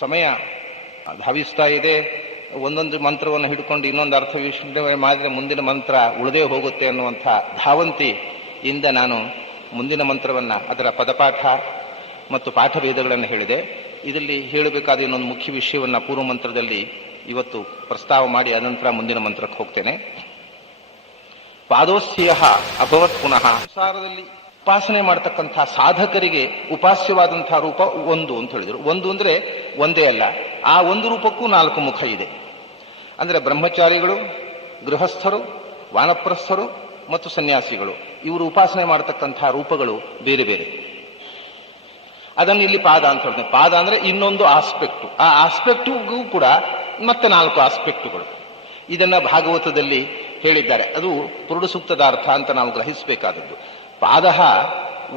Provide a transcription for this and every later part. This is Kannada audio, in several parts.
ಸಮಯ ಧಾವಿಸ್ತಾ ಇದೆ. ಒಂದೊಂದು ಮಂತ್ರವನ್ನು ಹಿಡ್ಕೊಂಡು ಇನ್ನೊಂದು ಅರ್ಥ ವಿಶ್ಲೇಷಣೆ ಮಾಡಿದ್ರೆ ಮುಂದಿನ ಮಂತ್ರ ಉಳಿದೇ ಹೋಗುತ್ತೆ ಅನ್ನುವಂಥ ಧಾವಂತಿಯಿಂದ ನಾನು ಮುಂದಿನ ಮಂತ್ರವನ್ನು, ಅದರ ಪದಪಾಠ ಮತ್ತು ಪಾಠಭೇದಗಳನ್ನು ಹೇಳಿದೆ. ಇದರಲ್ಲಿ ಹೇಳಬೇಕಾದ ಇನ್ನೊಂದು ಮುಖ್ಯ ವಿಷಯವನ್ನು ಪೂರ್ವ ಮಂತ್ರದಲ್ಲಿ ಇವತ್ತು ಪ್ರಸ್ತಾವ ಮಾಡಿ ಅನಂತರ ಮುಂದಿನ ಮಂತ್ರಕ್ಕೆ ಹೋಗ್ತೇನೆ. ಪಾದೋಸ್ಯ ಅಭವತ್ ಪುನಃ. ಸಂಸಾರದಲ್ಲಿ ಉಪಾಸನೆ ಮಾಡತಕ್ಕಂಥ ಸಾಧಕರಿಗೆ ಉಪಾಸ್ಯವಾದಂತಹ ರೂಪ ಒಂದು ಅಂತ ಹೇಳಿದರು. ಒಂದು ಅಂದ್ರೆ ಒಂದೇ ಅಲ್ಲ, ಆ ಒಂದು ರೂಪಕ್ಕೂ 4 ಮುಖ ಇದೆ. ಅಂದ್ರೆ ಬ್ರಹ್ಮಚಾರಿಗಳು, ಗೃಹಸ್ಥರು, ವಾನಪ್ರಸ್ಥರು ಮತ್ತು ಸನ್ಯಾಸಿಗಳು, ಇವರು ಉಪಾಸನೆ ಮಾಡತಕ್ಕಂಥ ರೂಪಗಳು ಬೇರೆ ಬೇರೆ. ಅದನ್ನು ಇಲ್ಲಿ ಪಾದ ಅಂತ ಹೇಳ್ತೇನೆ. ಪಾದ ಅಂದ್ರೆ ಇನ್ನೊಂದು ಆಸ್ಪೆಕ್ಟು. ಆ ಆಸ್ಪೆಕ್ಟಿಗೂ ಕೂಡ ಮತ್ತೆ 4 ಆಸ್ಪೆಕ್ಟುಗಳು. ಇದನ್ನ ಭಾಗವತದಲ್ಲಿ ಹೇಳಿದ್ದಾರೆ. ಅದು ಪುರುಡ ಸೂಕ್ತದ ಅರ್ಥ ಅಂತ ನಾವು ಗ್ರಹಿಸಬೇಕಾದದ್ದು. ಪಾದ,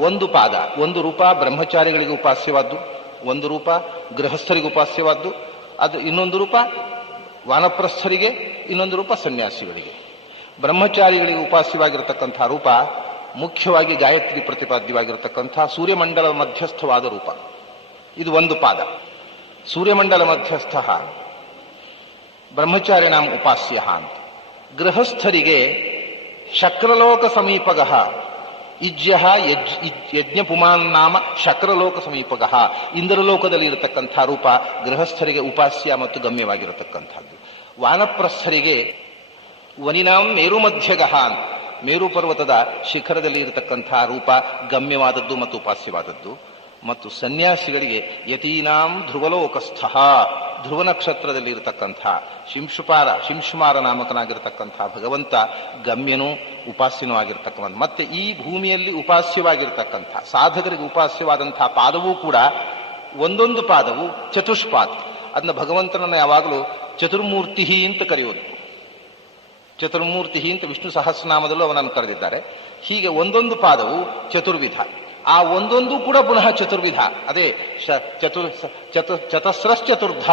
ಒಂದು ಪಾದ, ಒಂದು ರೂಪ ಬ್ರಹ್ಮಚಾರಿಗಳಿಗೆ ಉಪಾಸ್ಯವಾದ್ದು, ಒಂದು ರೂಪ ಗೃಹಸ್ಥರಿಗೆ ಉಪಾಸ್ಯವಾದ್ದು, ಅದು ಇನ್ನೊಂದು ರೂಪ ವಾನಪ್ರಸ್ಥರಿಗೆ, ಇನ್ನೊಂದು ರೂಪ ಸನ್ಯಾಸಿಗಳಿಗೆ. ಬ್ರಹ್ಮಚಾರಿಗಳಿಗೆ ಉಪಾಸ್ಯವಾಗಿರತಕ್ಕಂಥ ರೂಪ ಮುಖ್ಯವಾಗಿ ಗಾಯತ್ರಿ ಪ್ರತಿಪಾದ್ಯವಾಗಿರತಕ್ಕಂಥ ಸೂರ್ಯಮಂಡಲ ಮಧ್ಯಸ್ಥವಾದ ರೂಪ. ಇದು ಒಂದು ಪಾದ. ಸೂರ್ಯಮಂಡಲ ಮಧ್ಯಸ್ಥ ಬ್ರಹ್ಮಚಾರಿಣಾಂ ಉಪಾಸ್ಯ ಅಂತ. ಗೃಹಸ್ಥರಿಗೆ ಶಕ್ರಲೋಕ ಸಮೀಪಗಃ ಇಜ್ಯ ಯಜ್ಞ ಪುಮಾನ್ ನಾಮ ಶಕ್ರಲೋಕ ಸಮೀಪಗಃ. ಇಂದ್ರಲೋಕದಲ್ಲಿ ಇರತಕ್ಕಂಥ ರೂಪ ಗೃಹಸ್ಥರಿಗೆ ಉಪಾಸ್ಯ ಮತ್ತು ಗಮ್ಯವಾಗಿರತಕ್ಕಂಥದ್ದು. ವಾನಪ್ರಸ್ಥರಿಗೆ ವನಿನಾಂ ಮೇರು ಮಧ್ಯಗಃ ಅಂತ, ಮೇರು ಪರ್ವತದ ಶಿಖರದಲ್ಲಿ ಇರತಕ್ಕಂಥ ರೂಪ ಗಮ್ಯವಾದದ್ದು ಮತ್ತು ಉಪಾಸ್ಯವಾದದ್ದು. ಮತ್ತು ಸನ್ಯಾಸಿಗಳಿಗೆ ಯತೀನಾಂ ಧ್ರುವಲೋಕಸ್ಥ, ಧ್ರುವ ನಕ್ಷತ್ರದಲ್ಲಿ ಇರತಕ್ಕಂಥ ಶಿಂಶುಮಾರ ನಾಮಕನಾಗಿರತಕ್ಕಂಥ ಭಗವಂತ ಗಮ್ಯನೂ ಉಪಾಸ್ಯನೂ ಆಗಿರ್ತಕ್ಕಂಥ. ಮತ್ತೆ ಈ ಭೂಮಿಯಲ್ಲಿ ಉಪಾಸ್ಯವಾಗಿರ್ತಕ್ಕಂಥ ಸಾಧಕರಿಗೆ ಉಪಾಸ್ಯವಾದಂತಹ ಪಾದವೂ ಕೂಡ ಒಂದೊಂದು ಪಾದವು ಚತುಷ್ಪಾತ್. ಅದನ್ನ ಭಗವಂತನನ್ನ ಯಾವಾಗಲೂ ಚತುರ್ಮೂರ್ತಿ ಅಂತ ಕರೆಯೋದು. ಚತುರ್ಮೂರ್ತಿ ಅಂತ ವಿಷ್ಣು ಸಹಸ್ರನಾಮದಲ್ಲೂ ಅವನನ್ನು ಕರೆದಿದ್ದಾರೆ. ಹೀಗೆ ಒಂದೊಂದು ಪಾದವು ಚತುರ್ವಿಧ. ಆ ಒಂದೊಂದು ಕೂಡ ಪುನಃ ಚತುರ್ವಿಧ. ಅದೇ ಚತಸ್ರಶ್ಚತುರ್ಧ,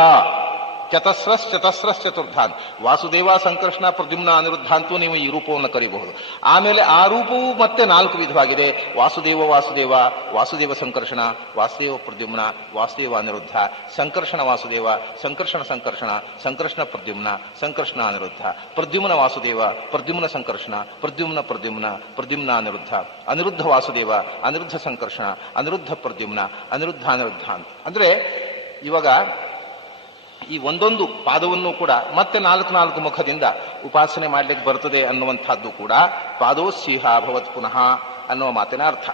ಚತಸ್ರಶ್ಚತುರ್ಧಾನ್. ವಾಸುದೇವ, ಸಂಕರ್ಷಣ, ಪ್ರದ್ಯುಮ್ನ, ಅನಿರುದ್ಧ ಅಂತೂ ನೀವು ಈ ರೂಪವನ್ನು ಕರೀಬಹುದು. ಆಮೇಲೆ ಆ ರೂಪವು ಮತ್ತೆ 4 ವಿಧವಾಗಿದೆ. ವಾಸುದೇವ ವಾಸುದೇವ, ವಾಸುದೇವ ಸಂಕರ್ಷಣ, ವಾಸುದೇವ ಪ್ರದ್ಯುಮ್ನ, ವಾಸುದೇವ ಅನಿರುದ್ಧ, ಸಂಕರ್ಷಣ ವಾಸುದೇವ, ಸಂಕರ್ಷಣ ಸಂಕರ್ಷಣ, ಸಂಕರ್ಷಣ ಪ್ರದ್ಯುಮ್ನ, ಸಂಕರ್ಷಣ ಅನಿರುದ್ಧ, ಪ್ರದ್ಯುಮ್ನ ವಾಸುದೇವ, ಪ್ರದ್ಯುಮ್ನ ಸಂಕರ್ಷಣ, ಪ್ರದ್ಯುಮ್ನ ಪ್ರದ್ಯುಮ್ನ, ಪ್ರದ್ಯುಮ್ನ ಅನಿರುದ್ಧ, ಅನಿರುದ್ಧ ವಾಸುದೇವ, ಅನಿರುದ್ಧ ಸಂಕರ್ಷಣ, ಅನಿರುದ್ಧ ಪ್ರದ್ಯುಮ್ನ, ಅನಿರುದ್ಧ ಅನಿರುದ್ಧ ಅಂತ. ಅಂದ್ರೆ ಇವಾಗ ಈ ಒಂದೊಂದು ಪಾದವನ್ನು ಕೂಡ ಮತ್ತೆ 4 ಮುಖದಿಂದ ಉಪಾಸನೆ ಮಾಡ್ಲಿಕ್ಕೆ ಬರ್ತದೆ ಅನ್ನುವಂಥದ್ದು ಕೂಡ ಪಾದೋಸ್ಯೇಹ ಭವತ್ ಪುನಃ ಅನ್ನುವ ಮಾತಿನ ಅರ್ಥ.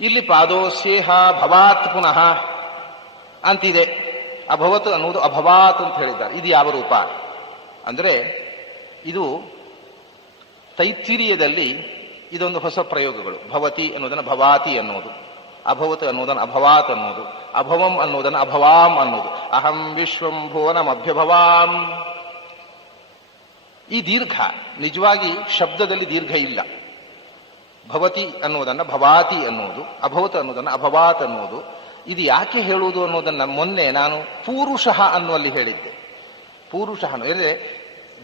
ಇಲ್ಲಿ ಪಾದೋಸ್ಯೇಹ ಭವಾತ್ ಪುನಃ ಅಂತಿದೆ. ಅಭವತ್ ಅನ್ನುವುದು ಅಭವಾತ್ ಅಂತ ಹೇಳಿದ್ದಾರೆ. ಇದು ಯಾವ ರೂಪ ಅಂದ್ರೆ ಇದು ತೈತ್ತಿರೀಯದಲ್ಲಿ ಇದೊಂದು ಹೊಸ ಪ್ರಯೋಗಗಳು. ಭವತಿ ಅನ್ನೋದನ್ನು ಭವಾತಿ ಅನ್ನೋದು, ಅಭವತ್ ಅನ್ನೋದನ್ನು ಅಭವಾತ್ ಅನ್ನೋದು, ಅಭವಂ ಅನ್ನೋದನ್ನು ಅಭವಾಂ ಅನ್ನೋದು. ಅಹಂ ವಿಶ್ವಂ ಭುವನಂ ಅಭ್ಯಭವಾಂ. ಈ ದೀರ್ಘ ನಿಜವಾಗಿ ಶಬ್ದದಲ್ಲಿ ದೀರ್ಘ ಇಲ್ಲ. ಭವತಿ ಅನ್ನೋದನ್ನ ಭವಾತಿ ಅನ್ನೋದು, ಅಭವತ್ ಅನ್ನೋದನ್ನ ಅಭವಾತ್ ಅನ್ನೋದು. ಇದು ಯಾಕೆ ಹೇಳುವುದು ಅನ್ನೋದನ್ನ ಮೊನ್ನೆ ನಾನು ಪೂರುಷಃ ಅನ್ನುವಲ್ಲಿ ಹೇಳಿದ್ದೆ. ಪೂರುಷಃ ಅಂದರೆ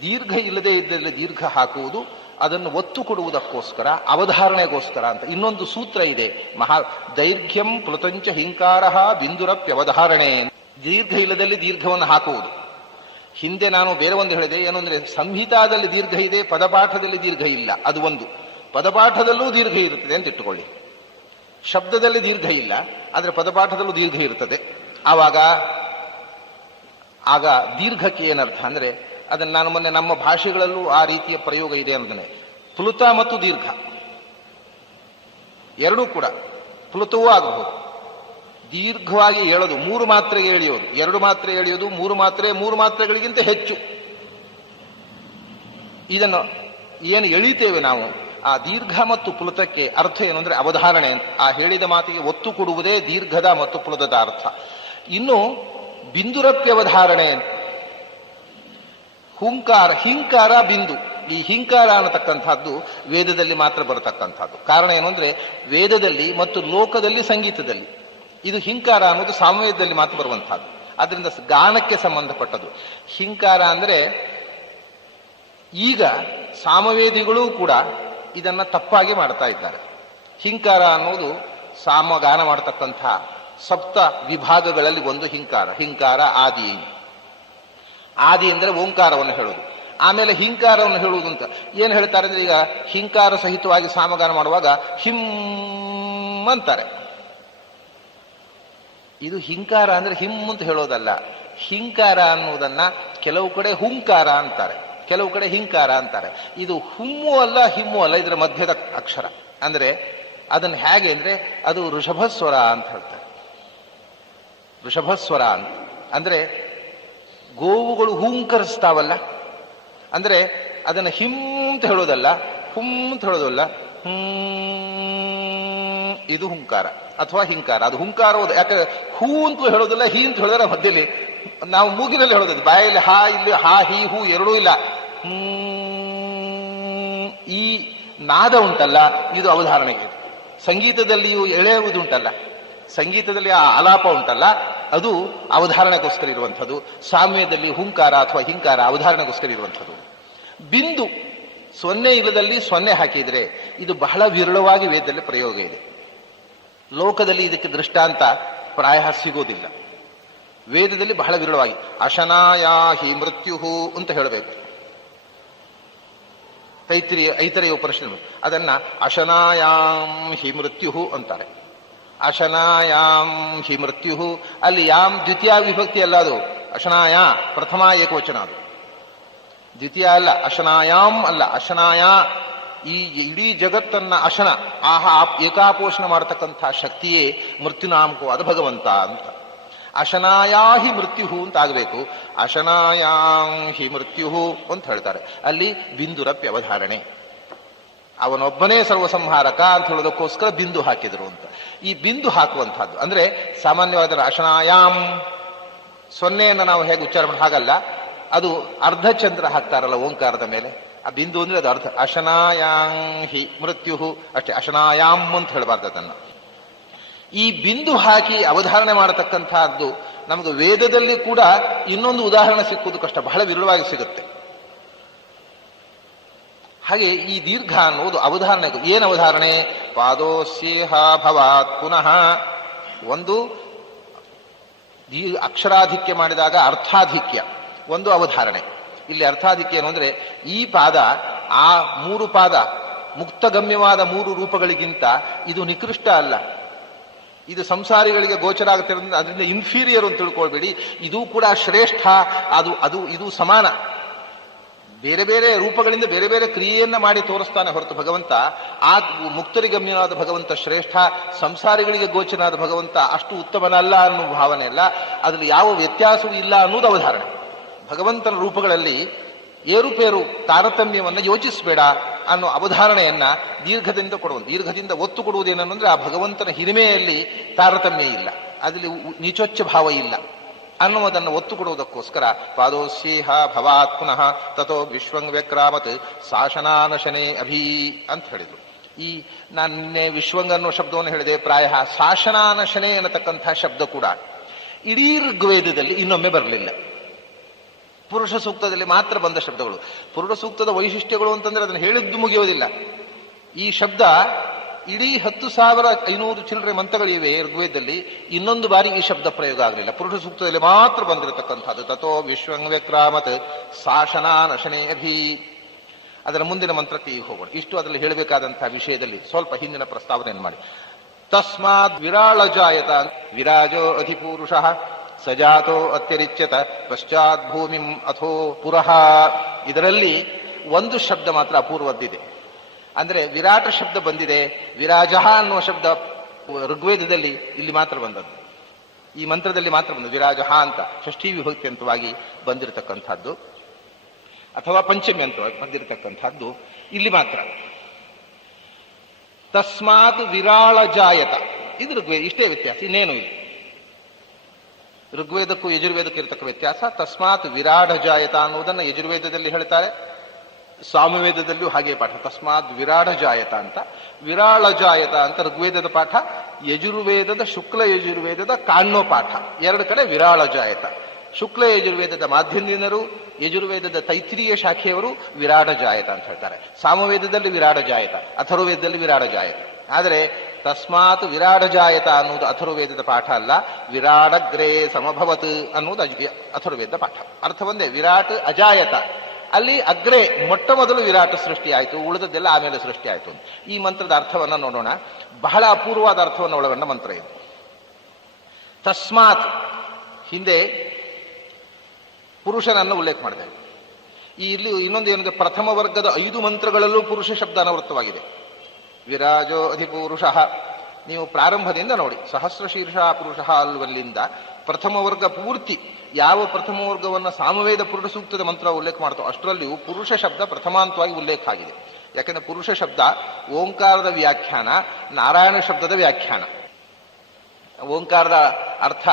ದೀರ್ಘ ಇಲ್ಲದೆ ಇದ್ದಲ್ಲಿ ದೀರ್ಘ ಹಾಕುವುದು, ಅದನ್ನು ಒತ್ತು ಕೊಡುವುದಕ್ಕೋಸ್ಕರ, ಅವಧಾರಣೆಗೋಸ್ಕರ ಅಂತ. ಇನ್ನೊಂದು ಸೂತ್ರ ಇದೆ, ದೈರ್ಘ್ಯಂ ಪ್ಲುತಂಚ ಹಿಂಕಾರ ಬಿಂದುರಪ್ಯವಧಾರಣೆ. ದೀರ್ಘ ಇಲ್ಲದಲ್ಲಿ ದೀರ್ಘವನ್ನು ಹಾಕುವುದು. ಹಿಂದೆ ನಾನು ಬೇರೆ ಒಂದು ಹೇಳಿದೆ, ಏನು ಅಂದ್ರೆ ಸಂಹಿತಾದಲ್ಲಿ ದೀರ್ಘ ಇದೆ, ಪದಪಾಠದಲ್ಲಿ ದೀರ್ಘ ಇಲ್ಲ. ಅದು ಒಂದು. ಪದಪಾಠದಲ್ಲೂ ದೀರ್ಘ ಇರುತ್ತದೆ ಅಂತ ಇಟ್ಟುಕೊಳ್ಳಿ. ಶಬ್ದದಲ್ಲಿ ದೀರ್ಘ ಇಲ್ಲ, ಆದರೆ ಪದಪಾಠದಲ್ಲೂ ದೀರ್ಘ ಇರುತ್ತದೆ. ಆಗ ದೀರ್ಘಕ್ಕೆ ಏನರ್ಥ ಅಂದ್ರೆ, ಅದನ್ನು ನಾನು ಮೊನ್ನೆ ನಮ್ಮ ಭಾಷೆಗಳಲ್ಲೂ ಆ ರೀತಿಯ ಪ್ರಯೋಗ ಇದೆ ಅನ್ನೋದನ್ನೇ. ಪ್ಲುತ ಮತ್ತು ದೀರ್ಘ ಎರಡೂ ಕೂಡ ಪ್ಲುತವೂ ಆಗಬಹುದು. ದೀರ್ಘವಾಗಿ ಹೇಳೋದು 3 ಮಾತ್ರೆಗೆ ಎಳೆಯೋದು, 2 ಮಾತ್ರೆ ಎಳೆಯೋದು, 3 ಮಾತ್ರೆಗಳಿಗಿಂತ ಹೆಚ್ಚು. ಇದನ್ನು ಏನು ಎಳಿತೇವೆ ನಾವು, ಆ ದೀರ್ಘ ಮತ್ತು ಪ್ಲುತಕ್ಕೆ ಅರ್ಥ ಏನು ಅಂದ್ರೆ ಅವಧಾರಣೆ. ಆ ಹೇಳಿದ ಮಾತಿಗೆ ಒತ್ತು ಕೊಡುವುದೇ ದೀರ್ಘದ ಮತ್ತು ಪ್ಲುತದ ಅರ್ಥ. ಇನ್ನು ಬಿಂದುರಪ್ಯವಧಾರಣೆ, ಹಿಂಕಾರ ಬಿಂದು. ಈ ಹಿಂಕಾರ ಅನ್ನತಕ್ಕಂಥದ್ದು ವೇದದಲ್ಲಿ ಮಾತ್ರ ಬರತಕ್ಕಂಥದ್ದು. ಕಾರಣ ಏನು ಅಂದ್ರೆ ವೇದದಲ್ಲಿ ಮತ್ತು ಲೋಕದಲ್ಲಿ, ಸಂಗೀತದಲ್ಲಿ ಇದು ಹಿಂಕಾರ ಅನ್ನೋದು ಸಾಮವೇದದಲ್ಲಿ ಮಾತ್ರ ಬರುವಂತಹದ್ದು. ಅದರಿಂದ ಗಾನಕ್ಕೆ ಸಂಬಂಧಪಟ್ಟದ್ದು. ಹಿಂಕಾರ ಅಂದ್ರೆ ಈಗ ಸಾಮವೇದಿಗಳೂ ಕೂಡ ಇದನ್ನ ತಪ್ಪಾಗಿ ಮಾಡ್ತಾ ಇದ್ದಾರೆ. ಹಿಂಕಾರ ಅನ್ನೋದು ಸಾಮಗಾನ ಮಾಡತಕ್ಕಂಥ ಸಪ್ತ ವಿಭಾಗಗಳಲ್ಲಿ ಒಂದು ಹಿಂಕಾರ. ಹಿಂಕಾರ ಆದಿ. ಆದಿ ಅಂದರೆ ಓಂಕಾರವನ್ನು ಹೇಳುವುದು. ಆಮೇಲೆ ಹಿಂಕಾರವನ್ನು ಹೇಳುವುದು ಅಂತ ಏನು ಹೇಳ್ತಾರೆ ಅಂದ್ರೆ, ಈಗ ಹಿಂಕಾರ ಸಹಿತವಾಗಿ ಸಾಮಗಾನ ಮಾಡುವಾಗ ಹಿಂ ಅಂತಾರೆ. ಇದು ಹಿಂಕಾರ ಅಂದ್ರೆ ಹಿಂ ಅಂತ ಹೇಳೋದಲ್ಲ. ಹಿಂಕಾರ ಅನ್ನುವುದನ್ನ ಕೆಲವು ಕಡೆ ಹುಂಕಾರ ಅಂತಾರೆ, ಕೆಲವು ಕಡೆ ಹಿಂಕಾರ ಅಂತಾರೆ. ಇದು ಹುಮ್ಮು ಅಲ್ಲ ಹಿಮ್ಮು ಅಲ್ಲ, ಇದರ ಮಧ್ಯದ ಅಕ್ಷರ. ಅಂದ್ರೆ ಅದನ್ನು ಹೇಗೆ ಅಂದ್ರೆ ಅದು ಋಷಭಸ್ವರ ಅಂತ ಹೇಳ್ತಾರೆ. ಋಷಭಸ್ವರ ಅಂತ ಅಂದ್ರೆ ಗೋವುಗಳು ಹೂಂಕರಿಸ್ತಾವಲ್ಲ, ಅಂದ್ರೆ ಅದನ್ನು ಹಿಂ ಅಂತ ಹೇಳೋದಲ್ಲ, ಹುಂ ಅಂತ ಹೇಳೋದಲ್ಲ. ಇದು ಹುಂಕಾರ ಅಥವಾ ಹಿಂಕಾರ. ಅದು ಹುಂಕಾರ ಯಾಕಂದ್ರೆ ಹೂ ಅಂತ ಹೇಳೋದಿಲ್ಲ, ಹೀ ಅಂತ ಹೇಳಿದ್ರೆ ಮಧ್ಯದಲ್ಲಿ ನಾವು ಮೂಗಿನಲ್ಲಿ ಹೇಳೋದು, ಬಾಯಲ್ಲಿ ಹಾ ಇಲ್ಲಿ ಹಾ ಹೀ ಹೂ ಎರಡೂ ಇಲ್ಲ. ಈ ನಾದ ಉಂಟಲ್ಲ, ಇದು ಅವಧಾರಣೆಗೆ. ಸಂಗೀತದಲ್ಲಿಯೂ ಎಳೆಯುವುದು ಉಂಟಲ್ಲ, ಸಂಗೀತದಲ್ಲಿ ಆ ಆಲಾಪ ಉಂಟಲ್ಲ, ಅದು ಅವಧಾರಣೆಗೋಸ್ಕರ ಇರುವಂಥದ್ದು. ಸಾಮ್ಯದಲ್ಲಿ ಹುಂಕಾರ ಅಥವಾ ಹಿಂಕಾರ ಅವಧಾರಣೆಗೋಸ್ಕರ ಇರುವಂಥದ್ದು. ಬಿಂದು ಸೊನ್ನೆ ಇಲ್ಲದಲ್ಲಿ ಸೊನ್ನೆ ಹಾಕಿದ್ರೆ ಇದು ಬಹಳ ವಿರಳವಾಗಿ ವೇದದಲ್ಲಿ ಪ್ರಯೋಗ ಇದೆ. ಲೋಕದಲ್ಲಿ ಇದಕ್ಕೆ ದೃಷ್ಟಾಂತ ಪ್ರಾಯ ಸಿಗೋದಿಲ್ಲ. ವೇದದಲ್ಲಿ ಬಹಳ ವಿರಳವಾಗಿ ಅಶನಾಯಾಹಿ ಮೃತ್ಯುಹು ಅಂತ ಹೇಳಬೇಕು. ಐತರೆಯ ಉಪನಿಷತ್ತು ಅದನ್ನ ಅಶನಾಯಾಂ ಹಿ ಮೃತ್ಯುಹು ಅಂತಾರೆ. ಅಶನಾಯಾಂ ಹಿ ಮೃತ್ಯುಹು, ಅಲ್ಲಿ ಯಾಂ ದ್ವಿತೀಯ ವಿಭಕ್ತಿ ಅಲ್ಲ, ಅದು ಅಶನಾಯ ಪ್ರಥಮ ಏಕವಚನ, ಅದು ದ್ವಿತೀಯ ಅಲ್ಲ. ಅಶನಾಯಾಂ ಅಲ್ಲ, ಅಶನಾಯ. ಈ ಇಡೀ ಜಗತ್ತನ್ನ ಅಶನ ಏಕಾಪೋಷಣ ಮಾಡತಕ್ಕಂಥ ಶಕ್ತಿಯೇ ಮೃತ್ಯುನಾಮಕವಾದ ಭಗವಂತ ಅಂತ. ಅಶನಾಯಾ ಹಿ ಮೃತ್ಯುಹು ಅಂತ ಆಗಬೇಕು. ಅಶನಾಯಾಂ ಹಿ ಮೃತ್ಯುಹು ಅಂತ ಹೇಳ್ತಾರೆ. ಅಲ್ಲಿ ಬಿಂದುರಪ್ಯ ಅವಧಾರಣೆ. ಅವನೊಬ್ಬನೇ ಸರ್ವಸಂಹಾರಕ ಅಂತ ಹೇಳೋದಕ್ಕೋಸ್ಕರ ಬಿಂದು ಹಾಕಿದ್ರು ಅಂತ. ಈ ಬಿಂದು ಹಾಕುವಂತಹದ್ದು ಅಂದ್ರೆ ಸಾಮಾನ್ಯವಾದ ಅಶನಾಯಾಂ ಸೊನ್ನೆಯನ್ನು ನಾವು ಹೇಗೆ ಉಚ್ಚಾರ ಮಾಡಿ ಹಾಗಲ್ಲ, ಅದು ಅರ್ಧಚಂದ್ರ ಹಾಕ್ತಾರಲ್ಲ ಓಂಕಾರದ ಮೇಲೆ, ಆ ಬಿಂದು ಅಂದ್ರೆ ಅದು ಅರ್ಧ. ಅಶನಾಯಾಂ ಹಿ ಮೃತ್ಯುಹು ಅಷ್ಟೇ, ಅಶನಾಯಾಂ ಅಂತ ಹೇಳಬಾರ್ದು ಅದನ್ನ. ಈ ಬಿಂದು ಹಾಕಿ ಅವಧಾರಣೆ ಮಾಡತಕ್ಕಂತಹದ್ದು ನಮಗೆ ವೇದದಲ್ಲಿ ಕೂಡ ಇನ್ನೊಂದು ಉದಾಹರಣೆ ಸಿಕ್ಕುವುದು ಕಷ್ಟ, ಬಹಳ ವಿರಳವಾಗಿ ಸಿಗುತ್ತೆ. ಹಾಗೆ ಈ ದೀರ್ಘ ಅನ್ನುವುದು ಅವಧಾರಣೆ. ಏನು ಅವಧಾರಣೆ? ಪಾದೋಸ್ಯೇಹ ಭವಾತ್ ಪುನಃ. ಒಂದು ಅಕ್ಷರಾಧಿಕ್ಯ ಮಾಡಿದಾಗ ಅರ್ಥಾಧಿಕ್ಯ, ಒಂದು ಅವಧಾರಣೆ. ಇಲ್ಲಿ ಅರ್ಥಾಧಿಕ್ಯ ಏನು ಅಂದ್ರೆ, ಈ ಪಾದ ಆ ಮೂರು ಪಾದ ಮುಕ್ತಗಮ್ಯವಾದ ಮೂರು ರೂಪಗಳಿಗಿಂತ ಇದು ನಿಕೃಷ್ಟ ಅಲ್ಲ, ಇದು ಸಂಸಾರಿಗಳಿಗೆ ಗೋಚರ ಆಗುತ್ತಿರೋದ್ರಿಂದ ಅದರಿಂದ ಇನ್ಫೀರಿಯರ್ ಅಂತ ತಿಳ್ಕೊಳ್ಬೇಡಿ. ಇದು ಕೂಡ ಶ್ರೇಷ್ಠ, ಇದು ಸಮಾನ. ಬೇರೆ ಬೇರೆ ರೂಪಗಳಿಂದ ಬೇರೆ ಬೇರೆ ಕ್ರಿಯೆಯನ್ನ ಮಾಡಿ ತೋರಿಸ್ತಾನೆ ಹೊರತು ಭಗವಂತ ಆ ಮುಕ್ತರಿಗಮ್ಯನಾದ ಭಗವಂತ ಶ್ರೇಷ್ಠ, ಸಂಸಾರಿಗಳಿಗೆ ಗೋಚರನಾದ ಭಗವಂತ ಅಷ್ಟು ಉತ್ತಮನಲ್ಲ ಅನ್ನೋ ಭಾವನೆ ಅಲ್ಲ. ಅದ್ರಲ್ಲಿ ಯಾವ ವ್ಯತ್ಯಾಸವೂ ಇಲ್ಲ ಅನ್ನೋದು ಅವಧಾರಣೆ. ಭಗವಂತನ ರೂಪಗಳಲ್ಲಿ ಏರುಪೇರು ತಾರತಮ್ಯವನ್ನು ಯೋಚಿಸಬೇಡ ಅನ್ನೋ ಅವಧಾರಣೆಯನ್ನ ದೀರ್ಘದಿಂದ ಕೊಡುವುದು. ದೀರ್ಘದಿಂದ ಒತ್ತು ಕೊಡುವುದೇನಂದ್ರೆ ಆ ಭಗವಂತನ ಹಿರಿಮೆಯಲ್ಲಿ ತಾರತಮ್ಯ ಇಲ್ಲ, ಅದರಲ್ಲಿ ನೀಚೋಚ್ಚ ಭಾವ ಇಲ್ಲ ಅನ್ನುವುದನ್ನು ಒತ್ತು ಕೊಡುವುದಕ್ಕೋಸ್ಕರ ಪಾದೋಸ್ಯೇಹ ಭವಾತ್ ಪುನಃ ತಥೋ ವಿಶ್ವಂಗ್ ವ್ಯಕ್ರಾಮತ್ ಶಾಸನಾನಶನೇ ಅಭಿ ಅಂತ ಹೇಳಿದ್ರು. ಈ ನಾನು ನಿನ್ನೆ ವಿಶ್ವಂಗ್ ಅನ್ನೋ ಶಬ್ದವನ್ನು ಹೇಳಿದೆ. ಪ್ರಾಯ ಶಾಸನಾನಶನೇ ಅನ್ನತಕ್ಕಂಥ ಶಬ್ದ ಕೂಡ ಇಡೀ ಋಗ್ವೇದದಲ್ಲಿ ಇನ್ನೊಮ್ಮೆ ಬರಲಿಲ್ಲ. ಪುರುಷ ಸೂಕ್ತದಲ್ಲಿ ಮಾತ್ರ ಬಂದ ಶಬ್ದಗಳು. ಪುರುಷ ಸೂಕ್ತದ ವೈಶಿಷ್ಟ್ಯಗಳು ಅಂತಂದ್ರೆ ಅದನ್ನು ಹೇಳಿದ್ದು ಮುಗಿಯೋದಿಲ್ಲ. ಈ ಶಬ್ದ ಇಡೀ 10,500 ಚಿಲ್ಲರೆ ಮಂತ್ರಗಳಿವೆ ಋಗ್ವೇದದಲ್ಲಿ, ಇನ್ನೊಂದು ಬಾರಿ ಈ ಶಬ್ದ ಪ್ರಯೋಗ ಆಗಲಿಲ್ಲ. ಪುರುಷ ಸೂಕ್ತದಲ್ಲಿ ಮಾತ್ರ ಬಂದಿರತಕ್ಕಂಥದ್ದು. ತಥೋ ವಿಶ್ವಂಗ್ ವ್ಯಕ್ರಾಮತ್ ಶಾಸನಾನಶನೇ ಅಭಿ. ಅದರ ಮುಂದಿನ ಮಂತ್ರಕ್ಕೆ ಈಗ ಹೋಗೋಣ. ಇಷ್ಟು ಅದರಲ್ಲಿ ಹೇಳಬೇಕಾದಂತಹ ವಿಷಯದಲ್ಲಿ ಸ್ವಲ್ಪ ಹಿಂದಿನ ಪ್ರಸ್ತಾವನೆಯನ್ನು ಮಾಡಿ. ತಸ್ಮಾತ್ ವಿರಾಳಜಾಯತ ವಿರಾಜೋ ಅಧಿಪುರುಷಃ ಸಜಾತೋ ಅತ್ಯರಿಚ್ಯತ ಪಶ್ಚಾತ್ ಭೂಮಿಂ ಅಥೋ ಪುರಃ. ಇದರಲ್ಲಿ ಒಂದು ಶಬ್ದ ಮಾತ್ರ ಅಪೂರ್ವದ್ದಿದೆ. ಅಂದ್ರೆ ವಿರಾಟ ಶಬ್ದ ಬಂದಿದೆ, ವಿರಾಜ ಅನ್ನುವ ಶಬ್ದ ಋಗ್ವೇದದಲ್ಲಿ ಇಲ್ಲಿ ಮಾತ್ರ ಬಂದದ್ದು, ಈ ಮಂತ್ರದಲ್ಲಿ ಮಾತ್ರ ಬಂದದ್ದು. ವಿರಾಜ ಅಂತ ಷಷ್ಠಿ ವಿಭಕ್ತಿ ಅಂತವಾಗಿ ಬಂದಿರತಕ್ಕಂಥದ್ದು ಅಥವಾ ಪಂಚಮಿ ಅಂತವಾಗಿ ಬಂದಿರತಕ್ಕಂಥದ್ದು ಇಲ್ಲಿ ಮಾತ್ರ. ತಸ್ಮಾತ್ ವಿರಾಳ ಜಾಯತ, ಇದು ಋಗ್ವೇದ. ಇಷ್ಟೇ ವ್ಯತ್ಯಾಸ, ಇನ್ನೇನು ಇಲ್ಲ. ಋಗ್ವೇದಕ್ಕೂ ಯಜುರ್ವೇದಕ್ಕೂ ಇರತಕ್ಕ ವ್ಯತ್ಯಾಸ. ತಸ್ಮಾತ್ ವಿರಾಢ ಜಾಯತ ಅನ್ನುವುದನ್ನು ಯಜುರ್ವೇದದಲ್ಲಿ ಹೇಳ್ತಾರೆ, ಸಾಮವೇದದಲ್ಲೂ ಹಾಗೆ ಪಾಠ. ತಸ್ಮಾತ್ ವಿರಾಢ ಜಾಯತ ಅಂತ, ವಿರಾಳ ಜಾಯತ ಅಂತ ಋಗ್ವೇದದ ಪಾಠ, ಯಜುರ್ವೇದದ ಶುಕ್ಲ ಯಜುರ್ವೇದದ ಕಾಣ್ಣೋ ಪಾಠ. ಎರಡು ಕಡೆ ವಿರಾಳ ಜಾಯತ. ಶುಕ್ಲ ಯಜುರ್ವೇದದ ಮಾಧ್ಯಂದಿನರು, ಯಜುರ್ವೇದದ ತೈತ್ರಿಯ ಶಾಖೆಯವರು ವಿರಾಟ ಜಾಯತ ಅಂತ ಹೇಳ್ತಾರೆ. ಸಾಮವೇದದಲ್ಲಿ ವಿರಾಟ ಜಾಯತ, ಅಥರ್ವವೇದದಲ್ಲಿ ವಿರಾಟ ಜಾಯತ. ಆದರೆ ತಸ್ಮಾತ್ ವಿರಾಡ ಜಾಯತ ಅನ್ನುವುದು ಅಥರ್ವವೇದದ ಪಾಠ ಅಲ್ಲ, ವಿರಾಡಗ್ರೇ ಸಮಭವತ್ ಅನ್ನುವುದು ಅಥರ್ವವೇದ ಪಾಠ. ಅರ್ಥ ಒಂದೇ, ವಿರಾಟ್ ಅಜಾಯತ, ಅಲ್ಲಿ ಅಗ್ರೆ ಮೊಟ್ಟ ಮೊದಲು ವಿರಾಟ್ ಸೃಷ್ಟಿ ಆಯಿತು, ಉಳಿದದ್ದೆಲ್ಲ ಆಮೇಲೆ ಸೃಷ್ಟಿ ಆಯಿತು. ಈ ಮಂತ್ರದ ಅರ್ಥವನ್ನು ನೋಡೋಣ. ಬಹಳ ಅಪೂರ್ವವಾದ ಅರ್ಥವನ್ನು ಒಳಗೊಂಡ ಮಂತ್ರ ಇದು. ತಸ್ಮಾತ್ ಹಿಂದೆ ಪುರುಷನನ್ನು ಉಲ್ಲೇಖ ಮಾಡಿದೆ. ಇಲ್ಲಿ ಇನ್ನೊಂದು ಏನಂದ್ರೆ, ಪ್ರಥಮ ವರ್ಗದ 5 ಮಂತ್ರಗಳಲ್ಲೂ ಪುರುಷ ಶಬ್ದ ಅನವೃತ್ತವಾಗಿದೆ. ವಿರಾಜೋ ಅಧಿಪುರುಷ, ನೀವು ಪ್ರಾರಂಭದಿಂದ ನೋಡಿ, ಸಹಸ್ರ ಶೀರ್ಷ ಪುರುಷ ಅಲ್ವಲ್ಲಿಂದ ಪ್ರಥಮ ವರ್ಗ ಪೂರ್ತಿ ಯಾವ ಪ್ರಥಮ ವರ್ಗವನ್ನು ಸಾಮವೇದ ಪುರುಷ ಸೂಕ್ತದ ಮಂತ್ರ ಉಲ್ಲೇಖ ಮಾಡ್ತೋ ಅಷ್ಟರಲ್ಲಿಯೂ ಪುರುಷ ಶಬ್ದ ಪ್ರಥಮಾಂತವಾಗಿ ಉಲ್ಲೇಖ ಆಗಿದೆ. ಯಾಕಂದ್ರೆ ಪುರುಷ ಶಬ್ದ ಓಂಕಾರದ ವ್ಯಾಖ್ಯಾನ, ನಾರಾಯಣ ಶಬ್ದದ ವ್ಯಾಖ್ಯಾನ. ಓಂಕಾರದ ಅರ್ಥ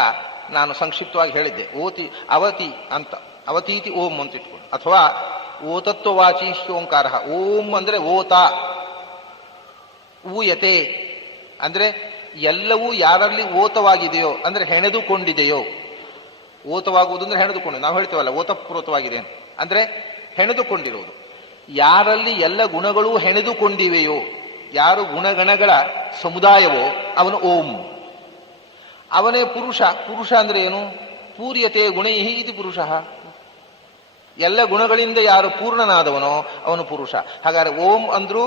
ನಾನು ಸಂಕ್ಷಿಪ್ತವಾಗಿ ಹೇಳಿದ್ದೆ, ಓತಿ ಅವತಿ ಅಂತ, ಅವತೀತಿ ಓಂ ಅಂತ ಇಟ್ಕೊಂಡು, ಅಥವಾ ಓತತ್ವವಾಚಿ ಓಂಕಾರ. ಓಂ ಅಂದ್ರೆ ಓತ, ಊಯತೆ ಅಂದ್ರೆ ಎಲ್ಲವೂ ಯಾರಲ್ಲಿ ಓತವಾಗಿದೆಯೋ ಅಂದ್ರೆ ಹೆಣೆದುಕೊಂಡಿದೆಯೋ. ಓತವಾಗುವುದು ಅಂದ್ರೆ ಹೆಣೆದುಕೊಂಡು, ನಾವು ಹೇಳ್ತೇವಲ್ಲ ಓತಪೂರ್ವಕವಾಗಿದೆ ಅಂದ್ರೆ ಹೆಣೆದುಕೊಂಡಿರುವುದು. ಯಾರಲ್ಲಿ ಎಲ್ಲ ಗುಣಗಳೂ ಹೆಣೆದುಕೊಂಡಿವೆಯೋ, ಯಾರು ಗುಣಗಣಗಳ ಸಮುದಾಯವೋ ಅವನು ಓಂ, ಅವನೇ ಪುರುಷ. ಪುರುಷ ಅಂದ್ರೆ ಏನು? ಪೂರ್ಯತೆ ಗುಣೈಹಿ ಇತಿ ಪುರುಷ. ಎಲ್ಲ ಗುಣಗಳಿಂದ ಯಾರು ಪೂರ್ಣನಾದವನೋ ಅವನು ಪುರುಷ. ಹಾಗಾದ್ರೆ ಓಂ ಅಂದ್ರೂ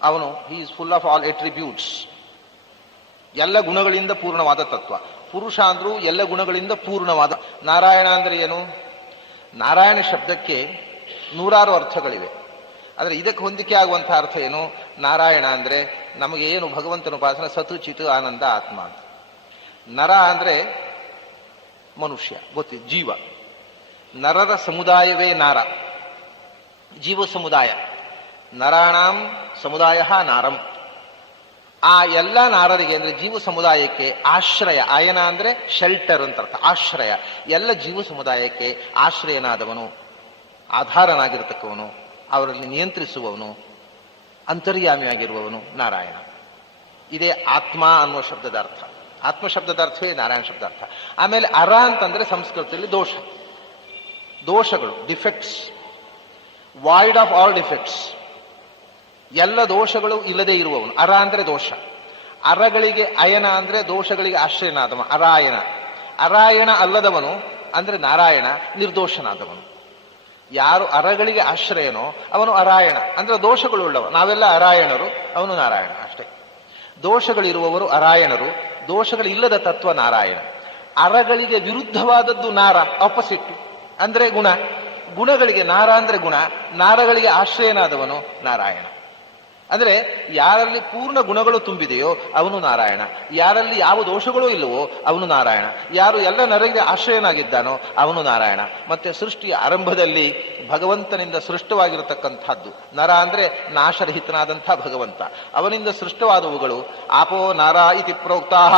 ಅವನು he is full of all attributes, ಎಲ್ಲ ಗುಣಗಳಿಂದ ಪೂರ್ಣವಾದ ತತ್ವ. ಪುರುಷ ಅಂದ್ರೂ ಎಲ್ಲ ಗುಣಗಳಿಂದ ಪೂರ್ಣವಾದ. ನಾರಾಯಣ ಅಂದ್ರೆ ಏನು? ನಾರಾಯಣ ಶಬ್ದಕ್ಕೆ 100 ಅರ್ಥಗಳಿವೆ. ಆದರೆ ಇದಕ್ಕೆ ಹೊಂದಿಕೆ ಆಗುವಂತಹ ಅರ್ಥ ಏನು? ನಾರಾಯಣ ಅಂದ್ರೆ ನಮಗೆ ಏನು ಭಗವಂತನ ಉಪಾಸನೆ, ಸತು ಚಿತು ಆನಂದ ಆತ್ಮ ಅಂತ. ನರ ಅಂದ್ರೆ ಮನುಷ್ಯ, ಗೊತ್ತಿ, ಜೀವ. ನರರ ಸಮುದಾಯವೇ ನಾರ, ಜೀವ ಸಮುದಾಯ. ನರಾಣಾಂ ಸಮುದಾಯ ನಾರಂ. ಆ ಎಲ್ಲ ನಾರರಿಗೆ ಅಂದ್ರೆ ಜೀವ ಸಮುದಾಯಕ್ಕೆ ಆಶ್ರಯ, ಆಯನ ಅಂದ್ರೆ ಶೆಲ್ಟರ್ ಅಂತ ಅರ್ಥ, ಆಶ್ರಯ. ಎಲ್ಲ ಜೀವ ಸಮುದಾಯಕ್ಕೆ ಆಶ್ರಯನಾದವನು, ಆಧಾರನಾಗಿರತಕ್ಕವನು, ಅವರಲ್ಲಿ ನಿಯಂತ್ರಿಸುವವನು, ಅಂತರ್ಯಾಮಿಯಾಗಿರುವವನು ನಾರಾಯಣ. ಇದೇ ಆತ್ಮ ಅನ್ನುವ ಶಬ್ದದ ಅರ್ಥ. ಆತ್ಮ ಶಬ್ದದ ಅರ್ಥವೇ ನಾರಾಯಣ ಶಬ್ದಾರ್ಥ. ಆಮೇಲೆ ಅರ ಅಂತಂದ್ರೆ ಸಂಸ್ಕೃತದಲ್ಲಿ ದೋಷ, ದೋಷಗಳು, defects, void of all defects, ಎಲ್ಲ ದೋಷಗಳು ಇಲ್ಲದೆ ಇರುವವನು. ಅರ ಅಂದ್ರೆ ದೋಷ. ಅರಗಳಿಗೆ ಅಯನ ಅಂದ್ರೆ ದೋಷಗಳಿಗೆ ಆಶ್ರಯನಾದವ ಅರಾಯಣ. ಅರಾಯಣ ಅಲ್ಲದವನು ಅಂದ್ರೆ ನಾರಾಯಣ, ನಿರ್ದೋಷನಾದವನು. ಯಾರು ಅರಗಳಿಗೆ ಆಶ್ರಯನೋ ಅವನು ಅರಾಯಣ ಅಂದ್ರೆ ದೋಷಗಳುಳ್ಳವ. ನಾವೆಲ್ಲ ಅರಾಯಣರು, ಅವನು ನಾರಾಯಣ ಅಷ್ಟೇ. ದೋಷಗಳಿರುವವರು ಅರಾಯಣರು, ದೋಷಗಳಿಲ್ಲದ ತತ್ವ ನಾರಾಯಣ. ಅರಗಳಿಗೆ ವಿರುದ್ಧವಾದದ್ದು ನಾರ, ಆಪೋಸಿಟ್ ಅಂದ್ರೆ ಗುಣ. ಗುಣಗಳಿಗೆ ನಾರ ಅಂದ್ರೆ ಗುಣ, ನಾರಗಳಿಗೆ ಆಶ್ರಯನಾದವನು ನಾರಾಯಣ. ಅಂದ್ರೆ ಯಾರಲ್ಲಿ ಪೂರ್ಣ ಗುಣಗಳು ತುಂಬಿದೆಯೋ ಅವನು ನಾರಾಯಣ, ಯಾರಲ್ಲಿ ಯಾವ ದೋಷಗಳೂ ಇಲ್ಲವೋ ಅವನು ನಾರಾಯಣ, ಯಾರು ಎಲ್ಲ ನರರಿಗೆ ಆಶ್ರಯನಾಗಿದ್ದಾನೋ ಅವನು ನಾರಾಯಣ. ಮತ್ತೆ ಸೃಷ್ಟಿಯ ಆರಂಭದಲ್ಲಿ ಭಗವಂತನಿಂದ ಸೃಷ್ಟವಾಗಿರತಕ್ಕಂಥದ್ದು ನರ ಅಂದ್ರೆ ನಾಶರಹಿತನಾದಂಥ ಭಗವಂತ. ಅವನಿಂದ ಸೃಷ್ಟವಾದವುಗಳು ಆಪೋ ನಾರ ಇತಿ ಪ್ರೋಕ್ತಾಹ.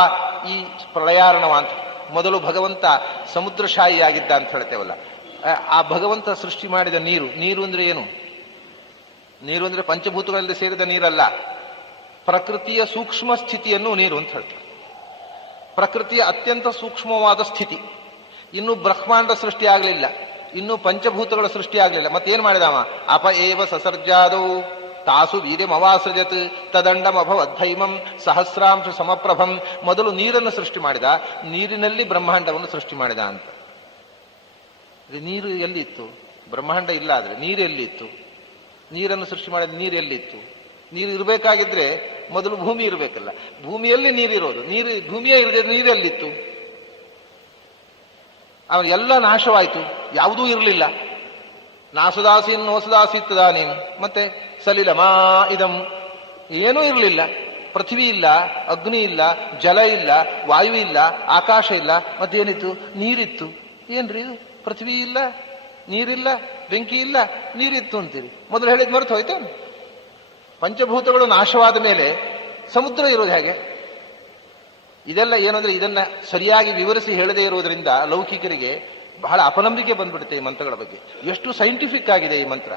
ಈ ಪ್ರಳಯಾರ್ಣವ ಅಂತ ಮೊದಲು ಭಗವಂತ ಸಮುದ್ರಶಾಹಿಯಾಗಿದ್ದ ಅಂತ ಹೇಳ್ತೇವಲ್ಲ, ಆ ಭಗವಂತ ಸೃಷ್ಟಿ ಮಾಡಿದ ನೀರು. ನೀರು ಅಂದ್ರೆ ಏನು? ನೀರು ಅಂದ್ರೆ ಪಂಚಭೂತಗಳಲ್ಲಿ ಸೇರಿದ ನೀರಲ್ಲ, ಪ್ರಕೃತಿಯ ಸೂಕ್ಷ್ಮ ಸ್ಥಿತಿಯನ್ನು ನೀರು ಅಂತ ಹೇಳ್ತಾರೆ. ಪ್ರಕೃತಿಯ ಅತ್ಯಂತ ಸೂಕ್ಷ್ಮವಾದ ಸ್ಥಿತಿ. ಇನ್ನು ಬ್ರಹ್ಮಾಂಡ ಸೃಷ್ಟಿ ಆಗಲಿಲ್ಲ, ಇನ್ನು ಪಂಚಭೂತಗಳ ಸೃಷ್ಟಿ ಆಗಲಿಲ್ಲ. ಮತ್ತೇನ್ ಮಾಡಿದವ? ಅಪ ಏವ ಸಸರ್ಜಾದೌ ತಾಸು ವೀರ್ಯಮವಾಸೃಜತ್ ತದಂಡಮಭವದ್ಧೈಮಂ ಸಹಸ್ರಾಂಶ ಸಮಪ್ರಭಂ. ಮೊದಲು ನೀರನ್ನು ಸೃಷ್ಟಿ ಮಾಡಿದ, ನೀರಿನಲ್ಲಿ ಬ್ರಹ್ಮಾಂಡವನ್ನು ಸೃಷ್ಟಿ ಮಾಡಿದ ಅಂತ. ನೀರು ಎಲ್ಲಿತ್ತು? ಬ್ರಹ್ಮಾಂಡ ಇಲ್ಲ ಆದ್ರೆ ನೀರು ಎಲ್ಲಿತ್ತು? ನೀರನ್ನು ಸೃಷ್ಟಿ ಮಾಡಿದ ನೀರು ಎಲ್ಲಿತ್ತು? ನೀರು ಇರಬೇಕಾಗಿದ್ರೆ ಮೊದಲು ಭೂಮಿ ಇರಬೇಕಲ್ಲ, ಭೂಮಿಯಲ್ಲಿ ನೀರಿರೋದು. ನೀರು ಭೂಮಿಯೇ ಇರದೆ ನೀರೆಲ್ಲಿತ್ತು? ಅವನು ಎಲ್ಲ ನಾಶವಾಯಿತು, ಯಾವುದೂ ಇರಲಿಲ್ಲ. ನಾಸುದಾಸೀನ್ ನೋಸುದಾಸಿತ್ತದಾನೀಂ. ಮತ್ತೆ ಸಲಿಲಮಾ ಇದಂ, ಏನೂ ಇರಲಿಲ್ಲ. ಪೃಥ್ವಿ ಇಲ್ಲ, ಅಗ್ನಿ ಇಲ್ಲ, ಜಲ ಇಲ್ಲ, ವಾಯು ಇಲ್ಲ, ಆಕಾಶ ಇಲ್ಲ. ಮತ್ತೇನಿತ್ತು? ನೀರಿತ್ತು. ಏನ್ರಿ ಇದು? ಪೃಥ್ವಿ ಇಲ್ಲ, ನೀರಿಲ್ಲ, ಬೆಂಕಿ ಇಲ್ಲ, ನೀರಿತ್ತು ಅಂತೀರಿ. ಮೊದಲು ಹೇಳಿದ್ ಮರೆತು ಹೋಯ್ತು. ಪಂಚಭೂತಗಳು ನಾಶವಾದ ಮೇಲೆ ಸಮುದ್ರ ಇರೋದು ಹೇಗೆ? ಇದೆಲ್ಲ ಏನಂದ್ರೆ ಇದನ್ನ ಸರಿಯಾಗಿ ವಿವರಿಸಿ ಹೇಳದೇ ಇರುವುದರಿಂದ ಲೌಕಿಕರಿಗೆ ಬಹಳ ಅಪನಂಬಿಕೆ ಬಂದ್ಬಿಡುತ್ತೆ ಈ ಮಂತ್ರಗಳ ಬಗ್ಗೆ. ಎಷ್ಟು ಸೈಂಟಿಫಿಕ್ ಆಗಿದೆ ಈ ಮಂತ್ರ.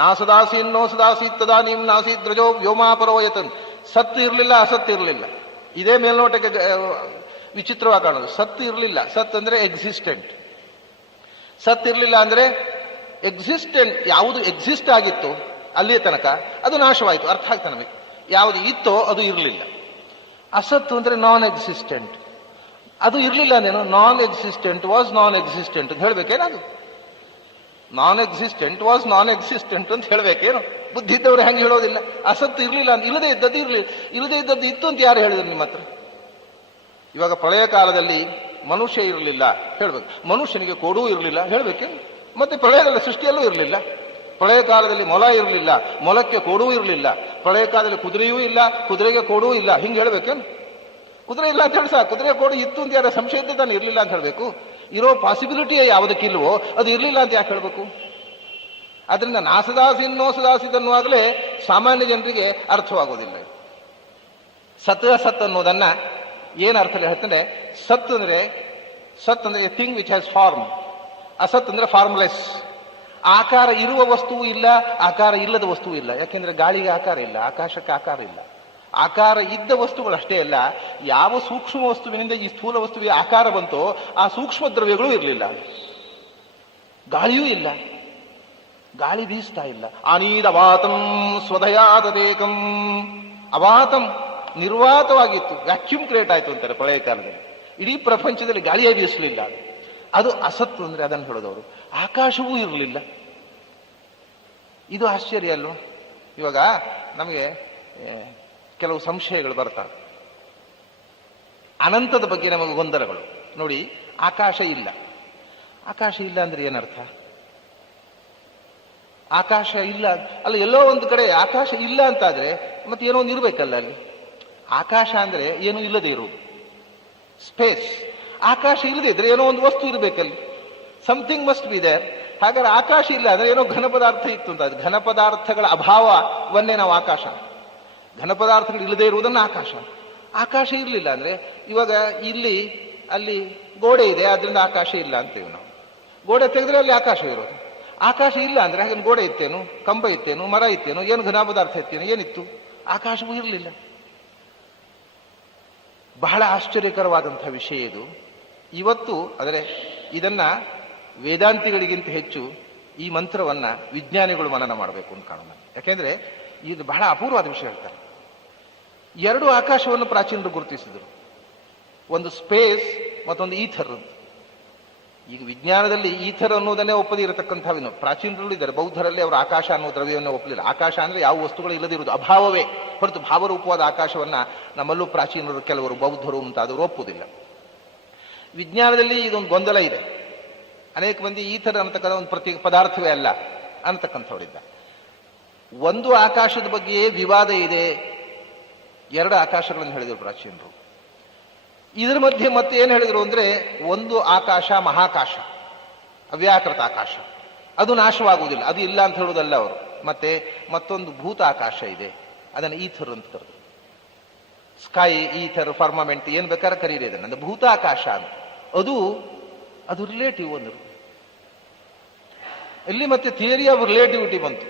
ನಾಸದಾಸೀನ್ನೋ ಸದಾಸೀತ್ತದಾ ನೀಂ ನಾಸೀದ್ರಜೋ ವ್ಯೋಮಾಪರೋಯತನ್. ಸತ್ತು ಇರಲಿಲ್ಲ, ಅಸತ್ತು ಇರಲಿಲ್ಲ. ಇದೇ ಮೇಲ್ನೋಟಕ್ಕೆ ವಿಚಿತ್ರವಾಗಿ ಕಾಣೋದು. ಸತ್ತು ಇರಲಿಲ್ಲ, ಸತ್ ಅಂದ್ರೆ ಎಕ್ಸಿಸ್ಟೆಂಟ್. ಸತ್ತಿರಲಿಲ್ಲ ಅಂದ್ರೆ ಎಕ್ಸಿಸ್ಟೆಂಟ್. ಯಾವುದು ಎಕ್ಸಿಸ್ಟ್ ಆಗಿತ್ತು ಅಲ್ಲಿಯ ತನಕ ಅದು ನಾಶವಾಯಿತು. ಅರ್ಥ ಆಗ್ತಾ ನಮಗೆ. ಯಾವುದು ಇತ್ತೋ ಅದು ಇರಲಿಲ್ಲ. ಅಸತ್ತು ಅಂದ್ರೆ ನಾನ್ ಎಕ್ಸಿಸ್ಟೆಂಟ್. ಅದು ಇರಲಿಲ್ಲ ಅಂದೇನು, nonexistent was nonexistent ಅಂತ ಹೇಳ್ಬೇಕೇನದು? Nonexistent was nonexistent ಅಂತ ಹೇಳ್ಬೇಕೇನು? ಬುದ್ಧಿ ಇದ್ದವ್ರು ಹೆಂಗೆ ಹೇಳೋದಿಲ್ಲ? ಅಸತ್ತು ಇರಲಿಲ್ಲ ಅಂತ, ಇಲ್ಲದೆ ಇದ್ದದ್ದು ಇರಲಿಲ್ಲ, ಇಲ್ಲದೆ ಇದ್ದದ್ದು ಇತ್ತು ಅಂತ ಯಾರು ಹೇಳಿದ್ರು ನಿಮ್ಮ ಹತ್ರ? ಇವಾಗ ಪ್ರಳಯ ಕಾಲದಲ್ಲಿ ಮನುಷ್ಯ ಇರಲಿಲ್ಲ ಹೇಳ್ಬೇಕು, ಮನುಷ್ಯನಿಗೆ ಕೋಡೂ ಇರಲಿಲ್ಲ ಹೇಳ್ಬೇಕೇನು? ಮತ್ತೆ ಪ್ರಳಯದಲ್ಲಿ ಸೃಷ್ಟಿಯಲ್ಲೂ ಇರಲಿಲ್ಲ. ಪ್ರಳಯ ಕಾಲದಲ್ಲಿ ಮೊಲ ಇರಲಿಲ್ಲ, ಮೊಲಕ್ಕೆ ಕೋಡೂ ಇರಲಿಲ್ಲ. ಪ್ರಳಯ ಕಾಲದಲ್ಲಿ ಕುದುರೆಯೂ ಇಲ್ಲ, ಕುದುರೆಗೆ ಕೋಡೂ ಇಲ್ಲ, ಹಿಂಗೆ ಹೇಳ್ಬೇಕೇನು? ಕುದುರೆ ಇಲ್ಲ ಅಂತ ಹೇಳಿ ಸಾಕು, ಕುದುರೆ ಕೋಡು ಇತ್ತು ಅಂತ ಯಾರ ಸಂಶಯ ಇದ್ದ ತಾನು ಇರಲಿಲ್ಲ ಅಂತ ಹೇಳಬೇಕು. ಇರೋ ಪಾಸಿಬಿಲಿಟಿಯೇ ಯಾವುದಕ್ಕಿಲ್ವೋ ಅದು ಇರಲಿಲ್ಲ ಅಂತ ಯಾಕೆ ಹೇಳಬೇಕು? ಆದ್ರಿಂದ ನಾಸದಾಸಿನ್ನೋ ಸದಾಸಿದನ್ನುವಾಗಲೇ ಸಾಮಾನ್ಯ ಜನರಿಗೆ ಅರ್ಥವಾಗೋದಿಲ್ಲ. ಸತ್ ಅಸತ್ ಅನ್ನೋದನ್ನ ಏನ್ ಅರ್ಥ ಹೇಳ್ತಾನೆ? ಸತ್ ಅಂದ್ರೆ a thing which has form. ಅಸತ್ ಅಂದ್ರೆ ಫಾರ್ಮ್ಲೆಸ್. ಆಕಾರ ಇರುವ ವಸ್ತುವು ಇಲ್ಲ, ಆಕಾರ ಇಲ್ಲದ ವಸ್ತುವು ಇಲ್ಲ. ಯಾಕೆಂದ್ರೆ ಗಾಳಿಗೆ ಆಕಾರ ಇಲ್ಲ, ಆಕಾಶಕ್ಕೆ ಆಕಾರ ಇಲ್ಲ. ಆಕಾರ ಇದ್ದ ವಸ್ತುಗಳಷ್ಟೇ ಅಲ್ಲ, ಯಾವ ಸೂಕ್ಷ್ಮ ವಸ್ತುವಿನಿಂದ ಈ ಸ್ಥೂಲ ವಸ್ತುವಿಗೆ ಆಕಾರ ಬಂತೋ ಆ ಸೂಕ್ಷ್ಮ ದ್ರವ್ಯಗಳು ಇರಲಿಲ್ಲ. ಗಾಳಿಯೂ ಇಲ್ಲ, ಗಾಳಿ ಬೀಸ್ತಾ ಇಲ್ಲ. ಅನೀದವಾತಂ ಸ್ವದಯಾತದೇಕಂ. ಅವಾತಂ ನಿರ್ವಾತವಾಗಿತ್ತು, ವ್ಯಾಕ್ಯೂಮ್ ಕ್ರಿಯೇಟ್ ಆಯ್ತು ಅಂತಾರೆ ಪ್ರಳಯ ಕಾಲದಲ್ಲಿ. ಇಡೀ ಪ್ರಪಂಚದಲ್ಲಿ ಗಾಳಿಯೇ ಬೀಸಲಿಲ್ಲ. ಅದು ಅಸತ್ತು ಅಂದ್ರೆ ಅದನ್ನು ಹೇಳೋದವರು. ಆಕಾಶವೂ ಇರಲಿಲ್ಲ. ಇದು ಆಶ್ಚರ್ಯ ಅಲ್ವ? ಇವಾಗ ನಮಗೆ ಕೆಲವು ಸಂಶಯಗಳು ಬರ್ತವೆ. ಅನಂತದ ಬಗ್ಗೆ ನಮಗೆ ಗೊಂದಲಗಳು. ನೋಡಿ, ಆಕಾಶ ಇಲ್ಲ. ಆಕಾಶ ಇಲ್ಲ ಅಂದ್ರೆ ಏನರ್ಥ? ಆಕಾಶ ಇಲ್ಲ ಅಲ್ಲ, ಎಲ್ಲೋ ಒಂದು ಕಡೆ ಆಕಾಶ ಇಲ್ಲ ಅಂತಾದ್ರೆ ಮತ್ತೆ ಏನೋ ಒಂದು ಇರ್ಬೇಕಲ್ಲ ಅಲ್ಲಿ. ಆಕಾಶ ಅಂದ್ರೆ ಏನೂ ಇಲ್ಲದೆ ಇರುವುದು, ಸ್ಪೇಸ್. ಆಕಾಶ ಇಲ್ಲದೆ ಇದ್ರೆ ಏನೋ ಒಂದು ವಸ್ತು ಇರಬೇಕಲ್ಲಿ, ಸಮಥಿಂಗ್ ಮಸ್ಟ್ ಬಿ ದೇರ್. ಹಾಗಾದ್ರೆ ಆಕಾಶ ಇಲ್ಲ ಅಂದ್ರೆ ಏನೋ ಘನ ಪದಾರ್ಥ ಇತ್ತು ಅಂತ. ಘನ ಪದಾರ್ಥಗಳ ಅಭಾವವನ್ನೇ ನಾವು ಆಕಾಶ, ಘನ ಪದಾರ್ಥಗಳು ಇಲ್ಲದೆ ಇರುವುದನ್ನು ಆಕಾಶ. ಆಕಾಶ ಇರಲಿಲ್ಲ ಅಂದ್ರೆ ಇವಾಗ ಇಲ್ಲಿ ಅಲ್ಲಿ ಗೋಡೆ ಇದೆ, ಆದ್ರಿಂದ ಆಕಾಶ ಇಲ್ಲ ಅಂತೀವಿ ನಾವು. ಗೋಡೆ ತೆಗೆದ್ರೆ ಅಲ್ಲಿ ಆಕಾಶ ಇರೋದು. ಆಕಾಶ ಇಲ್ಲ ಅಂದ್ರೆ ಹಾಗೆ ಗೋಡೆ ಇತ್ತೇನು, ಕಂಬ ಇತ್ತೇನು, ಮರ ಇತ್ತೇನು, ಏನು ಘನ ಪದಾರ್ಥ ಇತ್ತೇನು, ಏನಿತ್ತು? ಆಕಾಶವೂ ಇರಲಿಲ್ಲ. ಬಹಳ ಆಶ್ಚರ್ಯಕರವಾದಂತಹ ವಿಷಯ ಇದು. ಇವತ್ತು ಆದರೆ ಇದನ್ನ ವೇದಾಂತಿಗಳಿಗಿಂತ ಹೆಚ್ಚು ಈ ಮಂತ್ರವನ್ನ ವಿಜ್ಞಾನಿಗಳು ಮನನ ಮಾಡಬೇಕು ಅಂತ ಕಾಣೋಣ. ಯಾಕೆಂದ್ರೆ ಇದು ಬಹಳ ಅಪೂರ್ವವಾದ ವಿಷಯ. ಹೇಳ್ತಾರೆ, ಎರಡು ಆಕಾಶವನ್ನು ಪ್ರಾಚೀನರು ಗುರುತಿಸಿದರು, ಒಂದು ಸ್ಪೇಸ್ ಮತ್ತೊಂದು ಈಥರ್ ಅಂತ. ಈಗ ವಿಜ್ಞಾನದಲ್ಲಿ ಈಥರ್ ಅನ್ನೋದನ್ನೇ ಒಪ್ಪದೇ ಇರತಕ್ಕಂಥ ಪ್ರಾಚೀನರು ಇದ್ದಾರೆ. ಬೌದ್ಧರಲ್ಲಿ ಅವರು ಆಕಾಶ ಅನ್ನೋ ದ್ರವ್ಯವನ್ನು ಒಪ್ಪಲಿಲ್ಲ. ಆಕಾಶ ಅಂದ್ರೆ ಯಾವ ವಸ್ತುಗಳು ಇಲ್ಲದಿರುವುದು, ಅಭಾವವೇ ಹೊರತು ಭಾವರೂಪವಾದ ಆಕಾಶವನ್ನ ನಮ್ಮಲ್ಲೂ ಪ್ರಾಚೀನರು, ಕೆಲವರು ಬೌದ್ಧರು ಮುಂತಾದವರು ಒಪ್ಪುವುದಿಲ್ಲ. ವಿಜ್ಞಾನದಲ್ಲಿ ಇದೊಂದು ಗೊಂದಲ ಇದೆ. ಅನೇಕ ಮಂದಿ ಈಥರ್ ಅನ್ನತಕ್ಕಂಥ ಒಂದು ಪ್ರತಿ ಪದಾರ್ಥವೇ ಅಲ್ಲ ಅನ್ನತಕ್ಕಂಥವರಿದ್ದ. ಒಂದು ಆಕಾಶದ ಬಗ್ಗೆಯೇ ವಿವಾದ ಇದೆ. ಎರಡು ಆಕಾಶಗಳನ್ನು ಹೇಳಿದರು ಪ್ರಾಚೀನರು. ಇದರ ಮಧ್ಯೆ ಮತ್ತೆ ಏನು ಹೇಳಿದರು ಅಂದ್ರೆ, ಒಂದು ಆಕಾಶ ಮಹಾಕಾಶ, ಅವ್ಯಾಕೃತ ಆಕಾಶ, ಅದು ನಾಶವಾಗುವುದಿಲ್ಲ, ಅದು ಇಲ್ಲ ಅಂತ ಹೇಳುವುದಲ್ಲ ಅವರು. ಮತ್ತೆ ಮತ್ತೊಂದು ಭೂತ ಆಕಾಶ ಇದೆ, ಅದನ್ನು ಈಥರ್ ಅಂತ ಕರೆದು. ಸ್ಕೈ, ಈಥರ್, ಫರ್ಮಮೆಂಟ್ ಏನ್ ಬೇಕಾದ್ರೆ ಕರೀರಿ ಅದನ್ನು. ಅಂದ್ರೆ ಭೂತ ಆಕಾಶ ಅಂತ ಅದು ರಿಲೇಟಿವ್ ಒಂದು. ಇಲ್ಲಿ ಮತ್ತೆ ಥಿಯರಿ ಆಫ್ ರಿಲೇಟಿವಿಟಿ ಬಂತು.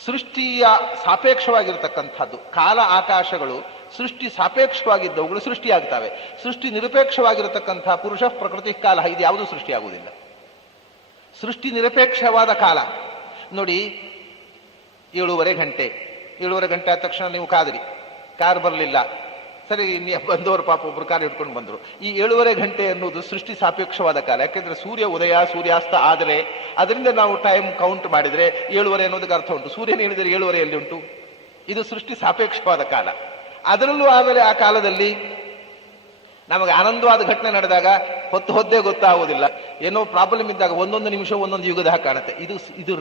ಸೃಷ್ಟಿಯ ಸಾಪೇಕ್ಷವಾಗಿರತಕ್ಕಂಥದ್ದು. ಕಾಲ ಆಕಾಶಗಳು ಸೃಷ್ಟಿ ಸಾಪೇಕ್ಷವಾಗಿದ್ದವುಗಳು ಸೃಷ್ಟಿಯಾಗ್ತವೆ. ಸೃಷ್ಟಿ ನಿರಪೇಕ್ಷವಾಗಿರತಕ್ಕಂಥ ಪುರುಷ ಪ್ರಕೃತಿ ಕಾಲ ಇದು ಯಾವುದೂ ಸೃಷ್ಟಿಯಾಗುವುದಿಲ್ಲ. ಸೃಷ್ಟಿ ನಿರಪೇಕ್ಷವಾದ ಕಾಲ ನೋಡಿ, 7:30 ಗಂಟೆ. 7:30 ಗಂಟೆ ಆದ ತಕ್ಷಣ ನೀವು ಕಾದ್ರಿ, ಕಾರ್ ಬರಲಿಲ್ಲ, ಸರಿ ಬಂದವರು ಪಾಪ ಒಬ್ರು ಕಾರ್ ಹಿಡ್ಕೊಂಡು ಬಂದರು. ಈ 7:30 ಗಂಟೆ ಅನ್ನೋದು ಸೃಷ್ಟಿ ಸಾಪೇಕ್ಷವಾದ ಕಾಲ. ಯಾಕೆಂದ್ರೆ ಸೂರ್ಯ ಉದಯ ಸೂರ್ಯಾಸ್ತ ಆದರೆ ಅದರಿಂದ ನಾವು ಟೈಮ್ ಕೌಂಟ್ ಮಾಡಿದ್ರೆ 7:30 ಅನ್ನೋದಕ್ಕೆ ಅರ್ಥ ಉಂಟು. ಸೂರ್ಯನ ಹೇಳಿದರೆ 7:30 ಎಲ್ಲಿ ಉಂಟು? ಇದು ಸೃಷ್ಟಿ ಸಾಪೇಕ್ಷವಾದ ಕಾಲ. ಅದರಲ್ಲೂ ಆಮೇಲೆ ಆ ಕಾಲದಲ್ಲಿ ನಮಗೆ ಆನಂದವಾದ ಘಟನೆ ನಡೆದಾಗ ಹೊದ್ದೇ ಗೊತ್ತಾಗುವುದಿಲ್ಲ. ಏನೋ ಪ್ರಾಬ್ಲಮ್ ಇದ್ದಾಗ ಒಂದೊಂದು ನಿಮಿಷ ಒಂದೊಂದು ಯುಗದ ಕಾಣುತ್ತೆ. ಇದು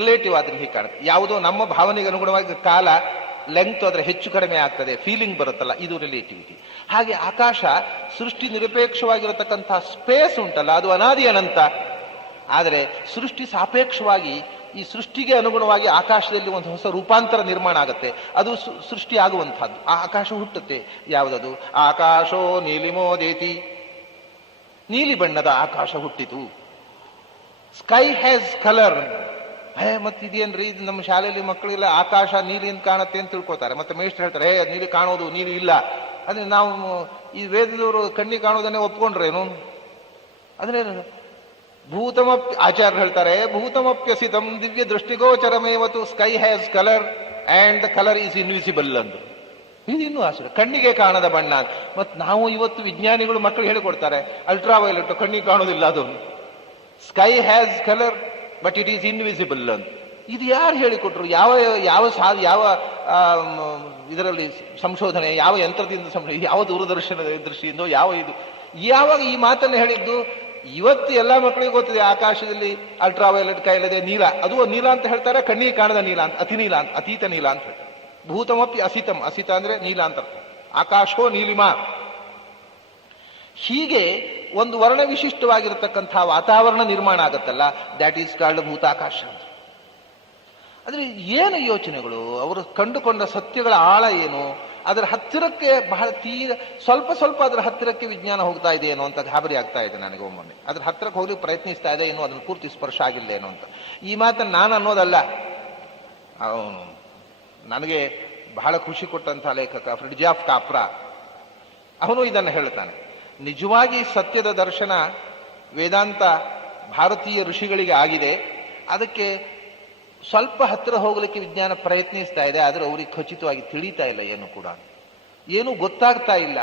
ರಿಲೇಟಿವ್ ಆದ್ರೆ ಹೀಗೆ ಕಾಣುತ್ತೆ. ಯಾವುದೋ ನಮ್ಮ ಭಾವನೆಗೆ ಅನುಗುಣವಾಗಿ ಕಾಲ ಲೆಂತ್ ಆದ್ರೆ ಹೆಚ್ಚು ಕಡಿಮೆ ಆಗ್ತದೆ, ಫೀಲಿಂಗ್ ಬರುತ್ತಲ್ಲ, ಇದು ರಿಲೇಟಿವಿಟಿ. ಹಾಗೆ ಆಕಾಶ ಸೃಷ್ಟಿ ನಿರಪೇಕ್ಷವಾಗಿರತಕ್ಕಂಥ ಸ್ಪೇಸ್ ಉಂಟಲ್ಲ, ಅದು ಅನಾದಿ ಅನಂತ. ಆದರೆ ಸೃಷ್ಟಿ ಸಾಪೇಕ್ಷವಾಗಿ ಈ ಸೃಷ್ಟಿಗೆ ಅನುಗುಣವಾಗಿ ಆಕಾಶದಲ್ಲಿ ಒಂದು ಹೊಸ ರೂಪಾಂತರ ನಿರ್ಮಾಣ ಆಗುತ್ತೆ. ಅದು ಸೃಷ್ಟಿ ಆಗುವಂತಹದ್ದು. ಆ ಆಕಾಶ ಹುಟ್ಟುತ್ತೆ. ಯಾವುದದು? ಆಕಾಶೋ ನೀಲಿಮೋದೇತಿ, ನೀಲಿ ಬಣ್ಣದ ಆಕಾಶ ಹುಟ್ಟಿತು. Sky has colour. ಮತ್ತಿದೇನ್ರಿ, ಇದು ನಮ್ಮ ಶಾಲೆಯಲ್ಲಿ ಮಕ್ಕಳೆಲ್ಲ ಆಕಾಶ ನೀಲಿ ಅಂತ ಕಾಣುತ್ತೆ ಅಂತ ತಿಳ್ಕೊಳ್ತಾರೆ. ಮತ್ತೆ ಮೇಷ್ಟ್ರು ಹೇಳ್ತಾರೆ, ನೀಲಿ ಕಾಣೋದು, ನೀಲಿ ಇಲ್ಲ. ಅಂದ್ರೆ ನಾವು ಈ ವೇದದವರು ಕಣ್ಣಿ ಕಾಣೋದನ್ನೇ ಒಪ್ಕೊಂಡ್ರೇನು? ಅಂದ್ರೆ ಆಚಾರ್ಯರು ಹೇಳ್ತಾರೆ, ಭೂತಮಪ್ಯಸಿತಂ ದಿವ್ಯ ದೃಷ್ಟಿಗೋಚರಮೇವತು sky has colour. And the colour is invisible ಅಂದ್ರು. ಇದು ಇನ್ನೂ ಆಶ್ಚರ್ಯ, ಕಣ್ಣಿಗೆ ಕಾಣದ ಬಣ್ಣ. ಮತ್ತು ನಾವು ಇವತ್ತು ವಿಜ್ಞಾನಿಗಳು ಮಕ್ಕಳು ಹೇಳಿಕೊಡ್ತಾರೆ ಅಲ್ಟ್ರಾ ವೈಲೆಟ್ ಕಣ್ಣಿಗೆ ಕಾಣೋದಿಲ್ಲ, ಅದು sky has colour but it is invisible ಅಂತ. ಇದು ಯಾರು ಹೇಳಿಕೊಟ್ರು? ಯಾವ ಯಾವ ಯಾವ ಇದರಲ್ಲಿ ಸಂಶೋಧನೆ, ಯಾವ ಯಂತ್ರದಿಂದ ಯಾವ ದೂರದರ್ಶನದ ದೃಷ್ಟಿಯಿಂದೋ ಯಾವಾಗ ಈ ಮಾತನ್ನು ಹೇಳಿದ್ದು? ಇವತ್ತು ಎಲ್ಲ ಮಕ್ಕಳಿಗೆ ಗೊತ್ತಿದೆ, ಆಕಾಶದಲ್ಲಿ ಅಲ್ಟ್ರಾ ವೈಲೆಟ್ ಕಾಯಿಲೆ ನೀಲ, ಅದು ನೀಲ ಅಂತ ಹೇಳ್ತಾರೆ, ಕಣ್ಣಿಗೆ ಕಾಣದ ನೀಲ ಅಂತ, ಅತಿ ನೀಲ ಅಂತ, ಅತೀತ ನೀಲ ಅಂತ ಹೇಳ್ತಾರೆ. ಭೂತಮಪಿ ಅಸಿತಂ, ಅಸಿತ ಅಂದ್ರೆ ನೀಲ ಅಂತ ಅರ್ಥ, ಆಕಾಶೋ ನೀಲಿಮಾ. ಹೀಗೆ ಒಂದು ವರ್ಣ ವಿಶಿಷ್ಟವಾಗಿರತಕ್ಕಂಥ ವಾತಾವರಣ ನಿರ್ಮಾಣ ಆಗತ್ತಲ್ಲ, ದ್ಯಾಟ್ ಈಸ್ ಕಾಲ್ಡ್ ಭೂತಾಕಾಶ ಅಂತ. ಆದ್ರೆ ಏನು ಯೋಚನೆಗಳು, ಅವರು ಕಂಡುಕೊಂಡ ಸತ್ಯಗಳ ಆಳ ಏನು, ಅದರ ಹತ್ತಿರಕ್ಕೆ ಬಹಳ ಸ್ವಲ್ಪ ಅದರ ಹತ್ತಿರಕ್ಕೆ ವಿಜ್ಞಾನ ಹೋಗ್ತಾ ಇದೆ ಏನೋ ಅಂತ ಗಾಬರಿ ಆಗ್ತಾ ಇದೆ ನನಗೆ. ಒಮ್ಮೊಮ್ಮೆ ಅದ್ರ ಹತ್ತಿರಕ್ಕೆ ಹೋಗ್ಲಿಕ್ಕೆ ಪ್ರಯತ್ನಿಸ್ತಾ ಇದೆ ಏನೋ, ಅದನ್ನು ಪೂರ್ತಿ ಸ್ಪರ್ಶ ಆಗಿಲ್ಲ ಏನೋ ಅಂತ. ಈ ಮಾತನ್ನು ನಾನು ಅನ್ನೋದಲ್ಲ, ಅವನು ನನಗೆ ಬಹಳ ಖುಷಿ ಕೊಟ್ಟಂತಹ ಲೇಖಕ ಫ್ರಿಡ್ಜಾಫ್ ಕಾಪ್ರಾ, ಅವನು ಇದನ್ನು ಹೇಳ್ತಾನೆ. ನಿಜವಾಗಿ ಸತ್ಯದ ದರ್ಶನ ವೇದಾಂತ ಭಾರತೀಯ ಋಷಿಗಳಿಗೆ ಆಗಿದೆ, ಅದಕ್ಕೆ ಸ್ವಲ್ಪ ಹತ್ತಿರ ಹೋಗಲಿಕ್ಕೆ ವಿಜ್ಞಾನ ಪ್ರಯತ್ನಿಸ್ತಾ ಇದೆ, ಆದರೆ ಅವ್ರಿಗೆ ಖಚಿತವಾಗಿ ತಿಳಿತಾ ಇಲ್ಲ, ಏನು ಕೂಡ ಏನು ಗೊತ್ತಾಗ್ತಾ ಇಲ್ಲ.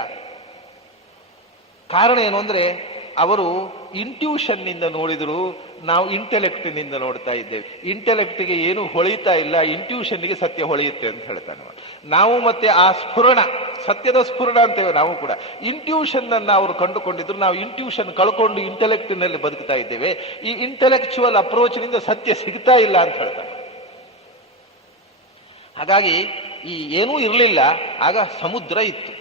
ಕಾರಣ ಏನು ಅಂದ್ರೆ ಅವರು ಇಂಟ್ಯೂಷನ್ ನಿಂದ ನೋಡಿದ್ರು, ನಾವು ಇಂಟೆಲೆಕ್ಟ್ ನಿಂದ ನೋಡ್ತಾ ಇದ್ದೇವೆ. ಇಂಟೆಲೆಕ್ಟ್ಗೆ ಏನು ಹೊಳೆಯುತ್ತಾ ಇಲ್ಲ, ಇಂಟ್ಯೂಷನ್ಗೆ ಸತ್ಯ ಹೊಳೆಯುತ್ತೆ ಅಂತ ಹೇಳ್ತಾನೆ. ನಾವು ಮತ್ತೆ ಆ ಸ್ಫುರಣ, ಸತ್ಯದ ಸ್ಫುರಣ ಅಂತೇವೆ ನಾವು ಕೂಡ. ಇಂಟ್ಯೂಷನ್ ಅನ್ನ ಅವರು ಕಂಡುಕೊಂಡಿದ್ರು, ನಾವು ಇಂಟ್ಯೂಷನ್ ಕಳ್ಕೊಂಡು ಇಂಟೆಲೆಕ್ಟ್ ನಲ್ಲಿ ಬದುಕ್ತಾ ಇದ್ದೇವೆ. ಈ ಇಂಟೆಲೆಕ್ಚುವಲ್ ಅಪ್ರೋಚ್ ನಿಂದ ಸತ್ಯ ಸಿಗ್ತಾ ಇಲ್ಲ ಅಂತ ಹೇಳ್ತಾನೆ. ಹಾಗಾಗಿ ಈ ಏನೂ ಇರಲಿಲ್ಲ, ಆಗ ಸಮುದ್ರ ಇತ್ತು.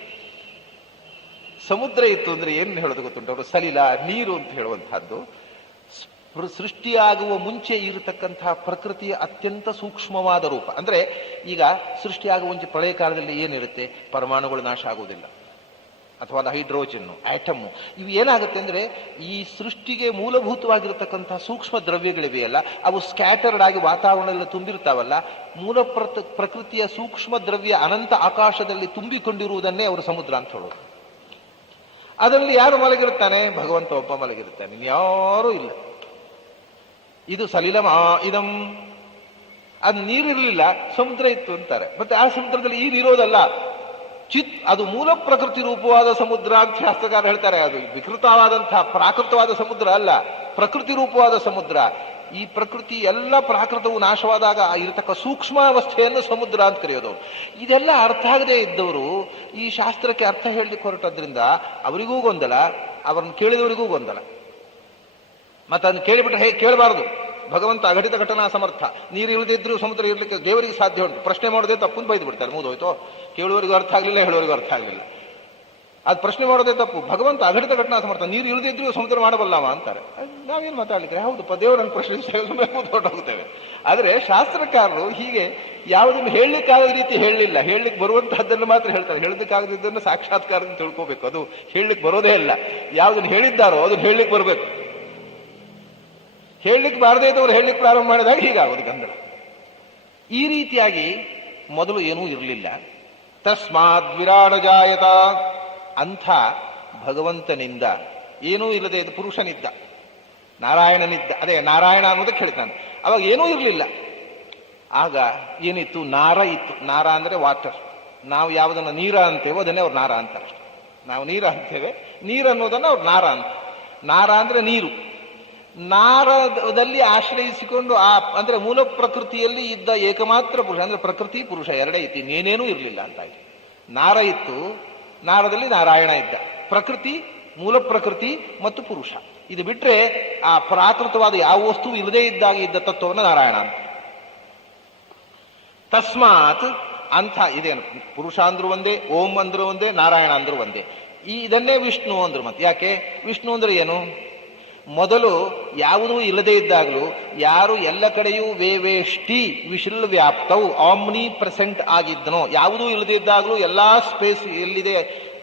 ಸಮುದ್ರ ಇತ್ತು ಅಂದ್ರೆ ಏನು ಹೇಳೋದು ಗೊತ್ತುಂಟು? ಅವರು ಸಲಿಲ, ನೀರು ಅಂತ ಹೇಳುವಂತಹದ್ದು ಸೃಷ್ಟಿಯಾಗುವ ಮುಂಚೆ ಇರತಕ್ಕಂತಹ ಪ್ರಕೃತಿಯ ಅತ್ಯಂತ ಸೂಕ್ಷ್ಮವಾದ ರೂಪ. ಅಂದ್ರೆ ಈಗ ಸೃಷ್ಟಿಯಾಗುವ ಮುಂಚೆ ಪ್ರಳಯ ಕಾಲದಲ್ಲಿ ಏನಿರುತ್ತೆ? ಪರಮಾಣುಗಳು ನಾಶ ಆಗುವುದಿಲ್ಲ, ಅಥವಾ ಹೈಡ್ರೋಜನ್ನು, ಆಟಮ್, ಇವು ಏನಾಗುತ್ತೆ ಅಂದ್ರೆ ಈ ಸೃಷ್ಟಿಗೆ ಮೂಲಭೂತವಾಗಿರತಕ್ಕಂತಹ ಸೂಕ್ಷ್ಮ ದ್ರವ್ಯಗಳಿವೆಯಲ್ಲ, ಅವು ಸ್ಕ್ಯಾಟರ್ಡ್ ಆಗಿ ವಾತಾವರಣದಲ್ಲಿ ತುಂಬಿರ್ತಾವಲ್ಲ, ಮೂಲ ಪ್ರಕೃತಿಯ ಸೂಕ್ಷ್ಮ ದ್ರವ್ಯ ಅನಂತ ಆಕಾಶದಲ್ಲಿ ತುಂಬಿಕೊಂಡಿರುವುದನ್ನೇ ಅವರು ಸಮುದ್ರ ಅಂತ ಹೇಳೋದು. ಅದರಲ್ಲಿ ಯಾರು ಮಲಗಿರುತ್ತಾನೆ? ಭಗವಂತ ಒಬ್ಬ ಮಲಗಿರುತ್ತಾನೆ, ಯಾರೂ ಇಲ್ಲ. ಇದು ಸಲಿಲಂ ಇದಂ. ಅದು ನೀರಿರ್ಲಿಲ್ಲ, ಸಮುದ್ರ ಇತ್ತು ಅಂತಾರೆ. ಮತ್ತೆ ಆ ಸಮುದ್ರದಲ್ಲಿ ಈ ನೀರೋದಲ್ಲ, ಅದು ಮೂಲ ಪ್ರಕೃತಿ ರೂಪವಾದ ಸಮುದ್ರ ಅಂತ ಶಾಸ್ತ್ರಕಾರ ಹೇಳ್ತಾರೆ. ಅದು ವಿಕೃತವಾದಂತಹ ಪ್ರಾಕೃತವಾದ ಸಮುದ್ರ ಅಲ್ಲ, ಪ್ರಕೃತಿ ರೂಪವಾದ ಸಮುದ್ರ. ಈ ಪ್ರಕೃತಿ ಎಲ್ಲ ಪ್ರಾಕೃತವು ನಾಶವಾದಾಗ ಇರತಕ್ಕ ಸೂಕ್ಷ್ಮಾವಸ್ಥೆಯನ್ನು ಸಮುದ್ರ ಅಂತ ಕರೆಯೋದು. ಇದೆಲ್ಲ ಅರ್ಥ ಆಗದೆ ಇದ್ದವರು ಈ ಶಾಸ್ತ್ರಕ್ಕೆ ಅರ್ಥ ಹೇಳಲಿಕ್ಕೆ ಹೊರಟದ್ರಿಂದ ಅವರಿಗೂ ಗೊಂದಲ, ಅವರನ್ನು ಕೇಳಿದವರಿಗೂ ಗೊಂದಲ. ಮತ್ತೆ ಅದನ್ನು ಕೇಳಿಬಿಟ್ರೆ ಹೇಗೆ ಕೇಳಬಾರದು? ಭಗವಂತ ಅಘಟಿತ ಘಟನಾ ಸಮರ್ಥ, ನೀರು ಇಳಿದಿದ್ರು ಸಮುದ್ರ ಇರ್ಲಿಕ್ಕೆ ದೇವರಿಗೆ ಸಾಧ್ಯ ಉಂಟು. ಪ್ರಶ್ನೆ ಮಾಡೋದೇ ತಪ್ಪು, ಬೈದು ಬಿಡ್ತಾರೆ, ಮುಗಿದೋಯ್ತು. ಕೇಳುವವರಿಗೂ ಅರ್ಥ ಆಗಲಿಲ್ಲ, ಹೇಳುವವರಿಗೂ ಅರ್ಥ ಆಗಲಿಲ್ಲ. ಅದು ಪ್ರಶ್ನೆ ಮಾಡೋದೇ ತಪ್ಪು. ಭಗವಂತ ಅಘಟಿತ ಘಟನಾ ಸಮರ್ಥ, ನೀರು ಇಳಿದಿದ್ರು ಸಮುದ್ರ ಮಾಡಬಲ್ಲವ ಅಂತಾರೆ. ನಾವೇನು ಮಾತಾಡ್ಲಿಕ್ಕೆ? ಹೌದಪ್ಪ, ದೇವರನ್ನು ಪ್ರಶ್ನಿಸಿ ಹೊರಟೋಗ್ತೇವೆ. ಆದರೆ ಶಾಸ್ತ್ರಕಾರರು ಹೀಗೆ ಯಾವುದನ್ನು ಹೇಳಲಿಕ್ಕಾಗದ ರೀತಿ ಹೇಳಲಿಲ್ಲ, ಹೇಳಲಿಕ್ಕೆ ಬರುವಂತಹದ್ದನ್ನು ಮಾತ್ರ ಹೇಳ್ತಾರೆ. ಹೇಳಲಿಕ್ಕಾಗದಿದ್ದನ್ನು ಸಾಕ್ಷಾತ್ಕಾರದಿಂದ ತಿಳ್ಕೋಬೇಕು. ಅದು ಹೇಳಲಿಕ್ಕೆ ಬರೋದೇ ಇಲ್ಲ. ಯಾವುದನ್ನು ಹೇಳಿದ್ದಾರೋ ಅದನ್ನು ಹೇಳಲಿಕ್ಕೆ ಬರಬೇಕು. ಹೇಳಲಿಕ್ಕೆ ಬಾರದೇ ಇದ್ದವರು ಹೇಳಲಿಕ್ಕೆ ಪ್ರಾರಂಭ ಮಾಡಿದಾಗ ಹೀಗಾಗೋದು ಗೊಂದಲ. ಈ ರೀತಿಯಾಗಿ ಮೊದಲು ಏನೂ ಇರಲಿಲ್ಲ. ತಸ್ಮಾದ್ ವಿರಾಡ ಜಾಯತ, ಅಂಥ ಭಗವಂತನಿಂದ ಏನೂ ಇಲ್ಲದೆ ಇದು ಪುರುಷನಿದ್ದ, ನಾರಾಯಣನಿದ್ದ. ಅದೇ ನಾರಾಯಣ ಅನ್ನೋದಕ್ಕೆ ಹೇಳ್ತಾನೆ. ಅವಾಗ ಏನೂ ಇರಲಿಲ್ಲ. ಆಗ ಏನಿತ್ತು? ನಾರ ಇತ್ತು. ನಾರ ಅಂದ್ರೆ ವಾಟರ್. ನಾವು ಯಾವುದನ್ನು ನೀರ ಅಂತೇವೋ ಅದನ್ನೇ ಅವ್ರು ನಾರ ಅಂತಾರೆ. ನಾವು ನೀರ ಅಂತೇವೆ, ನೀರು ಅನ್ನೋದನ್ನು ಅವ್ರು ನಾರ ಅಂತ. ನಾರ ಅಂದ್ರೆ ನೀರು. ನಾರದಲ್ಲಿ ಆಶ್ರಯಿಸಿಕೊಂಡು ಅಂದ್ರೆ ಮೂಲ ಪ್ರಕೃತಿಯಲ್ಲಿ ಇದ್ದ ಏಕಮಾತ್ರ ಪುರುಷ, ಅಂದ್ರೆ ಪ್ರಕೃತಿ ಪುರುಷ ಎರಡೇ ಇತ್ತು, ಇನ್ನೇನೇನೂ ಇರಲಿಲ್ಲ ಅಂತಾಯ್ತು. ನಾರ ಇತ್ತು, ನಾರದಲ್ಲಿ ನಾರಾಯಣ ಇದ್ದ. ಪ್ರಕೃತಿ, ಮೂಲ ಪ್ರಕೃತಿ ಮತ್ತು ಪುರುಷ, ಇದು ಬಿಟ್ರೆ ಆ ಪ್ರಾಕೃತವಾದ ಯಾವ ವಸ್ತು ಇಲ್ಲದೇ ಇದ್ದಾಗ ಇದ್ದ ತತ್ವವನ್ನು ನಾರಾಯಣ ಅಂತ. ತಸ್ಮಾತ್ ಅಂಥ ಇದೇನು, ಪುರುಷ ಅಂದ್ರು ಒಂದೇ, ಓಂ ಅಂದ್ರು ಒಂದೇ, ನಾರಾಯಣ ಅಂದ್ರು ಒಂದೇ. ಇದನ್ನೇ ವಿಷ್ಣು ಅಂದ್ರು. ಮತ್ತೆ ಯಾಕೆ ವಿಷ್ಣು ಅಂದ್ರೆ ಏನು? ಮೊದಲು ಯಾವುದೂ ಇಲ್ಲದೇ ಇದ್ದಾಗಲೂ ಯಾರು ಎಲ್ಲ ಕಡೆಯೂ ವೇವೇಷ್ಟಿ ವಿಶಿಲ್ ವ್ಯಾಪ್ತವು ಆಮ್ನಿ ಪ್ರೆಸೆಂಟ್ ಆಗಿದ್ದನೋ, ಯಾವುದೂ ಇಲ್ಲದೇ ಇದ್ದಾಗಲೂ ಎಲ್ಲಾ ಸ್ಪೇಸ್ ಎಲ್ಲಿದೆ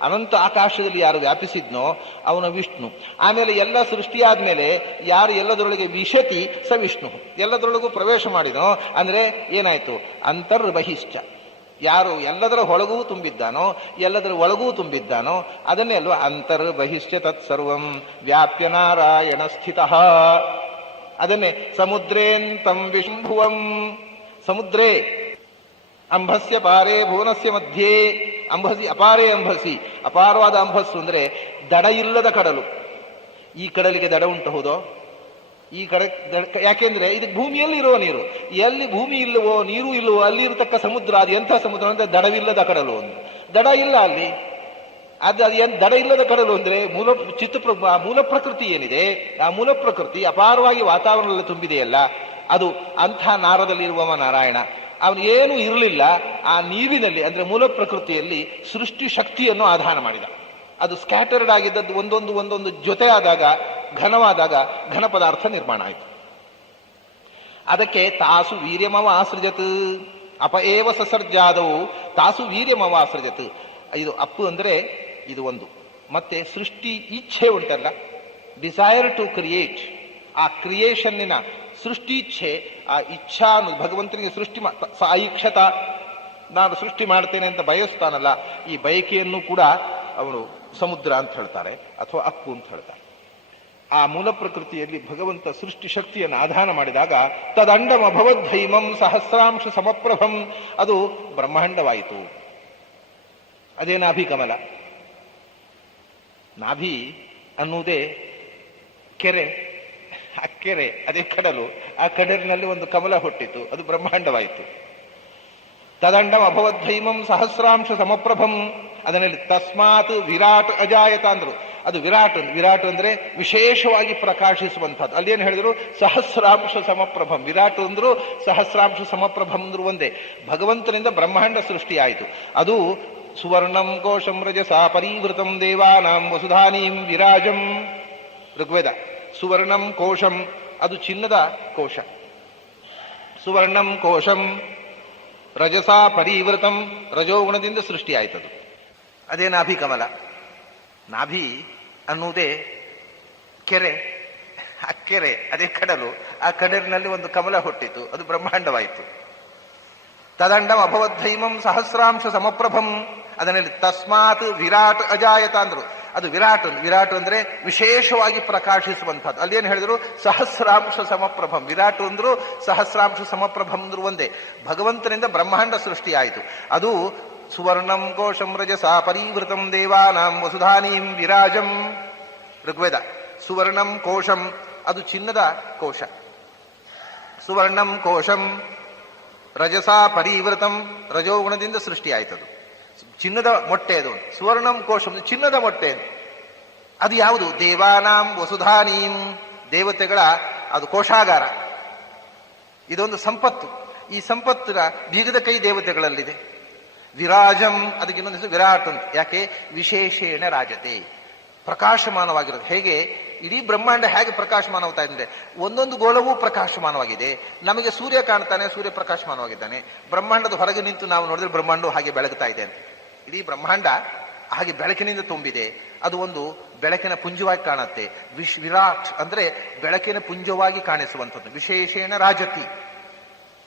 ಅನಂತ ಆಕಾಶದಲ್ಲಿ ಯಾರು ವ್ಯಾಪಿಸಿದ್ನೋ ಅವನ ವಿಷ್ಣು. ಆಮೇಲೆ ಎಲ್ಲ ಸೃಷ್ಟಿಯಾದ್ಮೇಲೆ ಯಾರು ಎಲ್ಲದರೊಳಗೆ ವಿಶತಿ ಸ ವಿಷ್ಣು, ಎಲ್ಲದರೊಳಗೂ ಪ್ರವೇಶ ಮಾಡಿದನೋ ಅಂದ್ರೆ ಏನಾಯ್ತು? ಅಂತರ್ಬಹಿಶ್ಚ, ಯಾರು ಎಲ್ಲದರ ಹೊಳಗೂ ತುಂಬಿದ್ದಾನೋ ಎಲ್ಲದರ ಒಳಗೂ ತುಂಬಿದ್ದಾನೋ ಅದನ್ನೇ ಅಲ್ವಾ ಅಂತರ್ಬಹಿಶ್ಚ ತತ್ಸರ್ವಂ ವ್ಯಾಪ್ಯ ನಾರಾಯಣ ಸ್ಥಿತಃ. ಅದನ್ನೇ ಸಮುದ್ರೇಂತಂ ವಿಶಂಭುವಂ. ಸಮುದ್ರೇ ಅಂಬಸ್ಯ ಪಾರೇ ಭುವನಸ್ಯ ಮಧ್ಯೆ ಅಂಬಸಿ ಅಪಾರೇ ಅಂಬಸಿ. ಅಪಾರವಾದ ಅಂಬಸ್ಸು ಅಂದ್ರೆ ದಡ ಇಲ್ಲದ ಕಡಲು. ಈ ಕಡಲಿಗೆ ದಡ ಉಂಟು ಹೌದೋ? ಈ ಕಡೆ ಯಾಕೆಂದ್ರೆ ಇದು ಭೂಮಿಯಲ್ಲಿ ಇರುವ ನೀರು. ಎಲ್ಲಿ ಭೂಮಿ ಇಲ್ಲವೋ ನೀರು ಇಲ್ಲವೋ ಅಲ್ಲಿ ಇರತಕ್ಕ ಸಮುದ್ರ ಅದು ಎಂಥ ಸಮುದ್ರ ಅಂದ್ರೆ ದಡವಿಲ್ಲದ ಕಡಲು. ಒಂದು ದಡ ಇಲ್ಲ ಅಲ್ಲಿ. ಅದು ದಡ ಇಲ್ಲದ ಕಡಲು ಅಂದ್ರೆ ಮೂಲ ಪ್ರಕೃತಿ ಏನಿದೆ, ಆ ಮೂಲ ಪ್ರಕೃತಿ ಅಪಾರವಾಗಿ ವಾತಾವರಣದಲ್ಲಿ ತುಂಬಿದೆಯಲ್ಲ, ಅದು ಅಂಥ ನಾರದಲ್ಲಿರುವವ ನಾರಾಯಣ. ಅವನು ಏನೂ ಇರಲಿಲ್ಲ, ಆ ನೀರಿನಲ್ಲಿ ಅಂದ್ರೆ ಮೂಲ ಪ್ರಕೃತಿಯಲ್ಲಿ ಸೃಷ್ಟಿ ಶಕ್ತಿಯನ್ನು ಆಧಾನ ಮಾಡಿದ. ಅದು ಸ್ಕ್ಯಾಟರ್ಡ್ ಆಗಿದ್ದದ್ದು ಒಂದೊಂದು ಜೊತೆ ಆದಾಗ, ಘನವಾದಾಗ ಘನ ಪದಾರ್ಥ ನಿರ್ಮಾಣ ಆಯಿತು. ಅದಕ್ಕೆ ತಾಸು ವೀರ್ಯಮವಾಸೃಜತ್ ಅಪ ಏವ ಸಸರ್ಜಾದವು ತಾಸು ವೀರ್ಯಮವಾಸೃಜತ್. ಇದು ಅಪ್ಪು ಅಂದ್ರೆ ಇದು ಒಂದು. ಮತ್ತೆ ಸೃಷ್ಟಿ ಇಚ್ಛೆ ಉಂಟಲ್ಲ, ಡಿಸೈರ್ ಟು ಕ್ರಿಯೇಟ್, ಆ ಕ್ರಿಯೇಷನ್ನಿನ ಸೃಷ್ಟಿ ಇಚ್ಛೆ, ಆ ಇಚ್ಛಾ ಭಗವಂತನಿಗೆ ಸೃಷ್ಟಿ ಸಾಯಿಕ್ಷತ, ನಾನು ಸೃಷ್ಟಿ ಮಾಡ್ತೇನೆ ಅಂತ ಬಯಸ್ತಾನಲ್ಲ, ಈ ಬಯಕೆಯನ್ನು ಕೂಡ ಅವನು ಸಮುದ್ರ ಅಂತ ಹೇಳ್ತಾರೆ ಅಥವಾ ಅಪ್ಪು ಅಂತ ಹೇಳ್ತಾರೆ. ಆ ಮೂಲ ಪ್ರಕೃತಿಯಲ್ಲಿ ಭಗವಂತ ಸೃಷ್ಟಿ ಶಕ್ತಿಯನ್ನು ಆಧಾನ ಮಾಡಿದಾಗ ತದಂಡಂ ಅಭವದ್ಧೈಮಂ ಸಹಸ್ರಾಂಶ ಸಮಪ್ರಭಂ, ಅದು ಬ್ರಹ್ಮಾಂಡವಾಯಿತು. ಅದೇ ನಾಭಿ ಕಮಲ. ನಾಭಿ ಅನ್ನುವುದೇ ಕೆರೆ, ಆ ಕೆರೆ ಅದೇ ಕಡಲು, ಆ ಕಡಲಿನಲ್ಲಿ ಒಂದು ಕಮಲ ಹುಟ್ಟಿತು, ಅದು ಬ್ರಹ್ಮಾಂಡವಾಯಿತು. ತದಂಡಂ ಅಭವದ್ಧೈಮಂ ಸಹಸ್ರಾಂಶ ಸಮಪ್ರಭಂ. ಅದರಲ್ಲಿ ತಸ್ಮಾತ್ ವಿರಾಟ್ ಅಜಾಯತ ಅಂದ್ರು. ಅದು ವಿರಾಟ್ ಅಂದ್ರೆ ವಿಶೇಷವಾಗಿ ಪ್ರಕಾಶಿಸುವಂಥದ್ದು. ಅಲ್ಲೇನು ಹೇಳಿದ್ರು? ಸಹಸ್ರಾಂಶ ಸಮಪ್ರಭಂ. ವಿರಾಟ್ ಅಂದ್ರು ಸಹಸ್ರಾಂಶ ಸಮಪ್ರಭಂ ಅಂದ್ರು ಒಂದೇ. ಭಗವಂತನಿಂದ ಬ್ರಹ್ಮಾಂಡ ಸೃಷ್ಟಿಯಾಯಿತು. ಅದು ಸುವರ್ಣಂ ಕೋಶಂ ರಜಸಾ ಪರಿವೃತಂ ದೇವಾನಾಂ ವಸುಧಾನೀಂ ವಿರಾಜಂ. ಋಗ್ವೇದ. ಸುವರ್ಣಂ ಕೋಶಂ, ಅದು ಚಿನ್ನದ ಕೋಶ. ಸುವರ್ಣಂ ಕೋಶಂ ರಜಸಾ ಪರಿವೃತಂ, ರಜೋಗುಣದಿಂದ ಸೃಷ್ಟಿಯಾಯ್ತದು. ಅದೇ ನಾಭಿ ಕಮಲ. ನಾಭಿ ಅನ್ನುವುದೇ ಕೆರೆ, ಆ ಕೆರೆ ಅದೇ ಕಡಲು, ಆ ಕಡಲಿನಲ್ಲಿ ಒಂದು ಕಮಲ ಹುಟ್ಟಿತು, ಅದು ಬ್ರಹ್ಮಾಂಡವಾಯಿತು. ತದಂಡಂ ಅಭವದ್ಧೈಮಂ ಸಹಸ್ರಾಂಶ ಸಮಪ್ರಭಂ. ಅದರಲ್ಲಿ ತಸ್ಮಾತ್ ವಿರಾಟ್ ಅಜಾಯತ ಅಂದ್ರು. ಅದು ವಿರಾಟ್ ಅಂದ್ರೆ ವಿಶೇಷವಾಗಿ ಪ್ರಕಾಶಿಸುವಂಥದ್ದು. ಅಲ್ಲೇನು ಹೇಳಿದ್ರು? ಸಹಸ್ರಾಂಶ ಸಮಪ್ರಭಂ. ವಿರಾಟ್ ಅಂದ್ರು ಸಹಸ್ರಾಂಶ ಸಮಪ್ರಭಂ ಅಂದ್ರು ಒಂದೇ. ಭಗವಂತನಿಂದ ಬ್ರಹ್ಮಾಂಡ ಸೃಷ್ಟಿಯಾಯಿತು. ಅದು ಸುವರ್ಣಂ ಕೋಶಂ ರಜಸಾ ಪರಿವೃತಂ ದೇವಾನಾಂ ವಸುಧಾನೀಂ ವಿರಾಜಂ. ಋಗ್ವೇದ. ಸುವರ್ಣಂ ಕೋಶಂ, ಅದು ಚಿನ್ನದ ಕೋಶ. ಸುವರ್ಣಂ ಕೋಶಂ ರಜಸಾ ಪರಿವೃತಂ, ರಜೋಗುಣದಿಂದ ಸೃಷ್ಟಿಯಾಯ್ತದು. ಚಿನ್ನದ ಮೊಟ್ಟೆ ಅದು. ಸುವರ್ಣಂ ಕೋಶಂ, ಚಿನ್ನದ ಮೊಟ್ಟೆ. ಅದು ಯಾವುದು? ದೇವಾನಾಂ ವಸುಧಾನೀಂ, ದೇವತೆಗಳ ಅದು ಕೋಶಾಗಾರ. ಇದೊಂದು ಸಂಪತ್ತು. ಈ ಸಂಪತ್ತಿನ ಬೀಗದ ಕೈ ದೇವತೆಗಳಲ್ಲಿದೆ. ವಿರಾಜಂ, ಅದಕ್ಕೆ ಇನ್ನೊಂದು ಹೆಸರು ವಿರಾಟ್ ಅಂತ. ಯಾಕೆ? ವಿಶೇಷೇಣ ರಾಜತೆ, ಪ್ರಕಾಶಮಾನವಾಗಿರೋದು. ಹೇಗೆ ಇಡೀ ಬ್ರಹ್ಮಾಂಡ ಹೇಗೆ ಪ್ರಕಾಶಮಾನವಾಗ್ತಾ ಇದೆ? ಒಂದೊಂದು ಗೋಳವೂ ಪ್ರಕಾಶಮಾನವಾಗಿದೆ. ನಮಗೆ ಸೂರ್ಯ ಕಾಣ್ತಾನೆ, ಸೂರ್ಯ ಪ್ರಕಾಶಮಾನವಾಗಿದ್ದಾನೆ. ಬ್ರಹ್ಮಾಂಡದ ಹೊರಗೆ ನಿಂತು ನಾವು ನೋಡಿದ್ರೆ ಬ್ರಹ್ಮಾಂಡವು ಹಾಗೆ ಬೆಳಗ್ತಾ ಇದೆ ಅಂತ. ಇಡೀ ಬ್ರಹ್ಮಾಂಡ ಹಾಗೆ ಬೆಳಕಿನಿಂದ ತುಂಬಿದೆ. ಅದು ಒಂದು ಬೆಳಕಿನ ಪುಂಜವಾಗಿ ಕಾಣುತ್ತೆ. ವಿರಾಟ್ ಅಂದ್ರೆ ಬೆಳಕಿನ ಪುಂಜವಾಗಿ ಕಾಣಿಸುವಂಥದ್ದು. ವಿಶೇಷೇಣ ರಾಜತಿ.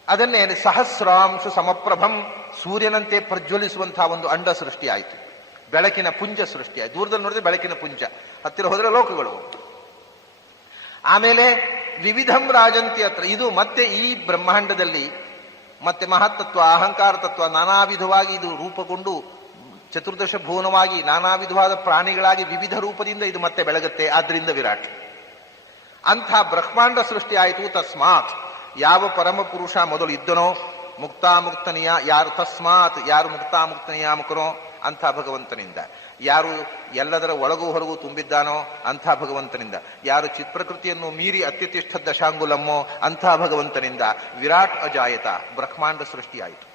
ಅದನ್ನೇ ಸಹಸ್ರಾಂಶ ಸಮಪ್ರಭಂ, ಸೂರ್ಯನಂತೆ ಪ್ರಜ್ವಲಿಸುವಂತಹ ಒಂದು ಅಂಡ ಸೃಷ್ಟಿಯಾಯಿತು. ಬೆಳಕಿನ ಪುಂಜ ಸೃಷ್ಟಿಯಾಯಿತು. ದೂರದಲ್ಲಿ ನೋಡಿದ್ರೆ ಬೆಳಕಿನ ಪುಂಜ, ಹತ್ತಿರ ಹೋದ್ರೆ ಲೋಕಗಳು. ಆಮೇಲೆ ವಿವಿಧಂ ರಾಜಂತಿ ಹತ್ರ. ಇದು ಮತ್ತೆ ಈ ಬ್ರಹ್ಮಾಂಡದಲ್ಲಿ ಮತ್ತೆ ಮಹತ್ತತ್ವ, ಅಹಂಕಾರ ತತ್ವ ನಾನಾ ವಿಧವಾಗಿ ಇದು ರೂಪುಗೊಂಡು ಚತುರ್ದಶ ಭುವನವಾಗಿ ನಾನಾ ವಿಧವಾದ ಪ್ರಾಣಿಗಳಾಗಿ ವಿವಿಧ ರೂಪದಿಂದ ಇದು ಮತ್ತೆ ಬೆಳಗುತ್ತೆ. ಆದ್ರಿಂದ ವಿರಾಟ್. ಅಂಥ ಬ್ರಹ್ಮಾಂಡ ಸೃಷ್ಟಿ ಆಯಿತು. ತಸ್ಮಾತ್, ಯಾವ ಪರಮ ಪುರುಷ ಮೊದಲು ಇದ್ದನೋ, ಮುಕ್ತಾಮುಕ್ತನಿಯ ಯಾರು, ತಸ್ಮಾತ್ ಯಾರು ಮುಕ್ತಾಮುಕ್ತ ನಿಯಾಮಕನೋ ಅಂಥ ಭಗವಂತನಿಂದ, ಯಾರು ಎಲ್ಲದರ ಒಳಗೂ ಹೊರಗೂ ತುಂಬಿದ್ದಾನೋ ಅಂಥ ಭಗವಂತನಿಂದ, ಯಾರು ಚಿತ್ಪ್ರಕೃತಿಯನ್ನು ಮೀರಿ ಅತ್ಯುತ್ತಿಷ್ಠ ದಶಾಂಗುಲಮ್ಮೋ ಅಂಥ ಭಗವಂತನಿಂದ ವಿರಾಟ್ ಅಜಾಯತ, ಬ್ರಹ್ಮಾಂಡ ಸೃಷ್ಟಿಯಾಯಿತು.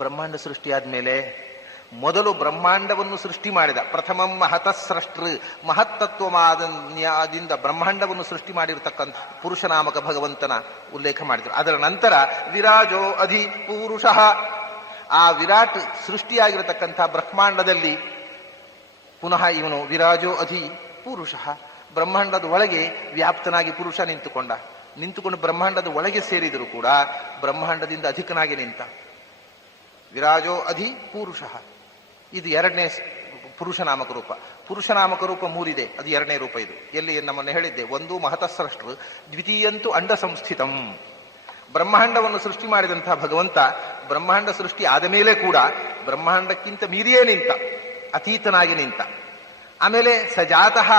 ಬ್ರಹ್ಮಾಂಡ ಸೃಷ್ಟಿಯಾದ್ಮೇಲೆ ಮೊದಲು ಬ್ರಹ್ಮಾಂಡವನ್ನು ಸೃಷ್ಟಿ ಮಾಡಿದ ಪ್ರಥಮಂ ಮಹತಸ್ರಷ್ಟೃ, ಮಹತ್ತತ್ವದಿಂದ ಬ್ರಹ್ಮಾಂಡವನ್ನು ಸೃಷ್ಟಿ ಮಾಡಿರತಕ್ಕಂಥ ಪುರುಷನಾಮಕ ಭಗವಂತನ ಉಲ್ಲೇಖ ಮಾಡಿದರು. ಅದರ ನಂತರ ವಿರಾಜೋ ಅಧಿ ಪೂರುಷಃ, ಆ ವಿರಾಟ್ ಸೃಷ್ಟಿಯಾಗಿರತಕ್ಕಂಥ ಬ್ರಹ್ಮಾಂಡದಲ್ಲಿ ಪುನಃ ಇವನು ವಿರಾಜೋ ಅಧಿ ಪುರುಷಃ, ಬ್ರಹ್ಮಾಂಡದ ಒಳಗೆ ವ್ಯಾಪ್ತನಾಗಿ ಪುರುಷ ನಿಂತುಕೊಂಡು ಬ್ರಹ್ಮಾಂಡದ ಒಳಗೆ ಸೇರಿದರೂ ಕೂಡ ಬ್ರಹ್ಮಾಂಡದಿಂದ ಅಧಿಕನಾಗಿ ನಿಂತ. ವಿರಾಜೋ ಅಧಿ ಪೂರುಷಃ, ಇದು ಎರಡನೇ ಪುರುಷನಾಮಕ ರೂಪ. ಪುರುಷನಾಮಕ ರೂಪ ಮೂರಿದೆ, ಅದು ಎರಡನೇ ರೂಪ. ಇದು ಎಲ್ಲಿ ನಮ್ಮನ್ನು ಹೇಳಿದ್ದೆ, ಒಂದು ಮಹತಸ್ರಷ್ಟೃ, ದ್ವಿತೀಯಂತೂ ಅಂಡ ಸಂಸ್ಥಿತಂ. ಬ್ರಹ್ಮಾಂಡವನ್ನು ಸೃಷ್ಟಿ ಮಾಡಿದಂತಹ ಭಗವಂತ ಬ್ರಹ್ಮಾಂಡ ಸೃಷ್ಟಿ ಆದ ಮೇಲೆ ಕೂಡ ಬ್ರಹ್ಮಾಂಡಕ್ಕಿಂತ ಮೀರಿಯೇ ನಿಂತ, ಅತೀತನಾಗಿ ನಿಂತ. ಆಮೇಲೆ ಸಜಾತಃ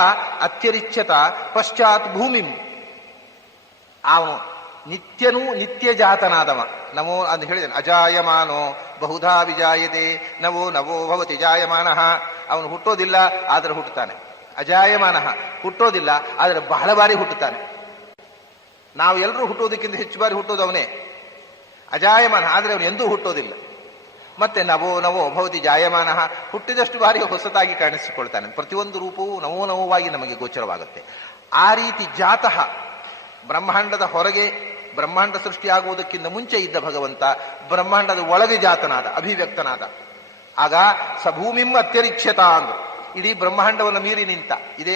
ಅತ್ಯರಿಚ್ಯತ ಪಶ್ಚಾತ್ ಭೂಮಿಂ, ಅವನು ನಿತ್ಯನೂ ನಿತ್ಯ ಜಾತನಾದವ. ನಮೋ ಅಂತ ಹೇಳಿದನು, ಅಜಾಯಮಾನೋ ಬಹುಧಾ ವಿಜಾಯತೆ ನವೋ ನವೋ ಭವತಿ ಜಾಯಮಾನಃ. ಅವನು ಹುಟ್ಟೋದಿಲ್ಲ ಆದರೆ ಹುಟ್ಟುತ್ತಾನೆ. ಅಜಾಯಮಾನಃ, ಹುಟ್ಟೋದಿಲ್ಲ ಆದರೆ ಬಹಳ ಬಾರಿ ಹುಟ್ಟುತ್ತಾನೆ. ನಾವು ಎಲ್ಲರೂ ಹುಟ್ಟೋದಕ್ಕಿಂತ ಹೆಚ್ಚು ಬಾರಿ ಹುಟ್ಟೋದು ಅವನೇ. ಅಜಾಯಮಾನ, ಆದರೆ ಅವನು ಎಂದೂ ಹುಟ್ಟೋದಿಲ್ಲ. ಮತ್ತೆ ನವೋ ನವೋ ಭವತಿ ಜಾಯಮಾನಃ, ಹುಟ್ಟಿದಷ್ಟು ಬಾರಿ ಹೊಸತಾಗಿ ಕಾಣಿಸಿಕೊಳ್ತಾನೆ. ಪ್ರತಿಯೊಂದು ರೂಪವೂ ನವೋ ನವವಾಗಿ ನಮಗೆ ಗೋಚರವಾಗುತ್ತೆ. ಆ ರೀತಿ ಜಾತಃ, ಬ್ರಹ್ಮಾಂಡದ ಹೊರಗೆ ಬ್ರಹ್ಮಾಂಡ ಸೃಷ್ಟಿಯಾಗುವುದಕ್ಕಿಂತ ಮುಂಚೆ ಇದ್ದ ಭಗವಂತ ಬ್ರಹ್ಮಾಂಡದ ಒಳಗೆ ಜಾತನಾದ, ಅಭಿವ್ಯಕ್ತನಾದ. ಆಗ ಸಭೂಮಿಂ ಅತ್ಯರಿಚ್ಯತ ಅಂದ್ರು. ಇಡೀ ಬ್ರಹ್ಮಾಂಡವನ್ನು ಮೀರಿ ನಿಂತ. ಇದೇ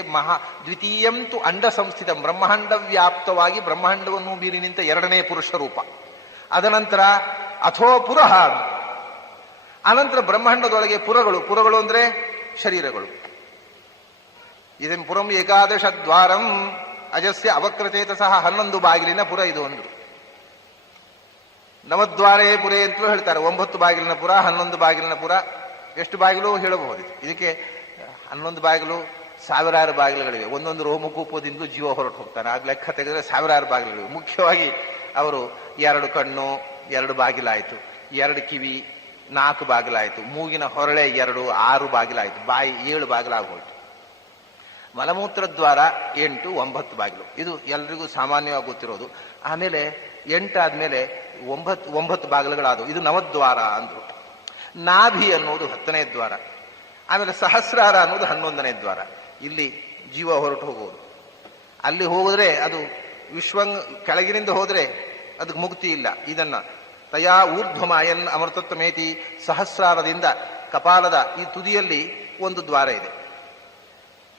ದ್ವಿತೀಯಂತು ಅಂಡ ಸಂಸ್ಥಿತ, ಬ್ರಹ್ಮಾಂಡ ವ್ಯಾಪ್ತವಾಗಿ ಬ್ರಹ್ಮಾಂಡವನ್ನು ಮೀರಿ ನಿಂತ ಎರಡನೇ ಪುರುಷ ರೂಪ. ಅದನಂತರ ಅಥೋ ಪುರಃ, ಅನಂತರ ಬ್ರಹ್ಮಾಂಡದೊಳಗೆ ಪುರಗಳು ಅಂದ್ರೆ ಶರೀರಗಳು. ಇದಂ ಪುರಂ ಏಕಾದಶ ದ್ವಾರಂ ಅಜಸ್ಯ ಅವಕ್ರಚೇತ ಸಹ, 11 ಬಾಗಿಲಿನ ಪುರ ಇದು ಒಂದು. ನವದ್ವಾರೇ ಪುರೇ ಅಂತಲೂ ಹೇಳ್ತಾರೆ. 9 ಬಾಗಿಲಿನ ಪುರ, 11 ಬಾಗಿಲಿನ ಪುರ. ಎಷ್ಟು ಬಾಗಿಲು ಹೇಳಬಹುದು. ಇದಕ್ಕೆ 11 ಬಾಗಿಲು, ಸಾವಿರಾರು ಬಾಗಿಲುಗಳಿವೆ. ಒಂದೊಂದು ರೋಮಕೂಪದಿಂದಲೂ ಜೀವ ಹೊರಟು ಹೋಗ್ತಾನೆ. ಆಗ ಲೆಕ್ಕ ತೆಗೆದ್ರೆ ಸಾವಿರಾರು ಬಾಗಿಲುಗಳಿವೆ. ಮುಖ್ಯವಾಗಿ ಅವರು 2 ಕಣ್ಣು 2 ಬಾಗಿಲಾಯಿತು, 2 ಕಿವಿ 4 ಬಾಗಿಲಾಯಿತು, ಮೂಗಿನ ಹೊರಳೆ 2 6 ಬಾಗಿಲಾಯಿತು, ಬಾಯಿ 7 ಬಾಗಿಲಾಗೋಯ್ತು. ಮಲಮೂತ್ರ ದ್ವಾರ 8 9 ಬಾಗಿಲು. ಇದು ಎಲ್ರಿಗೂ ಸಾಮಾನ್ಯವಾಗಿ ಗೊತ್ತಿರೋದು. ಆಮೇಲೆ 8 ಆದ್ಮೇಲೆ 9 ಬಾಗಿಲುಗಳಾದವು. ಇದು ನವದ್ವಾರ ಅಂದ್ರು. ನಾಭಿ ಅನ್ನೋದು 10ನೇ ದ್ವಾರ. ಆಮೇಲೆ ಸಹಸ್ರಾರ ಅನ್ನೋದು 11ನೇ ದ್ವಾರ. ಇಲ್ಲಿ ಜೀವ ಹೊರಟು ಹೋಗುವುದು. ಅಲ್ಲಿ ಹೋದ್ರೆ ಅದು ಕೆಳಗಿನಿಂದ ಹೋದ್ರೆ ಅದಕ್ಕೆ ಮುಕ್ತಿ ಇಲ್ಲ. ಇದನ್ನ ತಯಾ ಊರ್ಧ್ವಮಾಯನ್ ಅಮೃತತ್ವಮೇತಿ, ಸಹಸ್ರಾರದಿಂದ ಕಪಾಲದ ಈ ತುದಿಯಲ್ಲಿ ಒಂದು ದ್ವಾರ ಇದೆ.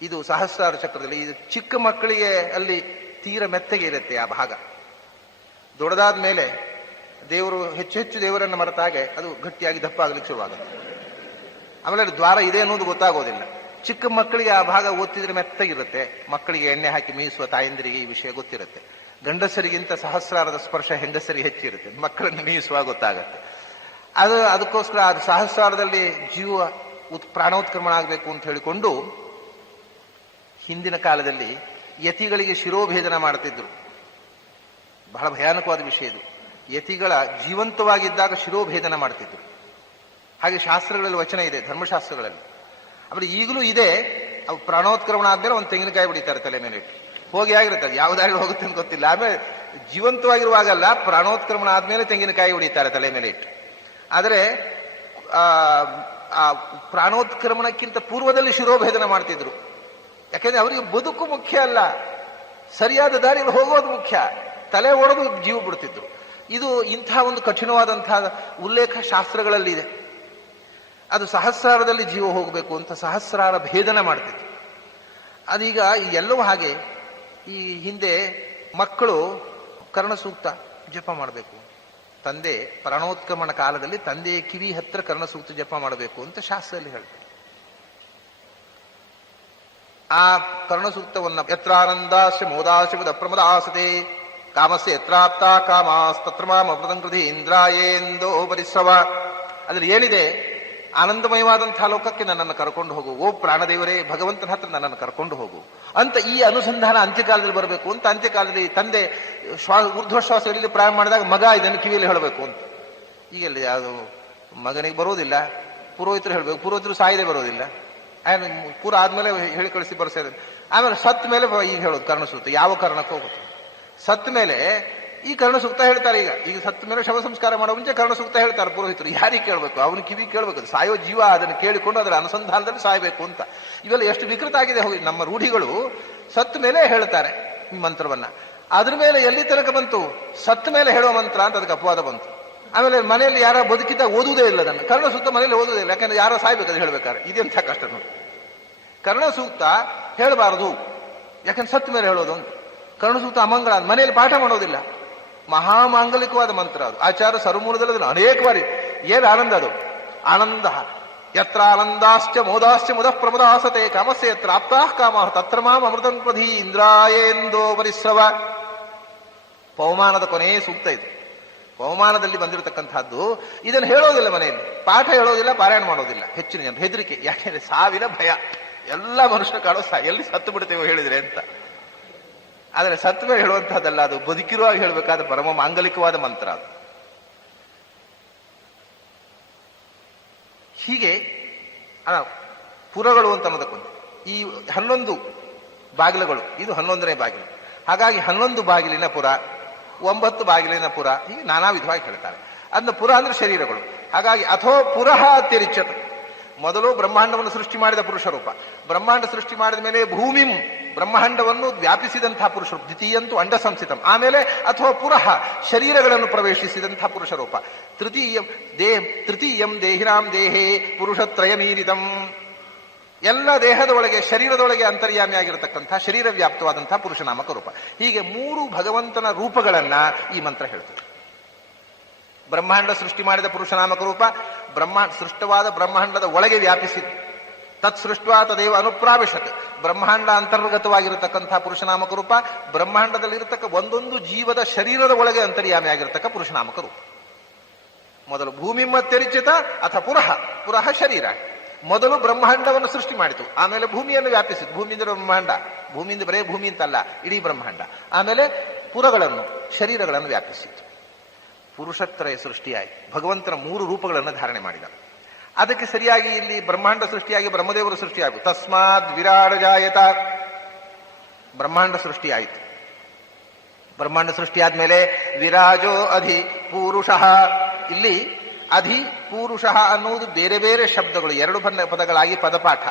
ಇದು ಸಹಸ್ರಾರ ಚಕ್ರದಲ್ಲಿ. ಇದು ಚಿಕ್ಕ ಮಕ್ಕಳಿಗೆ ಅಲ್ಲಿ ತೀರ ಮೆತ್ತಗೆ ಇರುತ್ತೆ ಆ ಭಾಗ. ದೊಡ್ಡದಾದ ಮೇಲೆ ದೇವರು ಹೆಚ್ಚು ದೇವರನ್ನು ಮರೆತ ಹಾಗೆ ಅದು ಗಟ್ಟಿಯಾಗಿ ದಪ್ಪ ಆಗ್ಲಿಕ್ಕೆ ಶುರುವಾಗುತ್ತೆ. ಆಮೇಲೆ ದ್ವಾರ ಇದೆ ಅನ್ನೋದು ಗೊತ್ತಾಗೋದಿಲ್ಲ. ಚಿಕ್ಕ ಮಕ್ಕಳಿಗೆ ಆ ಭಾಗ ಓದ್ತಿದ್ರೆ ಮೆತ್ತಗಿರುತ್ತೆ. ಮಕ್ಕಳಿಗೆ ಎಣ್ಣೆ ಹಾಕಿ ಮೀಸುವ ತಾಯಂದಿರಿಗೆ ಈ ವಿಷಯ ಗೊತ್ತಿರುತ್ತೆ. ಗಂಡಸರಿಗಿಂತ ಸಹಸ್ರಾರದ ಸ್ಪರ್ಶ ಹೆಂಗಸರಿಗೆ ಹೆಚ್ಚಿರುತ್ತೆ. ಮಕ್ಕಳನ್ನು ಮೀಸುವ ಗೊತ್ತಾಗತ್ತೆ. ಅದಕ್ಕೋಸ್ಕರ ಅದು ಸಹಸ್ರಾರದಲ್ಲಿ ಜೀವ ಪ್ರಾಣೋತ್ಕ್ರಮಣ ಆಗಬೇಕು ಅಂತ ಹೇಳಿಕೊಂಡು ಹಿಂದಿನ ಕಾಲದಲ್ಲಿ ಯತಿಗಳಿಗೆ ಶಿರೋಭೇದನ ಮಾಡ್ತಿದ್ರು. ಬಹಳ ಭಯಾನಕವಾದ ವಿಷಯ ಇದು. ಯತಿಗಳ ಜೀವಂತವಾಗಿದ್ದಾಗ ಶಿರೋಭೇದನ ಮಾಡ್ತಿದ್ರು. ಹಾಗೆ ಶಾಸ್ತ್ರಗಳಲ್ಲಿ ವಚನ ಇದೆ, ಧರ್ಮಶಾಸ್ತ್ರಗಳಲ್ಲಿ. ಆಮೇಲೆ ಈಗಲೂ ಇದೆ. ಅವು ಪ್ರಾಣೋತ್ಕ್ರಮಣ ಆದ್ಮೇಲೆ ಒಂದು ತೆಂಗಿನಕಾಯಿ ಹೊಡಿತಾರೆ ತಲೆ ಮೇಲೆ ಇಟ್ಟು. ಹೋಗಿ ಆಗಿರುತ್ತೆ, ಯಾವುದಾಗಿ ಹೋಗುತ್ತೆ ಅಂತ ಗೊತ್ತಿಲ್ಲ. ಆಮೇಲೆ ಜೀವಂತವಾಗಿರುವಾಗಲ್ಲ, ಪ್ರಾಣೋತ್ಕ್ರಮಣ ಆದ್ಮೇಲೆ ತೆಂಗಿನಕಾಯಿ ಹೊಡಿತಾರೆ ತಲೆ ಮೇಲೆ ಇಟ್ಟು. ಆದರೆ ಆ ಪ್ರಾಣೋತ್ಕ್ರಮಣಕ್ಕಿಂತ ಪೂರ್ವದಲ್ಲಿ ಶಿರೋಭೇದನ ಮಾಡ್ತಿದ್ರು. ಯಾಕೆಂದ್ರೆ ಅವರಿಗೆ ಬದುಕು ಮುಖ್ಯ ಅಲ್ಲ, ಸರಿಯಾದ ದಾರಿಯಲ್ಲಿ ಹೋಗೋದು ಮುಖ್ಯ. ತಲೆ ಒಡೆದು ಜೀವ ಬಿಡ್ತಿದ್ರು. ಇದು ಇಂಥ ಒಂದು ಕಠಿಣವಾದಂತಹ ಉಲ್ಲೇಖ ಶಾಸ್ತ್ರಗಳಲ್ಲಿದೆ. ಅದು ಸಹಸ್ರಾರದಲ್ಲಿ ಜೀವ ಹೋಗಬೇಕು ಅಂತ ಸಹಸ್ರಾರ ಭೇದನ ಮಾಡ್ತಿದ್ರು. ಅದೀಗ ಎಲ್ಲವೂ ಹಾಗೆ. ಈ ಹಿಂದೆ ಮಕ್ಕಳು ಕರ್ಣಸೂಕ್ತ ಜಪ ಮಾಡಬೇಕು. ತಂದೆ ಪ್ರಾಣೋತ್ಕ್ರಮಣ ಕಾಲದಲ್ಲಿ ತಂದೆಯ ಕಿವಿ ಹತ್ರ ಕರ್ಣಸೂಕ್ತ ಜಪ ಮಾಡಬೇಕು ಅಂತ ಶಾಸ್ತ್ರದಲ್ಲಿ ಹೇಳ್ತಾರೆ. ಆ ಕರ್ಣಸೂಕ್ತವನ್ನ ಯತ್ರಾನಂದಾಸ್ಯ ಮೋದಾಸ್ಯ ಪ್ರಮದಾಸತೆ ಕಾಮಸ್ಯ ಯತ್ರಾಪ್ತ ಕಾಮಾಸ್ತತ್ರ ಮಾಮೃತಂ ಕೃಧಿ ಇಂದ್ರಾಯೇಂದೋ ಪರಿಸ್ರವ. ಅದ್ರಲ್ಲಿ ಏನಿದೆ? ಆನಂದಮಯವಾದಂತಹ ಲೋಕಕ್ಕೆ ನನ್ನನ್ನು ಕರ್ಕೊಂಡು ಹೋಗು. ಓ ಪ್ರಾಣದೇವರೇ, ಭಗವಂತನ ಹತ್ರ ನನ್ನನ್ನು ಕರ್ಕೊಂಡು ಹೋಗು ಅಂತ ಈ ಅನುಸಂಧಾನ ಅಂತ್ಯಕಾಲದಲ್ಲಿ ಬರಬೇಕು ಅಂತ. ಅಂತ್ಯಕಾಲದಲ್ಲಿ ತಂದೆ ಊರ್ಧ್ವಶ್ವಾಸ ಎಲ್ಲಿ ಪ್ರಾರಂಭ ಮಾಡಿದಾಗ ಮಗ ಇದನ್ನು ಕಿವಿಯಲ್ಲಿ ಹೇಳಬೇಕು ಅಂತ. ಈಗೆಲ್ಲಿ ಅದು ಮಗನಿಗೆ ಬರೋದಿಲ್ಲ. ಪುರೋಹಿತರು ಹೇಳಬೇಕು. ಪುರೋಹಿತರು ಸಾಯದೆ ಬರೋದಿಲ್ಲ. ಪೂರ ಆದ್ಮೇಲೆ ಹೇಳಿ ಕಳಿಸಿ ಬರ್ಸೇನೆ. ಆಮೇಲೆ ಸತ್ ಮೇಲೆ ಈಗ ಹೇಳೋದು ಕರ್ಣಸೂಕ್ತ. ಯಾವ ಕಾರಣಕ್ಕೆ ಹೋಗುತ್ತೆ? ಸತ್ ಮೇಲೆ ಈ ಕರ್ಣಸೂಕ್ತ ಹೇಳ್ತಾರೆ. ಈಗ ಸತ್ ಮೇಲೆ ಶವ ಸಂಸ್ಕಾರ ಮಾಡೋ ಮುಂಚೆ ಕರ್ಣಸೂಕ್ತ ಹೇಳ್ತಾರೆ ಪುರೋಹಿತರು. ಯಾರಿಗೆ ಕೇಳಬೇಕು? ಅವನ ಕಿವಿ ಕೇಳಬೇಕು. ಸಾಯೋ ಜೀವ ಅದನ್ನು ಕೇಳಿಕೊಂಡು ಅದರ ಅನುಸಂಧಾನದಲ್ಲಿ ಸಾಯಬೇಕು ಅಂತ. ಇವೆಲ್ಲ ಎಷ್ಟು ವಿಕೃತ ಆಗಿದೆ ಹೋಗಿ. ನಮ್ಮ ರೂಢಿಗಳು ಸತ್ ಮೇಲೆ ಹೇಳ್ತಾರೆ ಈ ಮಂತ್ರವನ್ನ. ಅದ್ರ ಮೇಲೆ ಎಲ್ಲಿ ತನಕ ಬಂತು? ಸತ್ ಮೇಲೆ ಹೇಳೋ ಮಂತ್ರ ಅಂತ ಅದಕ್ಕೆ ಅಪವಾದ ಬಂತು. ಆಮೇಲೆ ಮನೆಯಲ್ಲಿ ಯಾರ ಬದುಕಿದ್ದಾಗ ಓದುವುದೇ ಇಲ್ಲ ಅದನ್ನು. ಕರ್ಣಸೂಕ್ತ ಮನೆಯಲ್ಲಿ ಓದುವುದೇ ಇಲ್ಲ. ಯಾಕಂದ್ರೆ ಯಾರೋ ಸಾಯ್ಬೇಕು ಅದು ಹೇಳ್ಬೇಕಾದ್ರೆ. ಇದೆಂಥ ಕಷ್ಟ ನೋಡಿ. ಕರ್ಣಸೂಕ್ತ ಹೇಳಬಾರದು, ಯಾಕಂದ್ರೆ ಸತ್ ಮೇಲೆ ಹೇಳೋದು ಅಂತ. ಕರ್ಣಸೂಕ್ತ ಅಮಂಗಳ, ಮನೆಯಲ್ಲಿ ಪಾಠ ಮಾಡೋದಿಲ್ಲ. ಮಹಾಮಾಂಗಲಿಕವಾದ ಮಂತ್ರ ಅದು. ಆಚಾರ ಸರ್ವಮೂಲದಲ್ಲಿ ಅದನ್ನು ಅನೇಕ ಬಾರಿ. ಏನು ಆನಂದ ಅದು! ಆನಂದ ಯತ್ರ ಆನಂದಾಶ್ಚ ಮೋದಾಶ್ಚ ಮುದ ಪ್ರಮದಾಸತೆ ಕಾಮಸ್ಯ ಯತ್ರ ಆಪ್ತಾಃ ಕಾಮಃ ತತ್ರ ಮಾಂ ಅಮೃತಂ ಪ್ರಧಿ ಇಂದ್ರಾಯೇಂದೋ ಪರಿಸ್ರವ. ಪವಮಾನದ ಕೊನೆಯೇ ಸೂಕ್ತ ಇದು. ಪವಮಾನದಲ್ಲಿ ಬಂದಿರತಕ್ಕಂಥದ್ದು. ಇದನ್ನು ಹೇಳೋದಿಲ್ಲ ಮನೆಯಲ್ಲಿ, ಪಾಠ ಹೇಳೋದಿಲ್ಲ, ಪಾರಾಯಣ ಮಾಡೋದಿಲ್ಲ. ಹೆಚ್ಚಿನ ಜನರು ಹೆದರಿಕೆ, ಯಾಕೆಂದ್ರೆ ಸಾವಿನ ಭಯ. ಎಲ್ಲ ಮನುಷ್ಯನ ಕಾಡೋ ಎಲ್ಲಿ ಸತ್ತು ಬಿಡ್ತೇವೆ ಹೇಳಿದ್ರೆ ಅಂತ. ಆದರೆ ಸತ್ವ ಹೇಳುವಂತಹದ್ದಲ್ಲ, ಅದು ಬದುಕಿರುವಾಗ ಹೇಳಬೇಕಾದ ಪರಮ ಮಾಂಗಲಿಕವಾದ ಮಂತ್ರ ಅದು. ಹೀಗೆ ಪುರಗಳು ಅಂತ ಅನ್ನೋದಕ್ಕೊಂದು ಈ 11 ಬಾಗಿಲುಗಳು, ಇದು 11ನೇ ಬಾಗಿಲು. ಹಾಗಾಗಿ 11 ಬಾಗಿಲಿನ ಪುರ, 9 ಬಾಗಿಲಿನ ಪುರ, ಹೀಗೆ ನಾನಾ ವಿಧವಾಗಿ ಹೇಳ್ತಾರೆ. ಅದನ್ನ ಪುರ ಅಂದ್ರೆ ಶರೀರಗಳು. ಹಾಗಾಗಿ ಅಥೋ ಪುರಃ ಅತ್ಯರಿಚ್ಯತ, ಮೊದಲು ಬ್ರಹ್ಮಾಂಡವನ್ನು ಸೃಷ್ಟಿ ಮಾಡಿದ ಪುರುಷ ರೂಪ. ಬ್ರಹ್ಮಾಂಡ ಸೃಷ್ಟಿ ಮಾಡಿದ ಮೇಲೆ ಭೂಮಿಂ, ಬ್ರಹ್ಮಾಂಡವನ್ನು ವ್ಯಾಪಿಸಿದಂತಹ ಪುರುಷ ರೂಪ. ದ್ವಿತೀಯಂತೂ ಅಂಡ ಸಂಸ್ಥಿತಂ. ಆಮೇಲೆ ಅಥವಾ ಪುರಃ, ಶರೀರಗಳನ್ನು ಪ್ರವೇಶಿಸಿದಂತಹ ಪುರುಷ ರೂಪ. ತೃತೀಯಂ ದೇಹಿನಾಂ ದೇಹೇ ಪುರುಷತ್ರಯ ಮೀರಿತಂ, ಎಲ್ಲ ದೇಹದೊಳಗೆ ಶರೀರದೊಳಗೆ ಅಂತರ್ಯಾಮಿಯಾಗಿರತಕ್ಕಂಥ ಶರೀರ ವ್ಯಾಪ್ತವಾದಂತಹ ಪುರುಷನಾಮಕ ರೂಪ. ಹೀಗೆ 3 ಭಗವಂತನ ರೂಪಗಳನ್ನ ಈ ಮಂತ್ರ ಹೇಳ್ತದೆ. ಬ್ರಹ್ಮಾಂಡ ಸೃಷ್ಟಿ ಮಾಡಿದ ಪುರುಷನಾಮಕ ರೂಪ, ಸೃಷ್ಟವಾದ ಬ್ರಹ್ಮಾಂಡದ ಒಳಗೆ ವ್ಯಾಪಿಸಿದೆ. ತತ್ ಸೃಷ್ಟ ತದೇವ ಅನುಪ್ರಾವಿಶತ್, ಬ್ರಹ್ಮಾಂಡ ಅಂತರ್ಗತವಾಗಿರತಕ್ಕಂತಹ ಪುರುಷನಾಮಕ ರೂಪ. ಬ್ರಹ್ಮಾಂಡದಲ್ಲಿರತಕ್ಕ ಒಂದೊಂದು ಜೀವದ ಶರೀರದ ಒಳಗೆ ಅಂತರ್ಯಾಮಿಯಾಗಿರತಕ್ಕ ಪುರುಷನಾಮಕ ರೂಪ. ಮೊದಲು ಭೂಮಿಮತ್ಯರಿಚಿತ ಅಥ ಪುರಃ ಶರೀರ. ಮೊದಲು ಬ್ರಹ್ಮಾಂಡವನ್ನು ಸೃಷ್ಟಿ ಮಾಡಿತು, ಆಮೇಲೆ ಭೂಮಿಯನ್ನು ವ್ಯಾಪಿಸಿತು. ಭೂಮಿಯಿಂದ ಬ್ರಹ್ಮಾಂಡ, ಭೂಮಿಯಿಂದ ಬರೇ ಭೂಮಿ ಅಂತಲ್ಲ, ಇಡೀ ಬ್ರಹ್ಮಾಂಡ. ಆಮೇಲೆ ಪುರಗಳನ್ನು, ಶರೀರಗಳನ್ನು ವ್ಯಾಪಿಸಿತು. ಪುರುಷತ್ರಯ ಸೃಷ್ಟಿಯಾಗಿ ಭಗವಂತನ 3 ರೂಪಗಳನ್ನು ಧಾರಣೆ ಮಾಡಿದ. ಅದಕ್ಕೆ ಸರಿಯಾಗಿ ಇಲ್ಲಿ ಬ್ರಹ್ಮಾಂಡ ಸೃಷ್ಟಿಯಾಗಿ ಬ್ರಹ್ಮದೇವರು ಸೃಷ್ಟಿಯಾಗು. ತಸ್ಮಾತ್ ವಿರಾಡ ಜಾಯತ, ಬ್ರಹ್ಮಾಂಡ ಸೃಷ್ಟಿಯಾಯಿತು. ಬ್ರಹ್ಮಾಂಡ ಸೃಷ್ಟಿಯಾದ್ಮೇಲೆ ವಿರಾಜೋ ಅಧಿ ಪೂರುಷಃ, ಇಲ್ಲಿ ಅಧಿ ಪೂರುಷಃ ಅನ್ನುವುದು ಬೇರೆ ಬೇರೆ ಶಬ್ದಗಳು, 2 ಪದಗಳಾಗಿ ಪದಪಾಠ.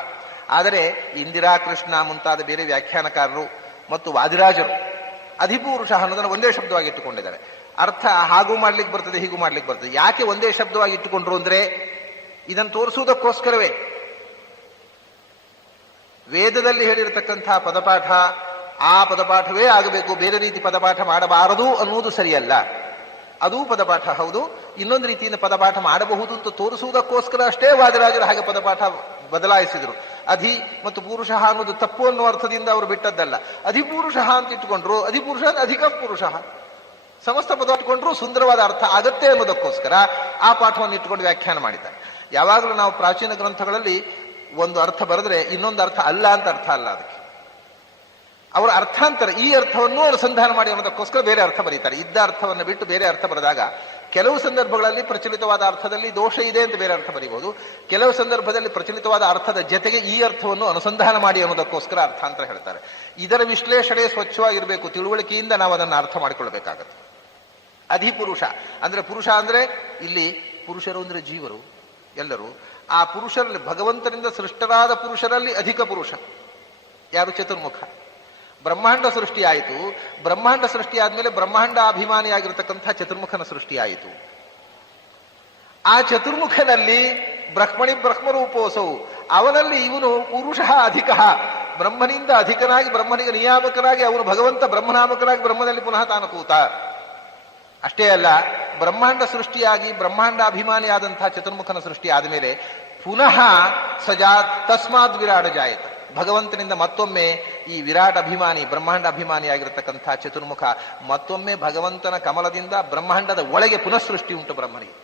ಆದರೆ ಇಂದಿರಾ ಕೃಷ್ಣ ಮುಂತಾದ ಬೇರೆ ವ್ಯಾಖ್ಯಾನಕಾರರು ಮತ್ತು ವಾದಿರಾಜರು ಅಧಿಪುರುಷ ಅನ್ನೋದನ್ನು ಒಂದೇ ಶಬ್ದವಾಗಿ ಇಟ್ಟುಕೊಂಡಿದ್ದಾರೆ. ಅರ್ಥ ಹಾಗೂ ಮಾಡ್ಲಿಕ್ಕೆ ಬರ್ತದೆ, ಹೀಗೂ ಮಾಡ್ಲಿಕ್ಕೆ ಬರ್ತದೆ. ಯಾಕೆ ಒಂದೇ ಶಬ್ದವಾಗಿ ಇಟ್ಟುಕೊಂಡ್ರು ಅಂದ್ರೆ ಇದನ್ನು ತೋರಿಸುವುದಕ್ಕೋಸ್ಕರವೇ. ವೇದದಲ್ಲಿ ಹೇಳಿರತಕ್ಕಂತಹ ಪದಪಾಠ ಆ ಪದಪಾಠವೇ ಆಗಬೇಕು, ಬೇರೆ ರೀತಿ ಪದಪಾಠ ಮಾಡಬಾರದು ಅನ್ನುವುದು ಸರಿಯಲ್ಲ. ಅದೂ ಪದಪಾಠ ಹೌದು, ಇನ್ನೊಂದು ರೀತಿಯಿಂದ ಪದಪಾಠ ಮಾಡಬಹುದು ಅಂತ ತೋರಿಸುವುದಕ್ಕೋಸ್ಕರ ಅಷ್ಟೇ ವಾದಿರಾಜರು ಹಾಗೆ ಪದಪಾಠ ಬದಲಾಯಿಸಿದರು. ಅಧಿ ಮತ್ತು ಪುರುಷ ಅನ್ನೋದು ತಪ್ಪು ಅನ್ನುವ ಅರ್ಥದಿಂದ ಅವರು ಬಿಟ್ಟದ್ದಲ್ಲ. ಅಧಿಪುರುಷ ಅಂತ ಇಟ್ಟುಕೊಂಡ್ರು, ಅಧಿಪುರುಷ ಅಧಿಕ ಪುರುಷ, ಸಮಸ್ತ ಪದ ಇಟ್ಕೊಂಡ್ರು ಸುಂದರವಾದ ಅರ್ಥ ಆಗತ್ತೆ ಅನ್ನೋದಕ್ಕೋಸ್ಕರ ಆ ಪಾಠವನ್ನು ಇಟ್ಟುಕೊಂಡು ವ್ಯಾಖ್ಯಾನ ಮಾಡಿದ್ದಾರೆ. ಯಾವಾಗಲೂ ನಾವು ಪ್ರಾಚೀನ ಗ್ರಂಥಗಳಲ್ಲಿ ಒಂದು ಅರ್ಥ ಬರೆದ್ರೆ ಇನ್ನೊಂದು ಅರ್ಥ ಅಲ್ಲ ಅಂತ ಅರ್ಥ ಅಲ್ಲ, ಅದಕ್ಕೆ ಅವರ ಅರ್ಥಾಂತರ, ಈ ಅರ್ಥವನ್ನು ಅನುಸಂಧಾನ ಮಾಡಿ ಅನ್ನೋದಕ್ಕೋಸ್ಕರ ಬೇರೆ ಅರ್ಥ ಬರೀತಾರೆ. ಇದ್ದ ಅರ್ಥವನ್ನು ಬಿಟ್ಟು ಬೇರೆ ಅರ್ಥ ಬರೆದಾಗ ಕೆಲವು ಸಂದರ್ಭಗಳಲ್ಲಿ ಪ್ರಚಲಿತವಾದ ಅರ್ಥದಲ್ಲಿ ದೋಷ ಇದೆ ಅಂತ ಬೇರೆ ಅರ್ಥ ಬರೀಬಹುದು, ಕೆಲವು ಸಂದರ್ಭದಲ್ಲಿ ಪ್ರಚಲಿತವಾದ ಅರ್ಥದ ಜೊತೆಗೆ ಈ ಅರ್ಥವನ್ನು ಅನುಸಂಧಾನ ಮಾಡಿ ಅನ್ನೋದಕ್ಕೋಸ್ಕರ ಅರ್ಥಾಂತರ ಹೇಳ್ತಾರೆ. ಇದರ ವಿಶ್ಲೇಷಣೆ ಸ್ವಚ್ಛವಾಗಿರಬೇಕು, ತಿಳುವಳಿಕೆಯಿಂದ ನಾವು ಅದನ್ನು ಅರ್ಥ ಮಾಡಿಕೊಳ್ಬೇಕಾಗತ್ತೆ. ಅಧಿಪುರುಷ ಅಂದ್ರೆ, ಪುರುಷ ಅಂದ್ರೆ ಇಲ್ಲಿ ಪುರುಷರು ಅಂದ್ರೆ ಜೀವರು ಎಲ್ಲರೂ. ಆ ಪುರುಷರಲ್ಲಿ ಭಗವಂತನಿಂದ ಸೃಷ್ಟರಾದ ಪುರುಷರಲ್ಲಿ ಅಧಿಕ ಪುರುಷ ಯಾರು? ಚತುರ್ಮುಖ. ಬ್ರಹ್ಮಾಂಡ ಸೃಷ್ಟಿಯಾಯಿತು. ಬ್ರಹ್ಮಾಂಡ ಸೃಷ್ಟಿಯಾದ್ಮೇಲೆ ಬ್ರಹ್ಮಾಂಡ ಅಭಿಮಾನಿಯಾಗಿರ್ತಕ್ಕಂಥ ಚತುರ್ಮುಖನ ಸೃಷ್ಟಿಯಾಯಿತು. ಆ ಚತುರ್ಮುಖನಲ್ಲಿ ಬ್ರಹ್ಮಣಿ ಬ್ರಹ್ಮರೂಪೋಸವು, ಅವನಲ್ಲಿ ಇವನು ಪುರುಷ ಅಧಿಕ, ಬ್ರಹ್ಮನಿಂದ ಅಧಿಕನಾಗಿ ಬ್ರಹ್ಮನಿಗೆ ನಿಯಾಮಕನಾಗಿ ಅವನು ಭಗವಂತ ಬ್ರಹ್ಮನಾಮಕನಾಗಿ ಬ್ರಹ್ಮನಲ್ಲಿ ಪುನಃ ತಾನು ಕೂತ. ಅಷ್ಟೇ ಅಲ್ಲ, ಬ್ರಹ್ಮಾಂಡ ಸೃಷ್ಟಿಯಾಗಿ ಬ್ರಹ್ಮಾಂಡ ಅಭಿಮಾನಿಯಾದಂತಹ ಚತುರ್ಮುಖನ ಸೃಷ್ಟಿ ಆದಮೇಲೆ ಪುನಃ ತಸ್ಮಾತ್ ವಿರಾಟ ಜಾಯತ, ಭಗವಂತನಿಂದ ಮತ್ತೊಮ್ಮೆ ಈ ವಿರಾಟ್ ಅಭಿಮಾನಿ ಬ್ರಹ್ಮಾಂಡ ಅಭಿಮಾನಿಯಾಗಿರತಕ್ಕಂಥ ಚತುರ್ಮುಖ ಮತ್ತೊಮ್ಮೆ ಭಗವಂತನ ಕಮಲದಿಂದ ಬ್ರಹ್ಮಾಂಡದ ಒಳಗೆ ಪುನಃ ಸೃಷ್ಟಿ ಉಂಟು ಬ್ರಹ್ಮನಿಗೆ.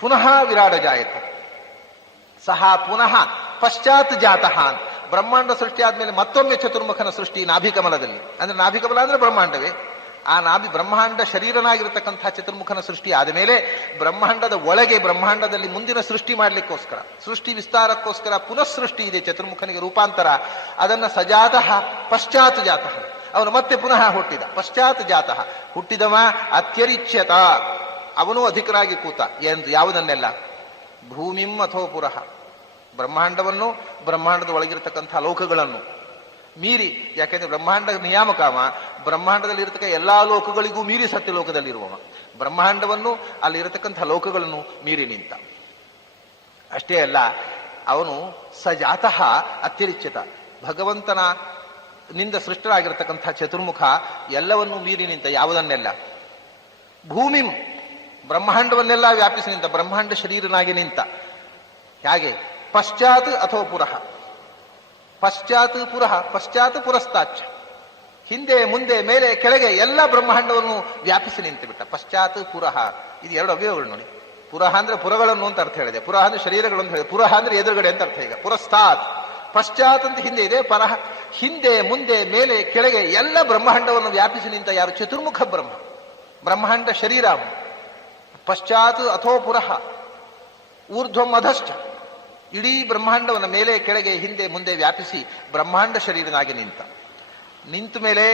ಪುನಃ ವಿರಾಟ ಜಾಯತ ಸಹ ಪುನಃ ಪಶ್ಚಾತ್ ಜಾತಃ, ಬ್ರಹ್ಮಾಂಡ ಸೃಷ್ಟಿ ಆದ್ಮೇಲೆ ಮತ್ತೊಮ್ಮೆ ಚತುರ್ಮುಖನ ಸೃಷ್ಟಿ ನಾಭಿಕಮಲದಲ್ಲಿ. ಅಂದ್ರೆ ನಾಭಿಕಮಲ ಅಂದ್ರೆ ಬ್ರಹ್ಮಾಂಡವೇ. ಆ ಬ್ರಹ್ಮಾಂಡ ಶರೀರನಾಗಿರತಕ್ಕಂಥ ಚತುರ್ಮುಖನ ಸೃಷ್ಟಿ ಆದ ಮೇಲೆ ಬ್ರಹ್ಮಾಂಡದ ಒಳಗೆ ಬ್ರಹ್ಮಾಂಡದಲ್ಲಿ ಮುಂದಿನ ಸೃಷ್ಟಿ ಮಾಡಲಿಕ್ಕೋಸ್ಕರ, ಸೃಷ್ಟಿ ವಿಸ್ತಾರಕ್ಕೋಸ್ಕರ ಪುನಃ ಸೃಷ್ಟಿ ಇದೆ ಚತುರ್ಮುಖನಿಗೆ ರೂಪಾಂತರ. ಅದನ್ನ ಸಜಾತಃ ಪಶ್ಚಾತ್ ಜಾತಃ, ಅವನು ಮತ್ತೆ ಪುನಃ ಹುಟ್ಟಿದ. ಪಶ್ಚಾತ್ ಜಾತಃ, ಹುಟ್ಟಿದವ ಅತ್ಯರಿಚ್ಯತ, ಅವನು ಅಧಿಕರಾಗಿ ಕೂತ. ಯಾವುದನ್ನೆಲ್ಲ? ಭೂಮಿಂ ಅಥೋ ಪುರಃ, ಬ್ರಹ್ಮಾಂಡವನ್ನು ಬ್ರಹ್ಮಾಂಡದ ಒಳಗಿರತಕ್ಕಂಥ ಲೋಕಗಳನ್ನು ಮೀರಿ. ಯಾಕೆಂದ್ರೆ ಬ್ರಹ್ಮಾಂಡ ನಿಯಾಮಕಾಮ, ಬ್ರಹ್ಮಾಂಡದಲ್ಲಿ ಇರತಕ್ಕ ಎಲ್ಲಾ ಲೋಕಗಳಿಗೂ ಮೀರಿ ಸತ್ಯ ಲೋಕದಲ್ಲಿರುವವ, ಬ್ರಹ್ಮಾಂಡವನ್ನು ಅಲ್ಲಿರತಕ್ಕಂಥ ಲೋಕಗಳನ್ನು ಮೀರಿ ನಿಂತ. ಅಷ್ಟೇ ಅಲ್ಲ, ಅವನು ಸಜಾತಃ ಅತ್ಯರಿಚ್ಯತ, ಭಗವಂತನ ನಿಂದ ಸೃಷ್ಟರಾಗಿರತಕ್ಕಂಥ ಚತುರ್ಮುಖ ಎಲ್ಲವನ್ನೂ ಮೀರಿ ನಿಂತ. ಯಾವುದನ್ನೆಲ್ಲ? ಭೂಮಿಂ, ಬ್ರಹ್ಮಾಂಡವನ್ನೆಲ್ಲ ವ್ಯಾಪಿಸಿ ನಿಂತ, ಬ್ರಹ್ಮಾಂಡ ಶರೀರನಾಗಿ ನಿಂತ. ಹಾಗೆ ಪಶ್ಚಾತ್ ಅಥವಾ ಪುರಃ, ಪಶ್ಚಾತ್ ಪುರಃ, ಪಶ್ಚಾತ್ ಪುರಸ್ತಾಚ್, ಹಿಂದೆ ಮುಂದೆ ಮೇಲೆ ಕೆಳಗೆ ಎಲ್ಲ ಬ್ರಹ್ಮಾಂಡವನ್ನು ವ್ಯಾಪಿಸಿ ನಿಂತು ಬಿಟ್ಟ. ಪಶ್ಚಾತ್ ಪುರಃ, ಇದು ಎರಡು ಅವಯವಗಳು ನೋಡಿ. ಪುರಃ ಅಂದ್ರೆ ಪುರಗಳನ್ನು ಅಂತ ಅರ್ಥ ಹೇಳಿದೆ, ಪುರಃ ಅಂದ್ರೆ ಶರೀರಗಳು ಅಂತ ಹೇಳಿದೆ, ಪುರಃ ಅಂದ್ರೆ ಎದುರುಗಡೆ ಅಂತ ಅರ್ಥ. ಈಗ ಪುರಸ್ತಾತ್, ಪಶ್ಚಾತ್ ಅಂತ ಹಿಂದೆ ಇದೆ, ಪರಃ ಹಿಂದೆ ಮುಂದೆ ಮೇಲೆ ಕೆಳಗೆ ಎಲ್ಲ ಬ್ರಹ್ಮಾಂಡವನ್ನು ವ್ಯಾಪಿಸಿ ನಿಂತ ಯಾರು? ಚತುರ್ಮುಖ ಬ್ರಹ್ಮ. ಬ್ರಹ್ಮಾಂಡ ಶರೀರ. ಪಶ್ಚಾತ್ ಅಥೋ ಪುರಃ ಊರ್ಧ್ವಂ ಅಧಶ್ಚ, ಇಡೀ ಬ್ರಹ್ಮಾಂಡವನ್ನು ಮೇಲೆ ಕೆಳಗೆ ಹಿಂದೆ ಮುಂದೆ ವ್ಯಾಪಿಸಿ ಬ್ರಹ್ಮಾಂಡ ಶರೀರನಾಗಿ ನಿಂತ ಮೇಲೆ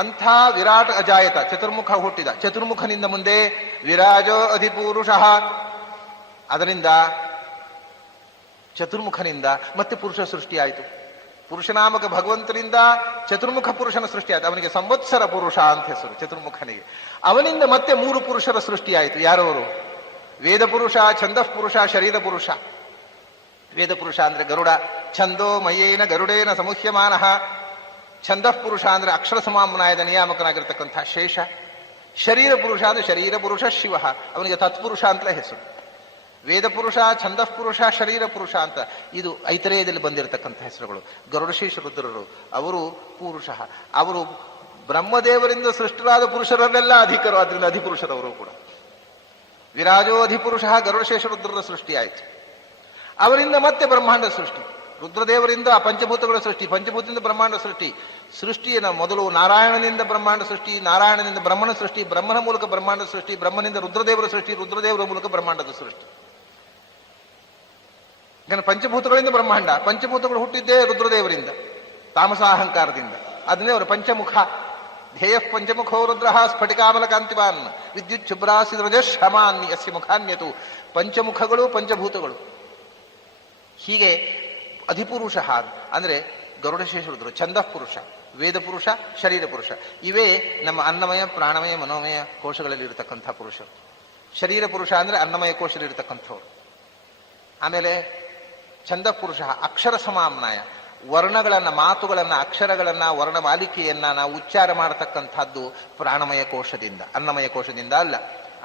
ಅಂಥ ವಿರಾಟ್ ಅಜಾಯತ, ಚತುರ್ಮುಖ ಹುಟ್ಟಿದ. ಚತುರ್ಮುಖನಿಂದ ಮುಂದೆ ವಿರಾಜೋ ಅಧಿಪುರುಷ, ಅದರಿಂದ ಚತುರ್ಮುಖನಿಂದ ಮತ್ತೆ ಪುರುಷ ಸೃಷ್ಟಿಯಾಯಿತು. ಪುರುಷನಾಮಕ ಭಗವಂತನಿಂದ ಚತುರ್ಮುಖ ಪುರುಷನ ಸೃಷ್ಟಿಯಾಯಿತು. ಅವನಿಗೆ ಸಂವತ್ಸರ ಪುರುಷ ಅಂತ ಹೆಸರು ಚತುರ್ಮುಖನಿಗೆ. ಅವನಿಂದ ಮತ್ತೆ 3 ಪುರುಷರ ಸೃಷ್ಟಿಯಾಯಿತು. ಯಾರವರು? ವೇದ ಪುರುಷ, ಛಂದಃ ಪುರುಷ, ಶರೀರ ಪುರುಷ. ವೇದ ಪುರುಷ ಅಂದ್ರೆ ಗರುಡ, ಛಂದೋ ಮಯೇನ ಗರುಡೇನ ಸಮುಹ್ಯಮಾನಃ. ಛಂದಃ ಪುರುಷ ಅಂದ್ರೆ ಅಕ್ಷರ ಸಮಾಮ್ನಾಯದ ನಿಯಾಮಕನಾಗಿರ್ತಕ್ಕಂಥ ಶೇಷ. ಶರೀರ ಪುರುಷ ಅಂದ್ರೆ ಶರೀರ ಪುರುಷ ಶಿವ, ಅವನಿಗೆ ತತ್ಪುರುಷ ಅಂತಲೇ ಹೆಸರು. ವೇದ ಪುರುಷ, ಛಂದಃ ಪುರುಷ, ಶರೀರ ಪುರುಷ ಅಂತ ಇದು ಐತರೇಯದಲ್ಲಿ ಬಂದಿರತಕ್ಕಂಥ ಹೆಸರುಗಳು. ಗರುಡಶೇಷ ರುದ್ರರು ಅವರು ಪುರುಷ. ಅವರು ಬ್ರಹ್ಮದೇವರಿಂದ ಸೃಷ್ಟರಾದ ಪುರುಷರನ್ನೆಲ್ಲ ಅಧಿಕರು, ಅದರಿಂದ ಅಧಿಪುರುಷರವರು ಕೂಡ. ವಿರಾಜೋ ಅಧಿಪುರುಷ ಗರುಡಶೇಷ ರುದ್ರರ ಸೃಷ್ಟಿಯಾಯಿತು. ಅವರಿಂದ ಮತ್ತೆ ಬ್ರಹ್ಮಾಂಡ ಸೃಷ್ಟಿ. ರುದ್ರದೇವರಿಂದ ಪಂಚಭೂತಗಳ ಸೃಷ್ಟಿ, ಪಂಚಭೂತದಿಂದ ಬ್ರಹ್ಮಾಂಡ ಸೃಷ್ಟಿ. ಸೃಷ್ಟಿಯನ್ನು ಮೊದಲು ನಾರಾಯಣನಿಂದ ಬ್ರಹ್ಮಾಂಡ ಸೃಷ್ಟಿ, ನಾರಾಯಣನಿಂದ ಬ್ರಹ್ಮನ ಸೃಷ್ಟಿ, ಬ್ರಹ್ಮನ ಮೂಲಕ ಬ್ರಹ್ಮಾಂಡ ಸೃಷ್ಟಿ, ಬ್ರಹ್ಮನಿಂದ ರುದ್ರದೇವರ ಸೃಷ್ಟಿ, ರುದ್ರದೇವರ ಮೂಲಕ ಬ್ರಹ್ಮಾಂಡದ ಸೃಷ್ಟಿ. ಪಂಚಭೂತಗಳಿಂದ ಬ್ರಹ್ಮಾಂಡ, ಪಂಚಭೂತಗಳು ಹುಟ್ಟಿದ್ದೇ ರುದ್ರದೇವರಿಂದ, ತಾಮಸಾಹಂಕಾರದಿಂದ. ಅದನ್ನೇ ಅವರು ಪಂಚಮುಖ. ಧ್ಯೇಯ ಪಂಚಮುಖೋ ರುದ್ರ ಸ್ಫಟಿಕಾಮಲ ಕಾಂತಿವಾನ್ ವಿದ್ಯುತ್ ಶುಭ್ರಾಸಿ ರಜಶಮಾನ್ ಯಸ್ಯ ಮುಖಾನ್ಯತು. ಪಂಚಮುಖಗಳು ಪಂಚಭೂತಗಳು. ಹೀಗೆ ಅಧಿಪುರುಷ ಅಂದ್ರೆ ಗರುಡಶೇಷ ರುದ್ರ, ಛಂದಃ ಪುರುಷ, ವೇದ ಪುರುಷ, ಶರೀರ ಪುರುಷ. ಇವೇ ನಮ್ಮ ಅನ್ನಮಯ ಪ್ರಾಣಮಯ ಮನೋಮಯ ಕೋಶಗಳಲ್ಲಿ ಇರತಕ್ಕಂಥ ಪುರುಷರು. ಶರೀರ ಪುರುಷ ಅಂದ್ರೆ ಅನ್ನಮಯ ಕೋಶದಲ್ಲಿ ಇರತಕ್ಕಂಥವ್ರು. ಆಮೇಲೆ ಛಂದಃ ಪುರುಷ ಅಕ್ಷರ ಸಮಾಮ್ನಾಯ, ವರ್ಣಗಳನ್ನ, ಮಾತುಗಳನ್ನ, ಅಕ್ಷರಗಳನ್ನ, ವರ್ಣಮಾಲಿಕೆಯನ್ನ ನಾವು ಉಚ್ಚಾರ ಮಾಡತಕ್ಕಂಥದ್ದು ಪ್ರಾಣಮಯ ಕೋಶದಿಂದ, ಅನ್ನಮಯ ಕೋಶದಿಂದ ಅಲ್ಲ.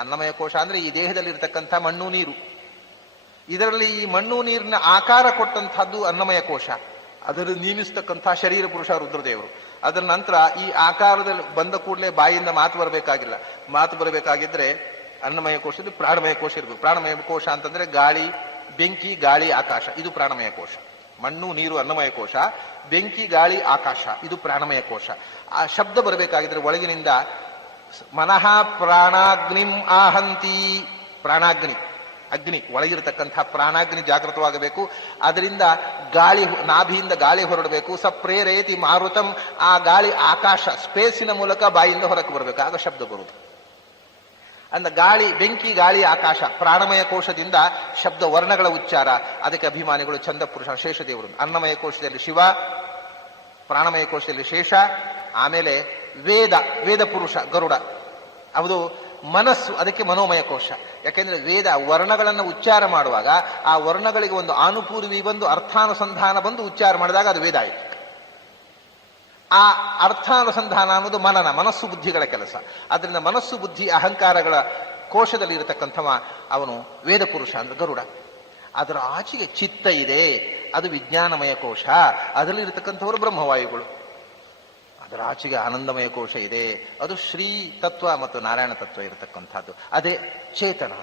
ಅನ್ನಮಯ ಕೋಶ ಅಂದ್ರೆ ಈ ದೇಹದಲ್ಲಿರ್ತಕ್ಕಂಥ ಮಣ್ಣು ನೀರು. ಇದರಲ್ಲಿ ಈ ಮಣ್ಣು ನೀರಿನ ಆಕಾರ ಕೊಟ್ಟಂತಹದ್ದು ಅನ್ನಮಯ ಕೋಶ. ಅದನ್ನು ನಿಯಮಿಸ್ತಕ್ಕಂಥ ಶರೀರ ಪುರುಷ ರುದ್ರದೇವರು. ಅದರ ನಂತರ ಈ ಆಕಾರದಲ್ಲಿ ಬಂದ ಕೂಡಲೇ ಬಾಯಿಂದ ಮಾತು ಬರಬೇಕಾಗಿಲ್ಲ. ಮಾತು ಬರಬೇಕಾಗಿದ್ರೆ ಅನ್ನಮಯ ಕೋಶದ ಪ್ರಾಣಮಯ ಕೋಶ ಇರಬೇಕು. ಪ್ರಾಣಮಯ ಕೋಶ ಅಂತಂದ್ರೆ ಗಾಳಿ, ಬೆಂಕಿ, ಗಾಳಿ, ಆಕಾಶ, ಇದು ಪ್ರಾಣಮಯ ಕೋಶ. ಮಣ್ಣು ನೀರು ಅನ್ನಮಯ ಕೋಶ, ಬೆಂಕಿ, ಗಾಳಿ, ಆಕಾಶ ಇದು ಪ್ರಾಣಮಯ ಕೋಶ. ಆ ಶಬ್ದ ಬರಬೇಕಾಗಿದ್ರೆ ಒಳಗಿನಿಂದ ಮನಃ ಪ್ರಾಣಾಗ್ನಿಂ ಆಹಂತಿ. ಪ್ರಾಣಾಗ್ನಿ, ಅಗ್ನಿ, ಒಳಗಿರತಕ್ಕಂಥ ಪ್ರಾಣಾಗ್ನಿ ಜಾಗೃತವಾಗಬೇಕು. ಅದರಿಂದ ಗಾಳಿ, ನಾಭಿಯಿಂದ ಗಾಳಿ ಹೊರಡಬೇಕು. ಸಪ್ರೇರೇತಿ ಮಾರುತಂ, ಆ ಗಾಳಿ ಆಕಾಶ ಸ್ಪೇಸಿನ ಮೂಲಕ ಬಾಯಿಂದ ಹೊರಕ್ಕೆ ಬರಬೇಕು, ಆಗ ಶಬ್ದ ಬರುವುದು. ಅಂದ ಗಾಳಿ, ಬೆಂಕಿ, ಗಾಳಿ, ಆಕಾಶ ಪ್ರಾಣಮಯ ಕೋಶದಿಂದ ಶಬ್ದ ವರ್ಣಗಳ ಉಚ್ಚಾರ. ಅದಕ್ಕೆ ಅಭಿಮಾನಿಗಳು ಛಂದ ಪುರುಷ ಶೇಷದೇವರು. ಅನ್ನಮಯ ಕೋಶದಲ್ಲಿ ಶಿವ, ಪ್ರಾಣಮಯ ಕೋಶದಲ್ಲಿ ಶೇಷ. ಆಮೇಲೆ ವೇದ, ವೇದ ಪುರುಷ ಗರುಡ. ಅದು ಮನಸ್ಸು, ಅದಕ್ಕೆ ಮನೋಮಯ ಕೋಶ. ಯಾಕೆಂದ್ರೆ ವೇದ ವರ್ಣಗಳನ್ನು ಉಚ್ಚಾರ ಮಾಡುವಾಗ ಆ ವರ್ಣಗಳಿಗೆ ಒಂದು ಆನುಪೂರ್ವಿ ಬಂದು ಅರ್ಥಾನುಸಂಧಾನ ಬಂದು ಉಚ್ಚಾರ ಮಾಡಿದಾಗ ಅದು ವೇದ ಆಯಿತು. ಆ ಅರ್ಥಾನುಸಂಧಾನ ಅನ್ನೋದು ಮನನ, ಮನಸ್ಸು ಬುದ್ಧಿಗಳ ಕೆಲಸ. ಅದರಿಂದ ಮನಸ್ಸು ಬುದ್ಧಿ ಅಹಂಕಾರಗಳ ಕೋಶದಲ್ಲಿ ಇರತಕ್ಕಂಥವ ಅವನು ವೇದ ಪುರುಷ ಅಂದ್ರೆ ಗರುಡ. ಅದರ ಆಚೆಗೆ ಚಿತ್ತ ಇದೆ, ಅದು ವಿಜ್ಞಾನಮಯ ಕೋಶ. ಅದರಲ್ಲಿ ಇರತಕ್ಕಂಥವರು ಬ್ರಹ್ಮವಾಯುಗಳು. ಅದರ ಆಚೆಗೆ ಆನಂದಮಯ ಕೋಶ ಇದೆ, ಅದು ಶ್ರೀ ತತ್ವ ಮತ್ತು ನಾರಾಯಣ ತತ್ವ ಇರತಕ್ಕಂಥದ್ದು. ಅದೇ ಚೇತನ,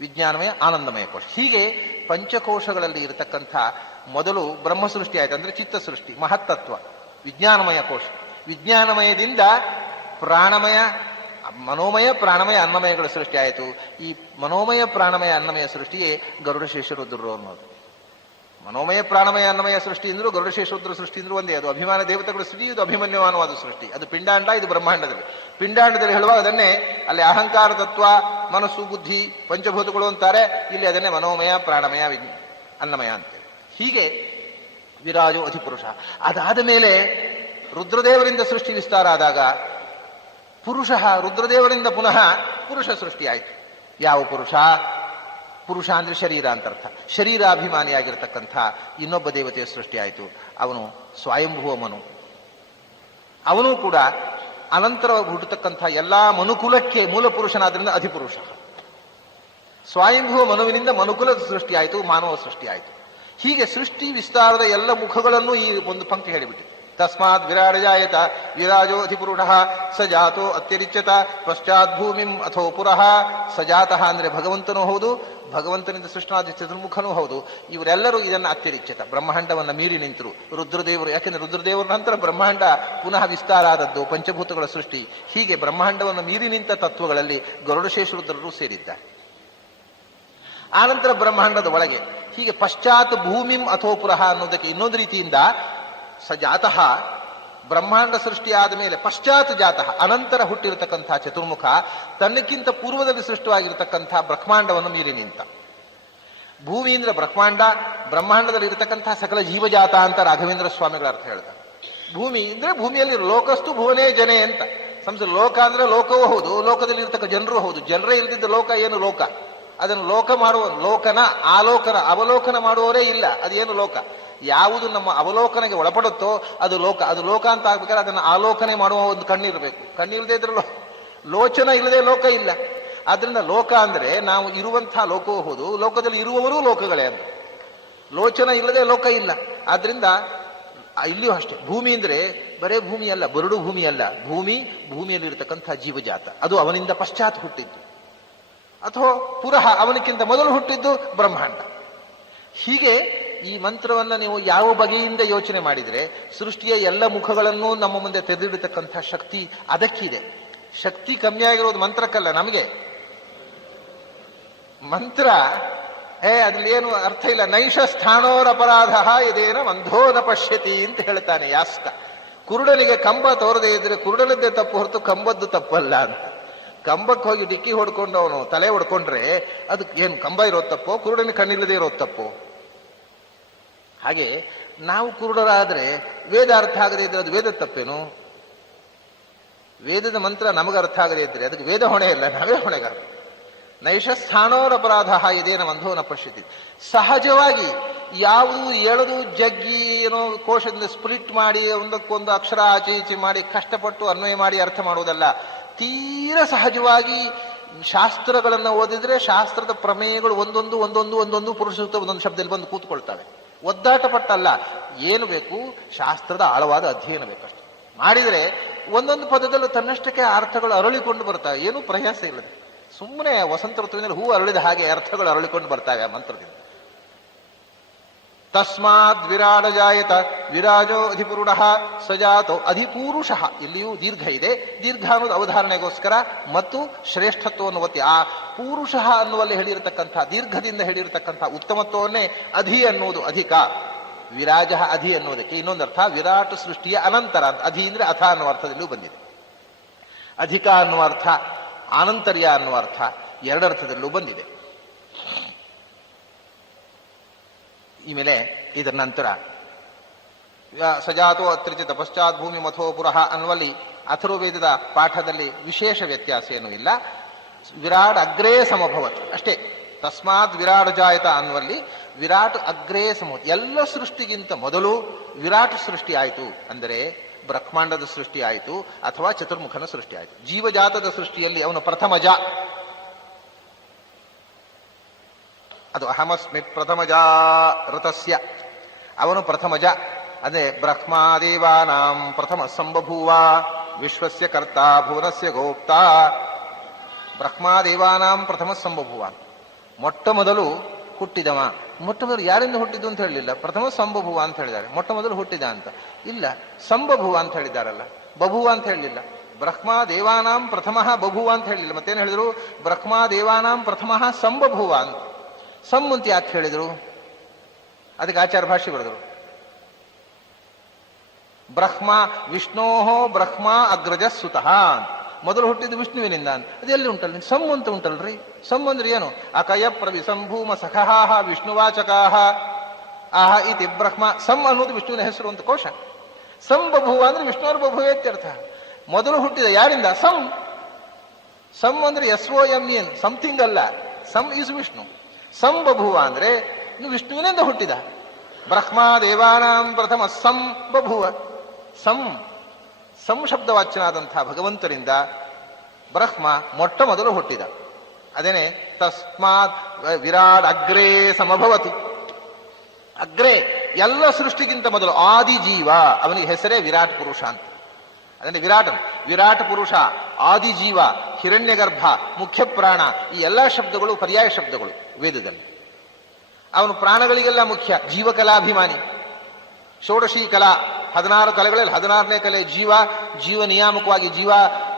ವಿಜ್ಞಾನಮಯ, ಆನಂದಮಯ ಕೋಶ. ಹೀಗೆ ಪಂಚಕೋಶಗಳಲ್ಲಿ ಇರತಕ್ಕಂಥ ಮೊದಲು ಬ್ರಹ್ಮ ಸೃಷ್ಟಿ ಆಯ್ತು ಅಂದ್ರೆ ಚಿತ್ತ ಸೃಷ್ಟಿ, ಮಹತ್ತತ್ವ, ವಿಜ್ಞಾನಮಯ ಕೋಶ. ವಿಜ್ಞಾನಮಯದಿಂದ ಪ್ರಾಣಮಯ, ಮನೋಮಯ, ಪ್ರಾಣಮಯ, ಅನ್ನಮಯಗಳ ಸೃಷ್ಟಿ ಆಯಿತು. ಈ ಮನೋಮಯ, ಪ್ರಾಣಮಯ, ಅನ್ನಮಯ ಸೃಷ್ಟಿಯೇ ಗರುಡಶೇಷರುದ್ರರು ಅನ್ನೋದು. ಮನೋಮಯ, ಪ್ರಾಣಮಯ, ಅನ್ನಮಯ ಸೃಷ್ಟಿ ಅಂದ್ರು ಗರುಡಶೇಷರುದ್ರ ಸೃಷ್ಟಿ ಅಂದ್ರು ಒಂದೇ. ಅದು ಅಭಿಮಾನ ದೇವತೆಗಳ ಸೃಷ್ಟಿ, ಇದು ಅಭಿಮನ್ಯಮಾನವಾದ ಸೃಷ್ಟಿ. ಅದು ಪಿಂಡಾಂಡ, ಇದು ಬ್ರಹ್ಮಾಂಡದಲ್ಲಿ. ಪಿಂಡಾಂಡದಲ್ಲಿ ಹೇಳುವಾಗ ಅದನ್ನೇ ಅಲ್ಲಿ ಅಹಂಕಾರ ತತ್ವ, ಮನಸ್ಸು, ಬುದ್ಧಿ, ಪಂಚಭೂತಗಳು ಅಂತಾರೆ. ಇಲ್ಲಿ ಅದನ್ನೇ ಮನೋಮಯ, ಪ್ರಾಣಮಯ, ಅನ್ನಮಯ ಅಂತೇಳಿ. ಹೀಗೆ ವಿರಾಜೋ ಅಧಿಪುರುಷ. ಅದಾದ ಮೇಲೆ ರುದ್ರದೇವರಿಂದ ಸೃಷ್ಟಿ ವಿಸ್ತಾರ ಆದಾಗ ಪುರುಷ, ರುದ್ರದೇವರಿಂದ ಪುನಃ ಪುರುಷ ಸೃಷ್ಟಿ ಆಯಿತು. ಯಾವ ಪುರುಷ? ಪುರುಷ ಅಂದ್ರೆ ಶರೀರ ಅಂತ ಅರ್ಥ. ಶರೀರಾಭಿಮಾನಿಯಾಗಿರ್ತಕ್ಕಂಥ ಇನ್ನೊಬ್ಬ ದೇವತೆಯ ಸೃಷ್ಟಿ ಆಯಿತು. ಅವನು ಸ್ವಯಂಭುವ ಮನು. ಅವನು ಕೂಡ ಅನಂತರ ಹುಟ್ಟತಕ್ಕಂಥ ಎಲ್ಲಾ ಮನುಕುಲಕ್ಕೆ ಮೂಲ ಪುರುಷನಾದ್ರಿಂದ ಅಧಿಪುರುಷ. ಸ್ವಯಂಭುವ ಮನುವಿನಿಂದ ಮನುಕುಲದ ಸೃಷ್ಟಿ ಆಯಿತು, ಮಾನವ ಸೃಷ್ಟಿ ಆಯಿತು. ಹೀಗೆ ಸೃಷ್ಟಿ ವಿಸ್ತಾರದ ಎಲ್ಲ ಮುಖಗಳನ್ನು ಈ ಒಂದು ಪಂಕ್ತಿ ಹೇಳಿಬಿಟ್ಟಿದೆ. ತಸ್ಮಾತ್ ವಿರಾಡ ಜಾಯತ ವಿರಾಜೋ ಅಧಿಪುರುಷಃ ಸ ಜಾತೋ ಅತ್ಯರಿಚ್ಯತ ಪಶ್ಚಾತ್ ಭೂಮಿಂ ಅಥೋ ಪುರಃ. ಸಜಾತಃ ಅಂದ್ರೆ ಭಗವಂತನೂ ಹೌದು, ಭಗವಂತನಿಂದ ಸೃಷ್ಟನಾದ ಚತುರ್ಮುಖನೂ ಹೌದು. ಇವರೆಲ್ಲರೂ ಇದನ್ನು ಅತ್ಯರಿಚ್ಯತ, ಬ್ರಹ್ಮಾಂಡವನ್ನು ಮೀರಿ ನಿಂತರು ರುದ್ರದೇವರು. ಯಾಕೆಂದ್ರೆ ರುದ್ರದೇವರ ನಂತರ ಬ್ರಹ್ಮಾಂಡ ಪುನಃ ವಿಸ್ತಾರ ಆದದ್ದು, ಪಂಚಭೂತಗಳ ಸೃಷ್ಟಿ. ಹೀಗೆ ಬ್ರಹ್ಮಾಂಡವನ್ನು ಮೀರಿ ನಿಂತ ತತ್ವಗಳಲ್ಲಿ ಗರುಡಶೇಷ ರುದ್ರರು ಸೇರಿದ್ದಾರೆ. ಆನಂತರ ಬ್ರಹ್ಮಾಂಡದ ಒಳಗೆ ಹೀಗೆ ಪಶ್ಚಾತ್ ಭೂಮಿಂ ಅಥೋ ಪುರಃ ಅನ್ನೋದಕ್ಕೆ ಇನ್ನೊಂದು ರೀತಿಯಿಂದ ಸ ಜಾತಃ, ಬ್ರಹ್ಮಾಂಡ ಸೃಷ್ಟಿಯಾದ ಮೇಲೆ ಪಶ್ಚಾತ್ ಜಾತಃ, ಅನಂತರ ಹುಟ್ಟಿರತಕ್ಕಂಥ ಚತುರ್ಮುಖ ತನ್ನಕ್ಕಿಂತ ಪೂರ್ವದಲ್ಲಿ ಸೃಷ್ಟವಾಗಿರತಕ್ಕಂಥ ಬ್ರಹ್ಮಾಂಡವನ್ನು ಮೀರಿ ನಿಂತ. ಭೂಮಿ ಅಂದ್ರೆ ಬ್ರಹ್ಮಾಂಡ, ಬ್ರಹ್ಮಾಂಡದಲ್ಲಿ ಇರತಕ್ಕಂಥ ಸಕಲ ಜೀವಜಾತ ಅಂತ ರಾಘವೇಂದ್ರ ಸ್ವಾಮಿಗಳ ಅರ್ಥ ಹೇಳ್ತಾರೆ. ಭೂಮಿ ಅಂದ್ರೆ ಭೂಮಿಯಲ್ಲಿ ಲೋಕಸ್ತು ಭುವನೇ ಜನೆ ಅಂತ. ಸಂಸ್ಕೃತ ಲೋಕ ಅಂದ್ರೆ ಲೋಕವೂ ಹೌದು, ಲೋಕದಲ್ಲಿ ಇರತಕ್ಕ ಜನರು ಹೌದು. ಜನರೇ ಇಲ್ದಿದ್ದ ಲೋಕ ಏನು ಲೋಕ? ಅದನ್ನು ಲೋಕ ಮಾಡುವ ಲೋಕನ ಆಲೋಕನ ಅವಲೋಕನ ಮಾಡುವವರೇ ಇಲ್ಲ. ಅದೇನು ಲೋಕ? ಯಾವುದು ನಮ್ಮ ಅವಲೋಕನೆಗೆ ಒಳಪಡುತ್ತೋ ಅದು ಲೋಕ. ಅದು ಲೋಕ ಅಂತ ಆಗ್ಬೇಕಾದ್ರೆ ಅದನ್ನು ಆಲೋಕನೆ ಮಾಡುವ ಒಂದು ಕಣ್ಣಿರಬೇಕು. ಕಣ್ಣಿಲ್ಲದೆ ಇದ್ರೆ ಲೋಚನ ಇಲ್ಲದೆ ಲೋಕ ಇಲ್ಲ. ಆದ್ರಿಂದ ಲೋಕ ಅಂದ್ರೆ ನಾವು ಇರುವಂತಹ ಲೋಕವೂ ಹೌದು, ಲೋಕದಲ್ಲಿ ಇರುವವರೂ ಲೋಕಗಳೇ ಅಂತ. ಲೋಚನ ಇಲ್ಲದೆ ಲೋಕ ಇಲ್ಲ. ಆದ್ರಿಂದ ಇಲ್ಲಿಯೂ ಅಷ್ಟೇ, ಭೂಮಿ ಅಂದ್ರೆ ಬರೇ ಭೂಮಿ ಅಲ್ಲ, ಬರಡು ಭೂಮಿ ಅಲ್ಲ. ಭೂಮಿಯಲ್ಲಿರ್ತಕ್ಕಂಥ ಜೀವಜಾತ ಅದು ಅವನಿಂದ ಪಶ್ಚಾತ್ ಹುಟ್ಟಿದ್ದು, ಅಥವಾ ಪುರಃ ಅವನಿಗಿಂತ ಮೊದಲು ಹುಟ್ಟಿದ್ದು ಬ್ರಹ್ಮಾಂಡ. ಹೀಗೆ ಈ ಮಂತ್ರವನ್ನ ನೀವು ಯಾವ ಬಗೆಯಿಂದ ಯೋಚನೆ ಮಾಡಿದರೆ ಸೃಷ್ಟಿಯ ಎಲ್ಲ ಮುಖಗಳನ್ನೂ ನಮ್ಮ ಮುಂದೆ ತೆರೆದಿಡತಕ್ಕಂಥ ಶಕ್ತಿ ಅದಕ್ಕಿದೆ. ಶಕ್ತಿ ಕಮ್ಮಿ ಆಗಿರೋದು ಮಂತ್ರಕ್ಕಲ್ಲ, ನಮಗೆ. ಮಂತ್ರ ಅದ್ರಲ್ಲಿ ಏನು ಅರ್ಥ ಇಲ್ಲ. ನೈಷ ಸ್ಥಾನೋರ ಅಪರಾಧ ಇದೇನ ಮಂಧೋನ ಪಶ್ಯತಿ ಅಂತ ಹೇಳ್ತಾನೆ ಯಾಸ್ಕ. ಕುರುಡನಿಗೆ ಕಂಬ ತೋರದೇ ಇದ್ರೆ ಕುರುಡನದ್ದೇ ತಪ್ಪು ಹೊರತು ಕಂಬದ್ದು ತಪ್ಪಲ್ಲ ಅಂತ. ಕಂಬಕ್ಕೆ ಹೋಗಿ ಡಿಕ್ಕಿ ಹೊಡ್ಕೊಂಡು ಅವನು ತಲೆ ಹೊಡ್ಕೊಂಡ್ರೆ ಅದಕ್ಕೆ ಏನು ಕಂಬ ಇರೋದು ತಪ್ಪೋ, ಕುರುಡನಿಗೆ ಕಣ್ಣಿಲ್ಲದೆ ಇರೋದು ತಪ್ಪೋ? ಹಾಗೆ ನಾವು ಕುರುಡರಾದ್ರೆ ವೇದ ಅರ್ಥ ಆಗದೆ ಇದ್ರೆ ಅದು ವೇದ ತಪ್ಪೇನು? ವೇದದ ಮಂತ್ರ ನಮಗೆ ಅರ್ಥ ಆಗದೆ ಇದ್ರೆ ಅದಕ್ಕೆ ವೇದ ಹೊಣೆ ಇಲ್ಲ, ನಾವೇ ಹೊಣೆಗಾರ. ನೈಷ ಸ್ಥಾನೋರ ಅಪರಾಧ ಇದೇನ ಮಂಧೋನ ಪಶ್ಯತಿ. ಸಹಜವಾಗಿ ಯಾವುದು ಎಳೆದು ಜಗ್ಗಿ ಏನೋ ಕೋಶದಿಂದ ಸ್ಪ್ಲಿಟ್ ಮಾಡಿ ಒಂದಕ್ಕೊಂದು ಅಕ್ಷರ ಆಚೆ ಈಚೆ ಮಾಡಿ ಕಷ್ಟಪಟ್ಟು ಅನ್ವಯ ಮಾಡಿ ಅರ್ಥ ಮಾಡುವುದಲ್ಲ. ತೀರ ಸಹಜವಾಗಿ ಶಾಸ್ತ್ರಗಳನ್ನು ಓದಿದ್ರೆ ಶಾಸ್ತ್ರದ ಪ್ರಮೇಯಗಳು ಒಂದೊಂದು ಪುರುಷ ಸೂಕ್ತ ಒಂದೊಂದು ಶಬ್ದದಲ್ಲಿ ಬಂದು ಕೂತ್ಕೊಳ್ತವೆ. ಒದ್ದಾಟ ಪಟ್ಟಲ್ಲ. ಏನು ಬೇಕು? ಶಾಸ್ತ್ರದ ಆಳವಾದ ಅಧ್ಯಯನ ಬೇಕಷ್ಟು ಮಾಡಿದರೆ ಒಂದೊಂದು ಪದದಲ್ಲೂ ತನ್ನಷ್ಟಕ್ಕೆ ಅರ್ಥಗಳು ಅರಳಿಕೊಂಡು ಬರ್ತವೆ. ಏನೂ ಪ್ರಯಾಸ ಇಲ್ಲದೆ ಸುಮ್ಮನೆ ವಸಂತ ಋತುವಿನಲ್ಲಿ ಹೂ ಅರಳಿದ ಹಾಗೆ ಅರ್ಥಗಳು ಅರಳಿಕೊಂಡು ಬರ್ತವೆ ಆ ಮಂತ್ರದಿಂದ. ತಸ್ಮಾತ್ ವಿರಾಡ ಜಾಯತ ವಿರಾಜೋ ಅಧಿಪುರುಷಃ ಸಜಾತೋ ಅಧಿಪೂರುಷಃ. ಇಲ್ಲಿಯೂ ದೀರ್ಘ ಇದೆ. ದೀರ್ಘ ಅನ್ನೋದು ಅವಧಾರಣೆಗೋಸ್ಕರ ಮತ್ತು ಶ್ರೇಷ್ಠತ್ವವನ್ನು ಒತ್ತಿ ಆ ಪೂರುಷಃ ಅನ್ನುವಲ್ಲಿ ಹೇಳಿರತಕ್ಕಂಥ ದೀರ್ಘದಿಂದ ಹೇಳಿರತಕ್ಕಂಥ ಉತ್ತಮತ್ವವನ್ನೇ ಅಧಿ ಅನ್ನುವುದು ಅಧಿಕ. ವಿರಾಜ ಅಧಿ ಅನ್ನೋದಕ್ಕೆ ಇನ್ನೊಂದು ಅರ್ಥ ವಿರಾಟ್ ಸೃಷ್ಟಿಯ ಅನಂತರ ಅಂತ. ಅಧಿ ಅಂದ್ರೆ ಅಥ ಅನ್ನುವ ಅರ್ಥದಲ್ಲೂ ಬಂದಿದೆ. ಅಧಿಕ ಅನ್ನುವ ಅರ್ಥ, ಆನಂತರ್ಯ ಅನ್ನುವ ಅರ್ಥ, ಎರಡರ್ಥದಲ್ಲೂ ಬಂದಿದೆ. ಈ ಮೇಲೆ ಇದರ ನಂತರ ಸಜಾತೋ ಅತ್ರಿಚಿತ ಪಶ್ಚಾತ್ ಭೂಮಿ ಮಥೋ ಪುರಃ ಅನ್ನುವಲ್ಲಿ ಅಥರ್ವವೇದದ ಪಾಠದಲ್ಲಿ ವಿಶೇಷ ವ್ಯತ್ಯಾಸ ಏನೂ ಇಲ್ಲ. ವಿರಾಟ್ ಅಗ್ರೇ ಸಮಭವತ್ ಅಷ್ಟೇ. ತಸ್ಮಾತ್ ವಿರಾಟ್ ಜಾಯತ ಅನ್ನುವಲ್ಲಿ ವಿರಾಟ್ ಅಗ್ರೇ ಸಮಭವತ್, ಎಲ್ಲ ಸೃಷ್ಟಿಗಿಂತ ಮೊದಲು ವಿರಾಟ್ ಸೃಷ್ಟಿ ಆಯಿತು. ಅಂದರೆ ಬ್ರಹ್ಮಾಂಡದ ಸೃಷ್ಟಿ ಆಯಿತು ಅಥವಾ ಚತುರ್ಮುಖನ ಸೃಷ್ಟಿ ಆಯಿತು. ಜೀವಜಾತದ ಸೃಷ್ಟಿಯಲ್ಲಿ ಅವನು ಪ್ರಥಮಜ. ಅದು ಅಹಮಸ್ಮಿ ಪ್ರಥಮಜ ಋತಸ್ಯ, ಅವನು ಪ್ರಥಮಜ. ಅದೇ ಬ್ರಹ್ಮಾದೇವಾನಾಂ ಪ್ರಥಮ ಸಂಬಭೂವ ವಿಶ್ವಸ್ಯ ಕರ್ತ ಭುವನಸ್ಯ ಗೋಪ್ತ. ಬ್ರಹ್ಮಾದೇವಾನಾಂ ಪ್ರಥಮ ಸಂಬಭೂವ, ಮೊಟ್ಟ ಮೊದಲು ಹುಟ್ಟಿದವ. ಮೊಟ್ಟ ಮೊದಲು ಯಾರಿಂದ ಹುಟ್ಟಿದ್ದು ಅಂತ ಹೇಳಲಿಲ್ಲ, ಪ್ರಥಮ ಸಂಬಭೂವ ಅಂತ ಹೇಳಿದ್ದಾರೆ. ಮೊಟ್ಟ ಮೊದಲು ಹುಟ್ಟಿದ ಅಂತ ಇಲ್ಲ, ಸಂಬಭೂವ ಅಂತ ಹೇಳಿದ್ದಾರಲ್ಲ, ಬಭೂವ ಅಂತ ಹೇಳಲಿಲ್ಲ. ಬ್ರಹ್ಮಾದೇವಾನಾಂ ಪ್ರಥಮ ಬಭೂವ ಅಂತ ಹೇಳಲಿಲ್ಲ. ಮತ್ತೇನು ಹೇಳಿದ್ರು? ಬ್ರಹ್ಮಾದೇವಾನಾಂ ಪ್ರಥಮ ಸಂಬಭೂವ ಅಂತ. ಅಂತ ಯಾಕೆ ಹೇಳಿದ್ರು? ಅದಕ್ಕೆ ಆಚಾರ್ಯ ಭಾಷ್ಯ ಬರೆದರು. ಬ್ರಹ್ಮ ವಿಷ್ಣೋಹೋ ಬ್ರಹ್ಮ ಅಗ್ರಜ ಸುತಃ, ಮೊದಲು ಹುಟ್ಟಿದ್ದು ವಿಷ್ಣುವಿನಿಂದ ಅಂತ. ಅದೆಲ್ಲಿ ಉಂಟಲ್ಲ? ಅಂತ ಉಂಟಲ್ರಿ. ಅಂದ್ರೆ ಏನು? ಅಕಯ ಪ್ರವಿಸಂಭೂಮ ಸಖಹಾಹ ವಿಷ್ಣುವಾಚಕಾಹ ಆಹ ಇತಿ ಬ್ರಹ್ಮ. ಅನ್ನೋದು ವಿಷ್ಣುವಿನ ಹೆಸರು ಅಂತ ಕೋಶ. ಸಂಬಭೂವ ಅಂದ್ರೆ ವಿಷ್ಣುವರ ಬಭುವೆ ಇತ್ಯರ್ಥ. ಮೊದಲು ಹುಟ್ಟಿದ ಯಾರಿಂದ? ಸಂ ಅಂದ್ರೆ SOMEN, ಸಮಥಿಂಗ್ ಅಲ್ಲ. ಈಸ್ ವಿಷ್ಣು. ಸಂಬಭೂವ ಅಂದ್ರೆ ವಿಷ್ಣುವಿನಿಂದ ಹುಟ್ಟಿದ. ಬ್ರಹ್ಮಾದೇವಾನಾಂ ಪ್ರಥಮ ಸಂಬಭೂವ. ಶಬ್ದವಾಚ್ಯನಾದಂತಹ ಭಗವಂತರಿಂದ ಬ್ರಹ್ಮ ಮೊಟ್ಟ ಮೊದಲು ಹುಟ್ಟಿದ. ಅದೇನೆ ತಸ್ಮಾತ್ ವಿರಾಟ್ ಅಗ್ರೇ ಸಮಭವತಿ. ಅಗ್ರೆ ಎಲ್ಲ ಸೃಷ್ಟಿಗಿಂತ ಮೊದಲು ಆದಿ ಜೀವ, ಅವನಿಗೆ ಹೆಸರೇ ವಿರಾಟ್ ಪುರುಷ ಅಂತ. ಅದನ್ನೇ ವಿರಾಟ್ ಪುರುಷ, ಆದಿಜೀವ, ಹಿರಣ್ಯಗರ್ಭ, ಮುಖ್ಯ ಪ್ರಾಣ, ಈ ಎಲ್ಲ ಶಬ್ದಗಳು ಪರ್ಯಾಯ ಶಬ್ದಗಳು ವೇದದಲ್ಲಿ. ಅವನು ಪ್ರಾಣಗಳಿಗೆಲ್ಲ ಮುಖ್ಯ, ಜೀವಕಲಾಭಿಮಾನಿ. ಷೋಡಶಿ ಕಲಾ, 16 ಕಲೆಗಳಲ್ಲಿ 16ನೇ ಕಲೆ ಜೀವ ನಿಯಾಮಕವಾಗಿ, ಜೀವ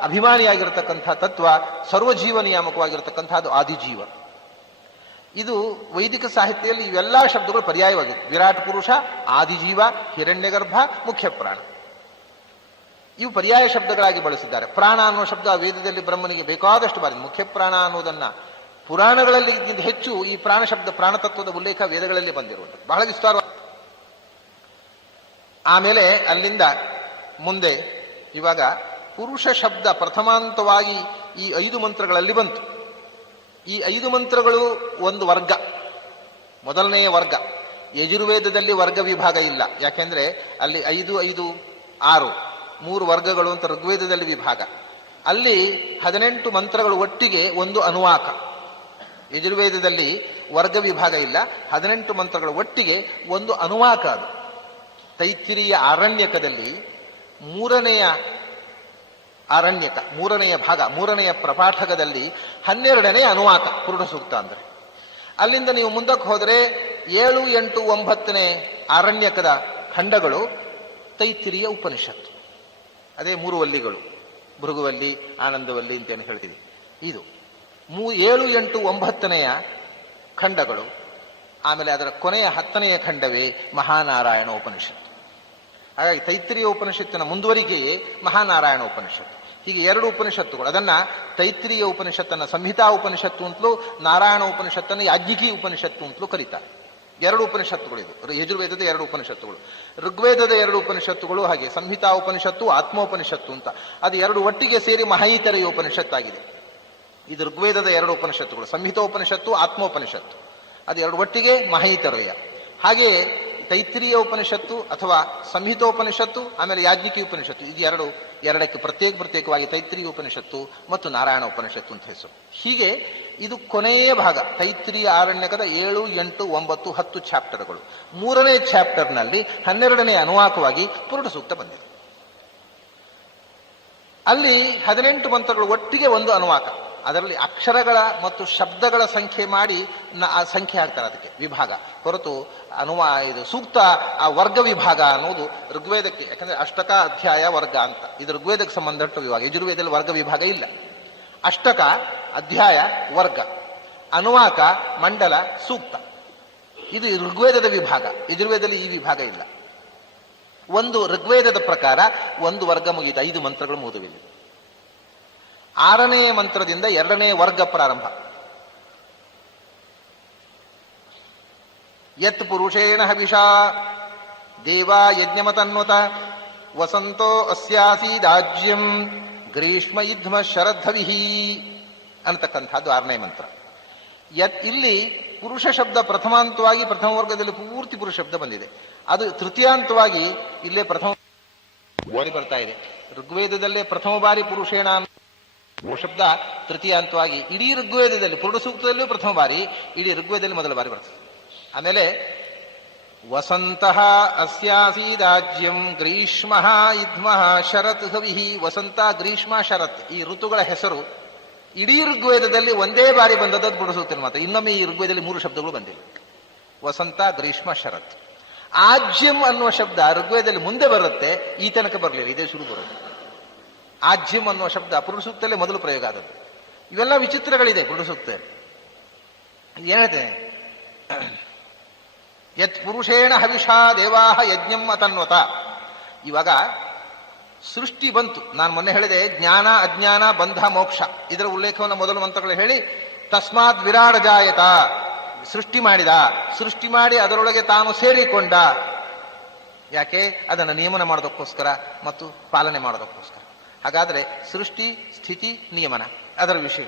ಅಭಿಮಾನಿಯಾಗಿರತಕ್ಕಂಥ ತತ್ವ, ಸರ್ವಜೀವ ನಿಯಾಮಕವಾಗಿರತಕ್ಕಂಥದ್ದು ಆದಿಜೀವ. ಇದು ವೈದಿಕ ಸಾಹಿತ್ಯದಲ್ಲಿ ಇವೆಲ್ಲ ಶಬ್ದಗಳು ಪರ್ಯಾಯವಾಗಿದೆ. ವಿರಾಟ್ ಪುರುಷ, ಆದಿಜೀವ, ಹಿರಣ್ಯಗರ್ಭ, ಮುಖ್ಯ ಪ್ರಾಣ, ಇವು ಪರ್ಯಾಯ ಶಬ್ದಗಳಾಗಿ ಬಳಸಿದ್ದಾರೆ. ಪ್ರಾಣ ಅನ್ನುವ ಶಬ್ದ ವೇದದಲ್ಲಿ ಬ್ರಹ್ಮನಿಗೆ ಬೇಕಾದಷ್ಟು ಬಾರಿ, ಮುಖ್ಯ ಪ್ರಾಣ ಅನ್ನೋದನ್ನ ಪುರಾಣಗಳಲ್ಲಿ ಹೆಚ್ಚು ಈ ಪ್ರಾಣ ಶಬ್ದ, ಪ್ರಾಣತತ್ವದ ಉಲ್ಲೇಖ ವೇದಗಳಲ್ಲಿ ಬಂದಿರುವುದು ಬಹಳ ವಿಸ್ತಾರ. ಆಮೇಲೆ ಅಲ್ಲಿಂದ ಮುಂದೆ ಇವಾಗ ಪುರುಷ ಶಬ್ದ ಪ್ರಥಮಾಂತವಾಗಿ ಈ 5 ಮಂತ್ರಗಳಲ್ಲಿ ಬಂತು. ಈ 5 ಮಂತ್ರಗಳು ಒಂದು ವರ್ಗ, ಮೊದಲನೆಯ ವರ್ಗ. ಯಜುರ್ವೇದದಲ್ಲಿ ವರ್ಗ ವಿಭಾಗ ಇಲ್ಲ, ಯಾಕೆಂದ್ರೆ ಅಲ್ಲಿ 5, 5, 6 3 ವರ್ಗಗಳು ಅಂತ ಋಗ್ವೇದದಲ್ಲಿ ವಿಭಾಗ. ಅಲ್ಲಿ 18 ಮಂತ್ರಗಳು ಒಟ್ಟಿಗೆ ಒಂದು ಅನುವಾಕ. ಯಜುರ್ವೇದದಲ್ಲಿ ವರ್ಗ ವಿಭಾಗ ಇಲ್ಲ, 18 ಮಂತ್ರಗಳು ಒಟ್ಟಿಗೆ ಒಂದು ಅನುವಾಕ. ಅದು ತೈತ್ತಿರಿಯ ಆರಣ್ಯಕದಲ್ಲಿ 3ನೆಯ ಆರಣ್ಯಕ, 3ನೆಯ ಭಾಗ, 3ನೆಯ ಪ್ರಪಾಠಕದಲ್ಲಿ 12ನೇ ಅನುವಾಕ ಪೂರ್ಣ ಸೂಕ್ತ ಅಂದ್ರೆ. ಅಲ್ಲಿಂದ ನೀವು ಮುಂದಕ್ಕೆ ಹೋದರೆ 7, 8, 9ನೇ ಆರಣ್ಯಕದ ಖಂಡಗಳು ತೈತ್ತಿರಿಯ ಉಪನಿಷತ್ತು. ಅದೇ 3 ವಲ್ಲಿಗಳು, ಭೃಗುವಲ್ಲಿ, ಆನಂದವಲ್ಲಿ ಅಂತೇನು ಹೇಳ್ತೀವಿ. ಇದು 7, 8, 9ನೆಯ ಖಂಡಗಳು. ಆಮೇಲೆ ಅದರ ಕೊನೆಯ 10ನೆಯ ಖಂಡವೇ ಮಹಾನಾರಾಯಣ ಉಪನಿಷತ್ತು. ಹಾಗಾಗಿ ತೈತ್ರಿಯ ಉಪನಿಷತ್ತಿನ ಮುಂದುವರಿಕೆಯೇ ಮಹಾನಾರಾಯಣ ಉಪನಿಷತ್ತು. ಹೀಗೆ 2 ಉಪನಿಷತ್ತುಗಳು. ಅದನ್ನ ತೈತ್ರಿಯ ಉಪನಿಷತ್ತನ್ನ ಸಂಹಿತಾ ಉಪನಿಷತ್ತು ಅಂತಲೂ, ನಾರಾಯಣ ಉಪನಿಷತ್ತನ್ನು ಯಾಜ್ಞಿಕಿ ಉಪನಿಷತ್ತು ಅಂತಲೂ ಕರೀತಾರೆ. 2 ಉಪನಿಷತ್ತುಗಳು ಇದು. ಯಜುರ್ವೇದದ 2 ಉಪನಿಷತ್ತುಗಳು, ಋಗ್ವೇದದ 2 ಉಪನಿಷತ್ತುಗಳು, ಹಾಗೆ ಸಂಹಿತಾ ಉಪನಿಷತ್ತು, ಆತ್ಮೋಪನಿಷತ್ತು ಅಂತ ಅದು 2 ಒಟ್ಟಿಗೆ ಸೇರಿ ಮಹೈತರೆಯ ಉಪನಿಷತ್ತಾಗಿದೆ. ಇದು ಋಗ್ವೇದದ 2 ಉಪನಿಷತ್ತುಗಳು, ಸಂಹಿತೋಪನಿಷತ್ತು, ಆತ್ಮೋಪನಿಷತ್ತು, ಅದು 2 ಒಟ್ಟಿಗೆ ಮಹೈತರೆಯ. ಹಾಗೆಯೇ ತೈತ್ರಿಯ ಉಪನಿಷತ್ತು ಅಥವಾ ಸಂಹಿತೋಪನಿಷತ್ತು, ಆಮೇಲೆ ಯಾಜ್ಞಿಕಿ ಉಪನಿಷತ್ತು, ಇದು 2ಕ್ಕೆ ಪ್ರತ್ಯೇಕವಾಗಿ ತೈತ್ರಿಯ ಉಪನಿಷತ್ತು ಮತ್ತು ನಾರಾಯಣ ಉಪನಿಷತ್ತು ಅಂತ ಹೆಸರು. ಹೀಗೆ ಇದು ಕೊನೆಯ ಭಾಗ. ತೈತ್ರಿಯ ಆರಣ್ಯಕದ 7, 8, 9, 10 ಚಾಪ್ಟರ್ಗಳು. 3ನೇ ಚಾಪ್ಟರ್ನಲ್ಲಿ 12ನೇ ಅನುವಾಕವಾಗಿ ಪುರುಷ ಸೂಕ್ತ ಬಂದಿದೆ. ಅಲ್ಲಿ 18 ಮಂತ್ರಗಳು ಒಟ್ಟಿಗೆ ಒಂದು ಅನುವಾಕ. ಅದರಲ್ಲಿ ಅಕ್ಷರಗಳ ಮತ್ತು ಶಬ್ದಗಳ ಸಂಖ್ಯೆ ಮಾಡಿ ಸಂಖ್ಯೆ ಹಾಕ್ತಾರೆ ಅದಕ್ಕೆ ವಿಭಾಗ, ಹೊರತು ಇದು ಸೂಕ್ತ ಆ ವರ್ಗ ವಿಭಾಗ ಅನ್ನೋದು ಋಗ್ವೇದಕ್ಕೆ, ಯಾಕಂದ್ರೆ ಅಷ್ಟಕ, ಅಧ್ಯಾಯ, ವರ್ಗ ಅಂತ ಇದು ಋಗ್ವೇದಕ್ಕೆ ಸಂಬಂಧಪಟ್ಟ ವಿಭಾಗ. ಯಜುರ್ವೇದದಲ್ಲಿ ವರ್ಗ ವಿಭಾಗ ಇಲ್ಲ. ಅಷ್ಟಕ, ಅಧ್ಯಾಯ, ವರ್ಗ, ಅನುವಾಕ, ಮಂಡಲ, ಸೂಕ್ತ, ಇದು ಋಗ್ವೇದದ ವಿಭಾಗ. ಯಜುರ್ವೇದದಲ್ಲಿ ಈ ವಿಭಾಗ ಇಲ್ಲ. ಒಂದು ಋಗ್ವೇದದ ಪ್ರಕಾರ ಒಂದು ವರ್ಗ ಮುಗಿದ, 5 ಮಂತ್ರಗಳು ಮುಗಿದುವಿಲ್ಲ. 6ನೇ ಮಂತ್ರದಿಂದ 2ನೇ ವರ್ಗ ಪ್ರಾರಂಭ. ಯತ್ ಪುರುಷೇಣ ಹವಿಷಾ ದೇವಾ ಯಜ್ಞಮತನ್ವತ ವಸಂತೋ ಅಸ್ಯಾಸೀದಾಜ್ಯಂ ಗ್ರೀಷ್ಮ ಯುಧ್ಮ ಶರದ್ಧವಿಹಿ ಅಂತಕ್ಕಂಥದ್ದು 6ನೇ ಮಂತ್ರ. ಇಲ್ಲಿ ಪುರುಷ ಶಬ್ದ ಪ್ರಥಮಾಂತವಾಗಿ ಪ್ರಥಮ ವರ್ಗದಲ್ಲಿ ಪೂರ್ತಿ ಪುರುಷ ಶಬ್ದ ಬಂದಿದೆ. ಅದು ತೃತೀಯಾಂತವಾಗಿ ಇಲ್ಲೇ ಪ್ರಥಮ ಬಾರಿ ಬರ್ತಾ ಇದೆ. ಋಗ್ವೇದದಲ್ಲೇ ಪ್ರಥಮ ಬಾರಿ ಪುರುಷೇಣ ಶಬ್ದ ತೃತೀಯಾಂತವಾಗಿ ಇಡೀ ಋಗ್ವೇದದಲ್ಲಿ, ಪುರುಷ ಸೂಕ್ತದಲ್ಲೂ ಪ್ರಥಮ ಬಾರಿ, ಇಡೀ ಋಗ್ವೇದದಲ್ಲಿ ಮೊದಲ ಬಾರಿ ಬರ್ತದೆ. ಆಮೇಲೆ ವಸಂತಃ ಅಸ್ಯಾಸೀದಾಜ್ಯಂ ಗ್ರೀಷ್ಮ ಯುಧ್ಮ ಶರತ್ ಹವಿಹಿ. ವಸಂತ, ಗ್ರೀಷ್ಮ, ಶರತ್ ಈ ಋತುಗಳ ಹೆಸರು ಇಡೀ ಋಗ್ವೇದದಲ್ಲಿ ಒಂದೇ ಬಾರಿ ಬಂದದ್ದು ಪುರುಷ ಸೂಕ್ತ ಮಾತ್ರ. ಇನ್ನೊಮ್ಮೆ ಈ ಋಗ್ವೇದದಲ್ಲಿ 3 ಶಬ್ದಗಳು ಬಂದಿಲ್ಲ. ವಸಂತ, ಗ್ರೀಷ್ಮ, ಶರತ್. ಆಜ್ಯಂ ಅನ್ನುವ ಶಬ್ದ ಋಗ್ವೇದದಲ್ಲಿ ಮುಂದೆ ಬರುತ್ತೆ, ಈ ತನಕ ಬರಲಿಲ್ಲ, ಇದೇ ಶುರು ಬರುತ್ತೆ. ಆಜ್ಯಂ ಅನ್ನುವ ಶಬ್ದ ಪುರುಷ ಸೂಕ್ತಲ್ಲೇ ಮೊದಲು ಪ್ರಯೋಗ ಆದದ್ದು. ಇವೆಲ್ಲ ವಿಚಿತ್ರಗಳಿದೆ ಪುರುಷ ಸೂಕ್ತ. ಏನಿದೆ, ಯತ್ ಪುರುಷೇಣ ಹವಿಷಾ ದೇವಾಹ ಯಜ್ಞಂ ಅತನ್ವತ. ಇವಾಗ ಸೃಷ್ಟಿ ಬಂತು. ನಾನು ಮೊನ್ನೆ ಹೇಳಿದೆ ಜ್ಞಾನ, ಅಜ್ಞಾನ, ಬಂಧ, ಮೋಕ್ಷ, ಇದರ ಉಲ್ಲೇಖವನ್ನು ಮೊದಲು ಮಂತ್ರಗಳು ಹೇಳಿ, ತಸ್ಮಾತ್ ವಿರಾಡ ಜಾಯತ, ಸೃಷ್ಟಿ ಮಾಡಿ ಅದರೊಳಗೆ ತಾನು ಸೇರಿಕೊಂಡ. ಯಾಕೆ? ಅದನ್ನು ನಿಯಮನ ಮಾಡೋದಕ್ಕೋಸ್ಕರ ಮತ್ತು ಪಾಲನೆ ಮಾಡೋದಕ್ಕೋಸ್ಕರ. ಹಾಗಾದ್ರೆ ಸೃಷ್ಟಿ, ಸ್ಥಿತಿ, ನಿಯಮನ ಅದರ ವಿಷಯ.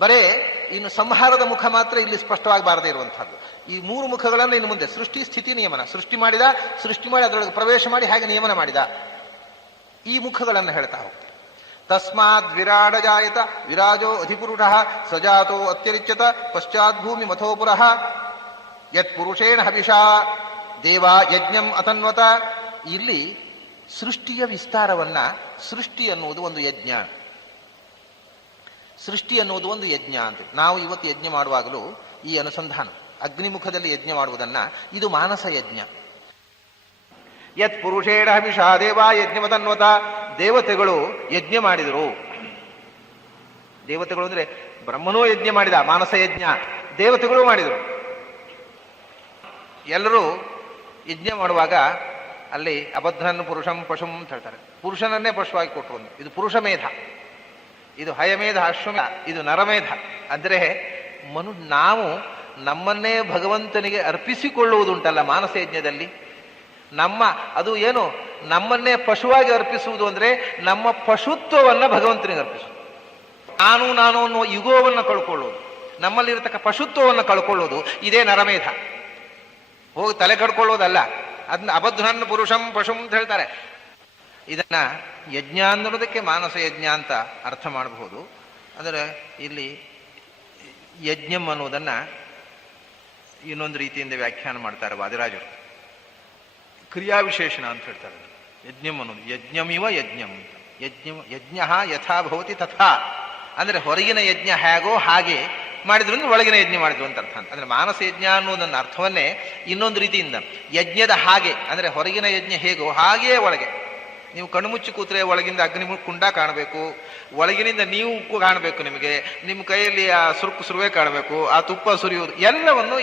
ಬರೇ ಇನ್ನು ಸಂಹಾರದ ಮುಖ ಮಾತ್ರ ಇಲ್ಲಿ ಸ್ಪಷ್ಟವಾಗಿ ಬಾರದೇ ಇರುವಂತಹದ್ದು. ಈ 3 ಮುಖಗಳನ್ನು ಇನ್ನು ಮುಂದೆ ಸೃಷ್ಟಿ, ಸ್ಥಿತಿ, ನಿಯಮನ, ಸೃಷ್ಟಿ ಮಾಡಿ ಅದರೊಳಗೆ ಪ್ರವೇಶ ಮಾಡಿ ಹಾಗೆ ನಿಯಮನ ಮಾಡಿದ, ಈ ಮುಖಗಳನ್ನು ಹೇಳ್ತಾ ಹೋಗ್ತಾರೆ. ತಸ್ಮಾತ್ ವಿರಾಡ ಜಾಯತ ವಿರಾಜೋ ಅಧಿಪುರುಷ ಸಜಾತೋ ಅತ್ಯರಿಚ್ಯತ ಪಶ್ಚಾತ್ ಭೂಮಿ ಮಥೋ ಪುರಃ ಯತ್ ಪುರುಷೇಣ ಹವಿಷಾ ದೇವಾ ಯಜ್ಞಂ ಅತನ್ವತ. ಇಲ್ಲಿ ಸೃಷ್ಟಿಯ ವಿಸ್ತಾರವನ್ನ, ಸೃಷ್ಟಿ ಅನ್ನುವುದು ಒಂದು ಯಜ್ಞ, ಸೃಷ್ಟಿ ಅನ್ನುವುದು ಒಂದು ಯಜ್ಞ ಅಂತ ನಾವು ಇವತ್ತು ಯಜ್ಞ ಮಾಡುವಾಗಲೂ ಈ ಅನುಸಂಧಾನ, ಅಗ್ನಿಮುಖದಲ್ಲಿ ಯಜ್ಞ ಮಾಡುವುದನ್ನ ಇದು ಮಾನಸ ಯಜ್ಞ. ಯತ್ ಪುರುಷೇಣ ಹವಿಷಾ ದೇವ ಯಜ್ಞವತನ್ವತ. ದೇವತೆಗಳು ಯಜ್ಞ ಮಾಡಿದರು. ದೇವತೆಗಳು ಅಂದ್ರೆ ಬ್ರಹ್ಮನೂ ಯಜ್ಞ ಮಾಡಿದ, ಮಾನಸ ಯಜ್ಞ. ದೇವತೆಗಳು ಮಾಡಿದರು. ಎಲ್ಲರೂ ಯಜ್ಞ ಮಾಡುವಾಗ ಅಲ್ಲಿ ಅಬದ್ಧನನ್ನು ಪುರುಷಂ ಪಶುಂ ಅಂತ ಹೇಳ್ತಾರೆ. ಪುರುಷನನ್ನೇ ಪಶುವಾಗಿ ಕೊಟ್ಟರು. ಇದು ಪುರುಷ ಮೇಧ, ಇದು ಹಯಮೇಧ, ಅಶ್ವಮೇಧ, ಇದು ನರಮೇಧ. ಅಂದರೆ ನಾವು ನಮ್ಮನ್ನೇ ಭಗವಂತನಿಗೆ ಅರ್ಪಿಸಿಕೊಳ್ಳುವುದುಂಟಲ್ಲ ಮಾನಸ ಯಜ್ಞದಲ್ಲಿ. ಅದು ಏನು, ನಮ್ಮನ್ನೇ ಪಶುವಾಗಿ ಅರ್ಪಿಸುವುದು ಅಂದ್ರೆ ನಮ್ಮ ಪಶುತ್ವವನ್ನ ಭಗವಂತನಿಗೆ ಅರ್ಪಿಸುವುದು. ನಾನು ಅನ್ನೋ ಯುಗವನ್ನು ಕಳ್ಕೊಳ್ಳೋದು, ನಮ್ಮಲ್ಲಿರತಕ್ಕ ಪಶುತ್ವವನ್ನು ಕಳ್ಕೊಳ್ಳೋದು, ಇದೇ ನರಮೇಧ. ಹೋಗಿ ತಲೆ ಕಡ್ಕೊಳ್ಳೋದಲ್ಲ. ಅದನ್ನ ಅಬದ್ಧನನ್ನು ಪುರುಷಂ ಪಶುಂ ಅಂತ ಹೇಳ್ತಾರೆ. ಇದನ್ನ ಯಜ್ಞ ಅನ್ನೋದಕ್ಕೆ ಮಾನಸ ಯಜ್ಞ ಅಂತ ಅರ್ಥ ಮಾಡಬಹುದು. ಅಂದರೆ ಇಲ್ಲಿ ಯಜ್ಞಂ ಅನ್ನೋದನ್ನ ಇನ್ನೊಂದು ರೀತಿಯಿಂದ ವ್ಯಾಖ್ಯಾನ ಮಾಡ್ತಾರೆ ವಾದಿರಾಜರು. ಕ್ರಿಯಾವಿಶೇಷಣ ಅಂತ ಹೇಳ್ತಾರೆ. ಯಜ್ಞಂ ಅನ್ನೋದು ಯಜ್ಞಮಿವ ಯಜ್ಞಂ. ಯಜ್ಞ ಯಥಾ ಭವತಿ ತಥಾ. ಅಂದ್ರೆ ಹೊರಗಿನ ಯಜ್ಞ ಹೇಗೋ ಹಾಗೆ ಮಾಡಿದ್ರು, ಒಳಗಿನ ಯಜ್ಞ ಮಾಡಿದ್ರು ಅಂತ ಅರ್ಥ. ಅಂದ್ರೆ ಮಾನಸ ಯಜ್ಞ ಅನ್ನೋದನ್ನ ಅರ್ಥವನ್ನೇ ಇನ್ನೊಂದು ರೀತಿಯಿಂದ ಯಜ್ಞದ ಹಾಗೆ, ಅಂದ್ರೆ ಹೊರಗಿನ ಯಜ್ಞ ಹೇಗೋ ಹಾಗೆಯೇ ಒಳಗೆ. ನೀವು ಕಣ್ಣು ಮುಚ್ಚಿ ಕೂತ್ರೆ ಒಳಗಿಂದ ಅಗ್ನಿ ಕುಂಡ ಕಾಣಬೇಕು, ಒಳಗಿನಿಂದ ನೀವು ಕಾಣಬೇಕು, ನಿಮಗೆ ನಿಮ್ಮ ಕೈಯಲ್ಲಿ ಆ ಸುರುವೆ ಕಾಣಬೇಕು, ಆ ತುಪ್ಪ ಸುರಿಯುವುದು ಎಲ್ಲವನ್ನು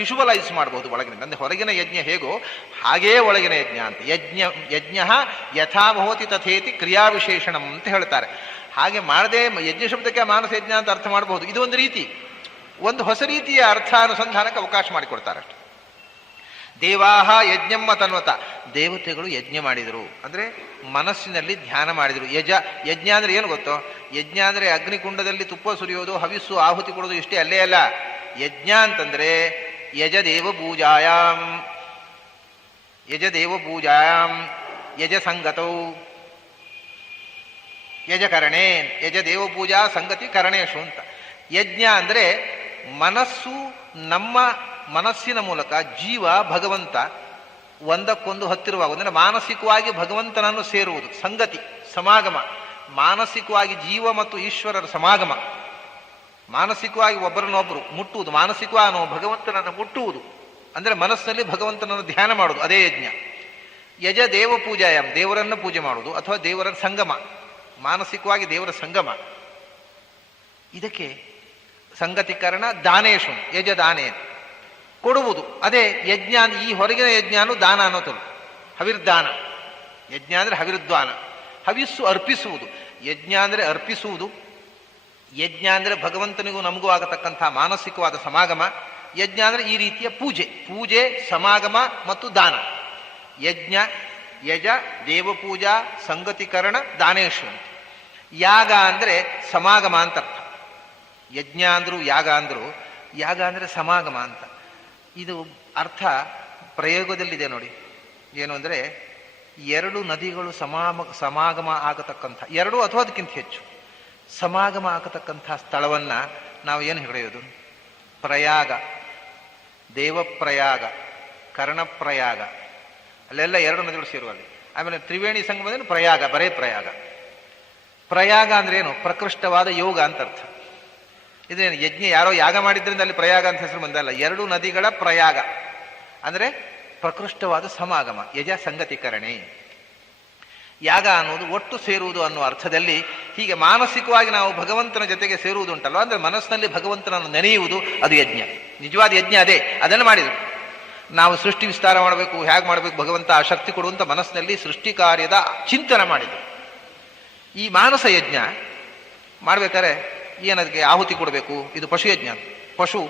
ವಿಶುವಲೈಸ್ ಮಾಡಬಹುದು ಒಳಗಿನಿಂದ. ಅಂದ್ರೆ ಹೊರಗಿನ ಯಜ್ಞ ಹೇಗೋ ಹಾಗೆಯೇ ಒಳಗಿನ ಯಜ್ಞ ಅಂತ. ಯಜ್ಞ ಯಥಾಭವತಿ ತಥೇತಿ ಕ್ರಿಯಾವಿಶೇಷಣಂ ಅಂತ ಹೇಳ್ತಾರೆ. ಹಾಗೆ ಮಾಡದೆ ಯಜ್ಞ ಶಬ್ದಕ್ಕೆ ಮಾನಸ ಯಜ್ಞ ಅಂತ ಅರ್ಥ ಮಾಡಬಹುದು. ಇದು ಒಂದು ರೀತಿ, ಒಂದು ಹೊಸ ರೀತಿಯ ಅರ್ಥಾನುಸಂಧಾನಕ್ಕೆ ಅವಕಾಶ ಮಾಡಿಕೊಡ್ತಾರೆ ಅಷ್ಟೆ. ದೇವಾಹ ಯಜ್ಞಮ್ಮ ತನ್ವತ. ದೇವತೆಗಳು ಯಜ್ಞ ಮಾಡಿದರು ಅಂದ್ರೆ ಮನಸ್ಸಿನಲ್ಲಿ ಧ್ಯಾನ ಮಾಡಿದರು. ಯಜ್ಞ ಅಂದ್ರೆ ಏನು ಗೊತ್ತೋ? ಯಜ್ಞ ಅಂದ್ರೆ ಅಗ್ನಿಕುಂಡದಲ್ಲಿ ತುಪ್ಪ ಸುರಿಯೋದು, ಹವಿಸ್ಸು, ಆಹುತಿ ಕೊಡೋದು ಇಷ್ಟೇ ಅಲ್ಲೇ ಅಲ್ಲ. ಯಜ್ಞ ಅಂತಂದ್ರೆ ಯಜದೇವ ಪೂಜಾಯಾಮ್, ಯಜದೇವ ಪೂಜಾಯಾಮ್, ಯಜ ಸಂಗತೌ, ಯಜಕರಣೇ, ಯಜದೇವ ಪೂಜಾ ಸಂಗತಿ ಕರಣೇಶು ಅಂತ. ಯಜ್ಞ ಅಂದ್ರೆ ಮನಸ್ಸು, ನಮ್ಮ ಮನಸ್ಸಿನ ಮೂಲಕ ಜೀವ ಭಗವಂತ ಒಂದಕ್ಕೊಂದು ಹತ್ತಿರವಾಗುವುದು. ಅಂದ್ರೆ ಮಾನಸಿಕವಾಗಿ ಭಗವಂತನನ್ನು ಸೇರುವುದು, ಸಂಗತಿ, ಸಮಾಗಮ. ಮಾನಸಿಕವಾಗಿ ಜೀವ ಮತ್ತು ಈಶ್ವರರ ಸಮಾಗಮ, ಮಾನಸಿಕವಾಗಿ ಒಬ್ಬರನ್ನೊಬ್ಬರು ಮುಟ್ಟುವುದು, ಮಾನಸಿಕವಾಗಿ ನಾವು ಭಗವಂತನನ್ನು ಮುಟ್ಟುವುದು. ಅಂದ್ರೆ ಮನಸ್ಸಿನಲ್ಲಿ ಭಗವಂತನನ್ನು ಧ್ಯಾನ ಮಾಡುವುದು, ಅದೇ ಯಜ್ಞ. ಯಜ ದೇವ ಪೂಜಾಯಂ, ದೇವರನ್ನು ಪೂಜೆ ಮಾಡುವುದು ಅಥವಾ ದೇವರ ಸಂಗಮ, ಮಾನಸಿಕವಾಗಿ ದೇವರ ಸಂಗಮ. ಇದಕ್ಕೆ ಸಂಗತಿಕರಣ ದಾನೇಶು, ಯಜ ದಾನೇ, ಕೊಡುವುದು. ಅದೇ ಯಜ್ಞ. ಈ ಹೊರಗಿನ ಯಜ್ಞಾನು ದಾನ ಅನ್ನೋದು, ಹವಿರ್ದಾನ. ಯಜ್ಞ ಅಂದ್ರೆ ಹವಿರ್ದಾನ, ಹವಿಸ್ಸು ಅರ್ಪಿಸುವುದು. ಯಜ್ಞ ಅಂದ್ರೆ ಅರ್ಪಿಸುವುದು. ಯಜ್ಞ ಅಂದ್ರೆ ಭಗವಂತನಿಗೂ ನಮಗೂ ಆಗತಕ್ಕಂಥ ಮಾನಸಿಕವಾದ ಸಮಾಗಮ. ಯಜ್ಞ ಅಂದ್ರೆ ಈ ರೀತಿಯ ಪೂಜೆ, ಸಮಾಗಮ ಮತ್ತು ದಾನ. ಯಜ್ಞ, ಯಜ, ದೇವಪೂಜಾ, ಸಂಗತಿಕರಣ, ದಾನೇಶು. ಯಾಗ ಅಂದ್ರೆ ಸಮಾಗಮ ಅಂತ ಅರ್ಥ. ಯಜ್ಞ ಅಂದ್ರು ಯಾಗ ಅಂದ್ರು, ಯಾಗ ಅಂದ್ರೆ ಸಮಾಗಮ ಅಂತ. ಇದು ಅರ್ಥ ಪ್ರಯೋಗದಲ್ಲಿದೆ ನೋಡಿ. ಏನು ಅಂದ್ರೆ ಎರಡು ನದಿಗಳು ಸಮಾಗಮ ಆಗತಕ್ಕಂಥ, ಎರಡು ಅಥವಾ ಅದಕ್ಕಿಂತ ಹೆಚ್ಚು ಸಮಾಗಮ ಆಗತಕ್ಕಂಥ ಸ್ಥಳವನ್ನ ನಾವು ಏನು ಹೇಳೋದು? ಪ್ರಯಾಗ, ದೇವಪ್ರಯಾಗ, ಕರ್ಣಪ್ರಯಾಗ. ಅಲ್ಲೆಲ್ಲ ಎರಡು ನದಿಗಳು ಸೇರುವಲ್ಲಿ. ಆಮೇಲೆ ತ್ರಿವೇಣಿ ಸಂಗಮದಲ್ಲಿ ಪ್ರಯಾಗ, ಬರೇ ಪ್ರಯಾಗ. ಪ್ರಯಾಗ ಅಂದ್ರೆ ಏನು? ಪ್ರಕೃಷ್ಟವಾದ ಯೋಗ ಅಂತ ಅರ್ಥ. ಇದೇನು ಯಜ್ಞ ಯಾರೋ ಯಾಗ ಮಾಡಿದ್ರಿಂದ ಅಲ್ಲಿ ಪ್ರಯಾಗ ಅಂತ ಹೆಸರು ಬಂದಲ್ಲ. ಎರಡು ನದಿಗಳ ಪ್ರಯಾಗ ಅಂದ್ರೆ ಪ್ರಕೃಷ್ಟವಾದ ಸಮಾಗಮ, ಯಜ ಸಂಗತಿಕರಣೆ. ಯಾಗ ಅನ್ನೋದು ಒಟ್ಟು ಸೇರುವುದು ಅನ್ನುವ ಅರ್ಥದಲ್ಲಿ ಹೀಗೆ ಮಾನಸಿಕವಾಗಿ ನಾವು ಭಗವಂತನ ಜೊತೆಗೆ ಸೇರುವುದುಂಟಲ್ವ, ಅಂದ್ರೆ ಮನಸ್ಸಿನಲ್ಲಿ ಭಗವಂತನನ್ನು ನೆನೆಯುವುದು, ಅದು ಯಜ್ಞ. ನಿಜವಾದ ಯಜ್ಞ ಅದೇ. ಅದನ್ನು ಮಾಡಿದರು. ನಾವು ಸೃಷ್ಟಿ ವಿಸ್ತಾರ ಮಾಡಬೇಕು, ಹೇಗೆ ಮಾಡಬೇಕು, ಭಗವಂತ ಆ ಶಕ್ತಿ ಕೊಡುವಂತ ಮನಸ್ಸಿನಲ್ಲಿ ಸೃಷ್ಟಿ ಕಾರ್ಯದ ಚಿಂತನೆ ಮಾಡಿದರು. ಈ ಮಾನಸ ಯಜ್ಞ ಮಾಡ್ಬೇಕಾದ್ರೆ ಏನದಕ್ಕೆ ಆಹುತಿ ಕೊಡಬೇಕು? ಇದು ಪಶು ಯಜ್ಞ. ಪಶು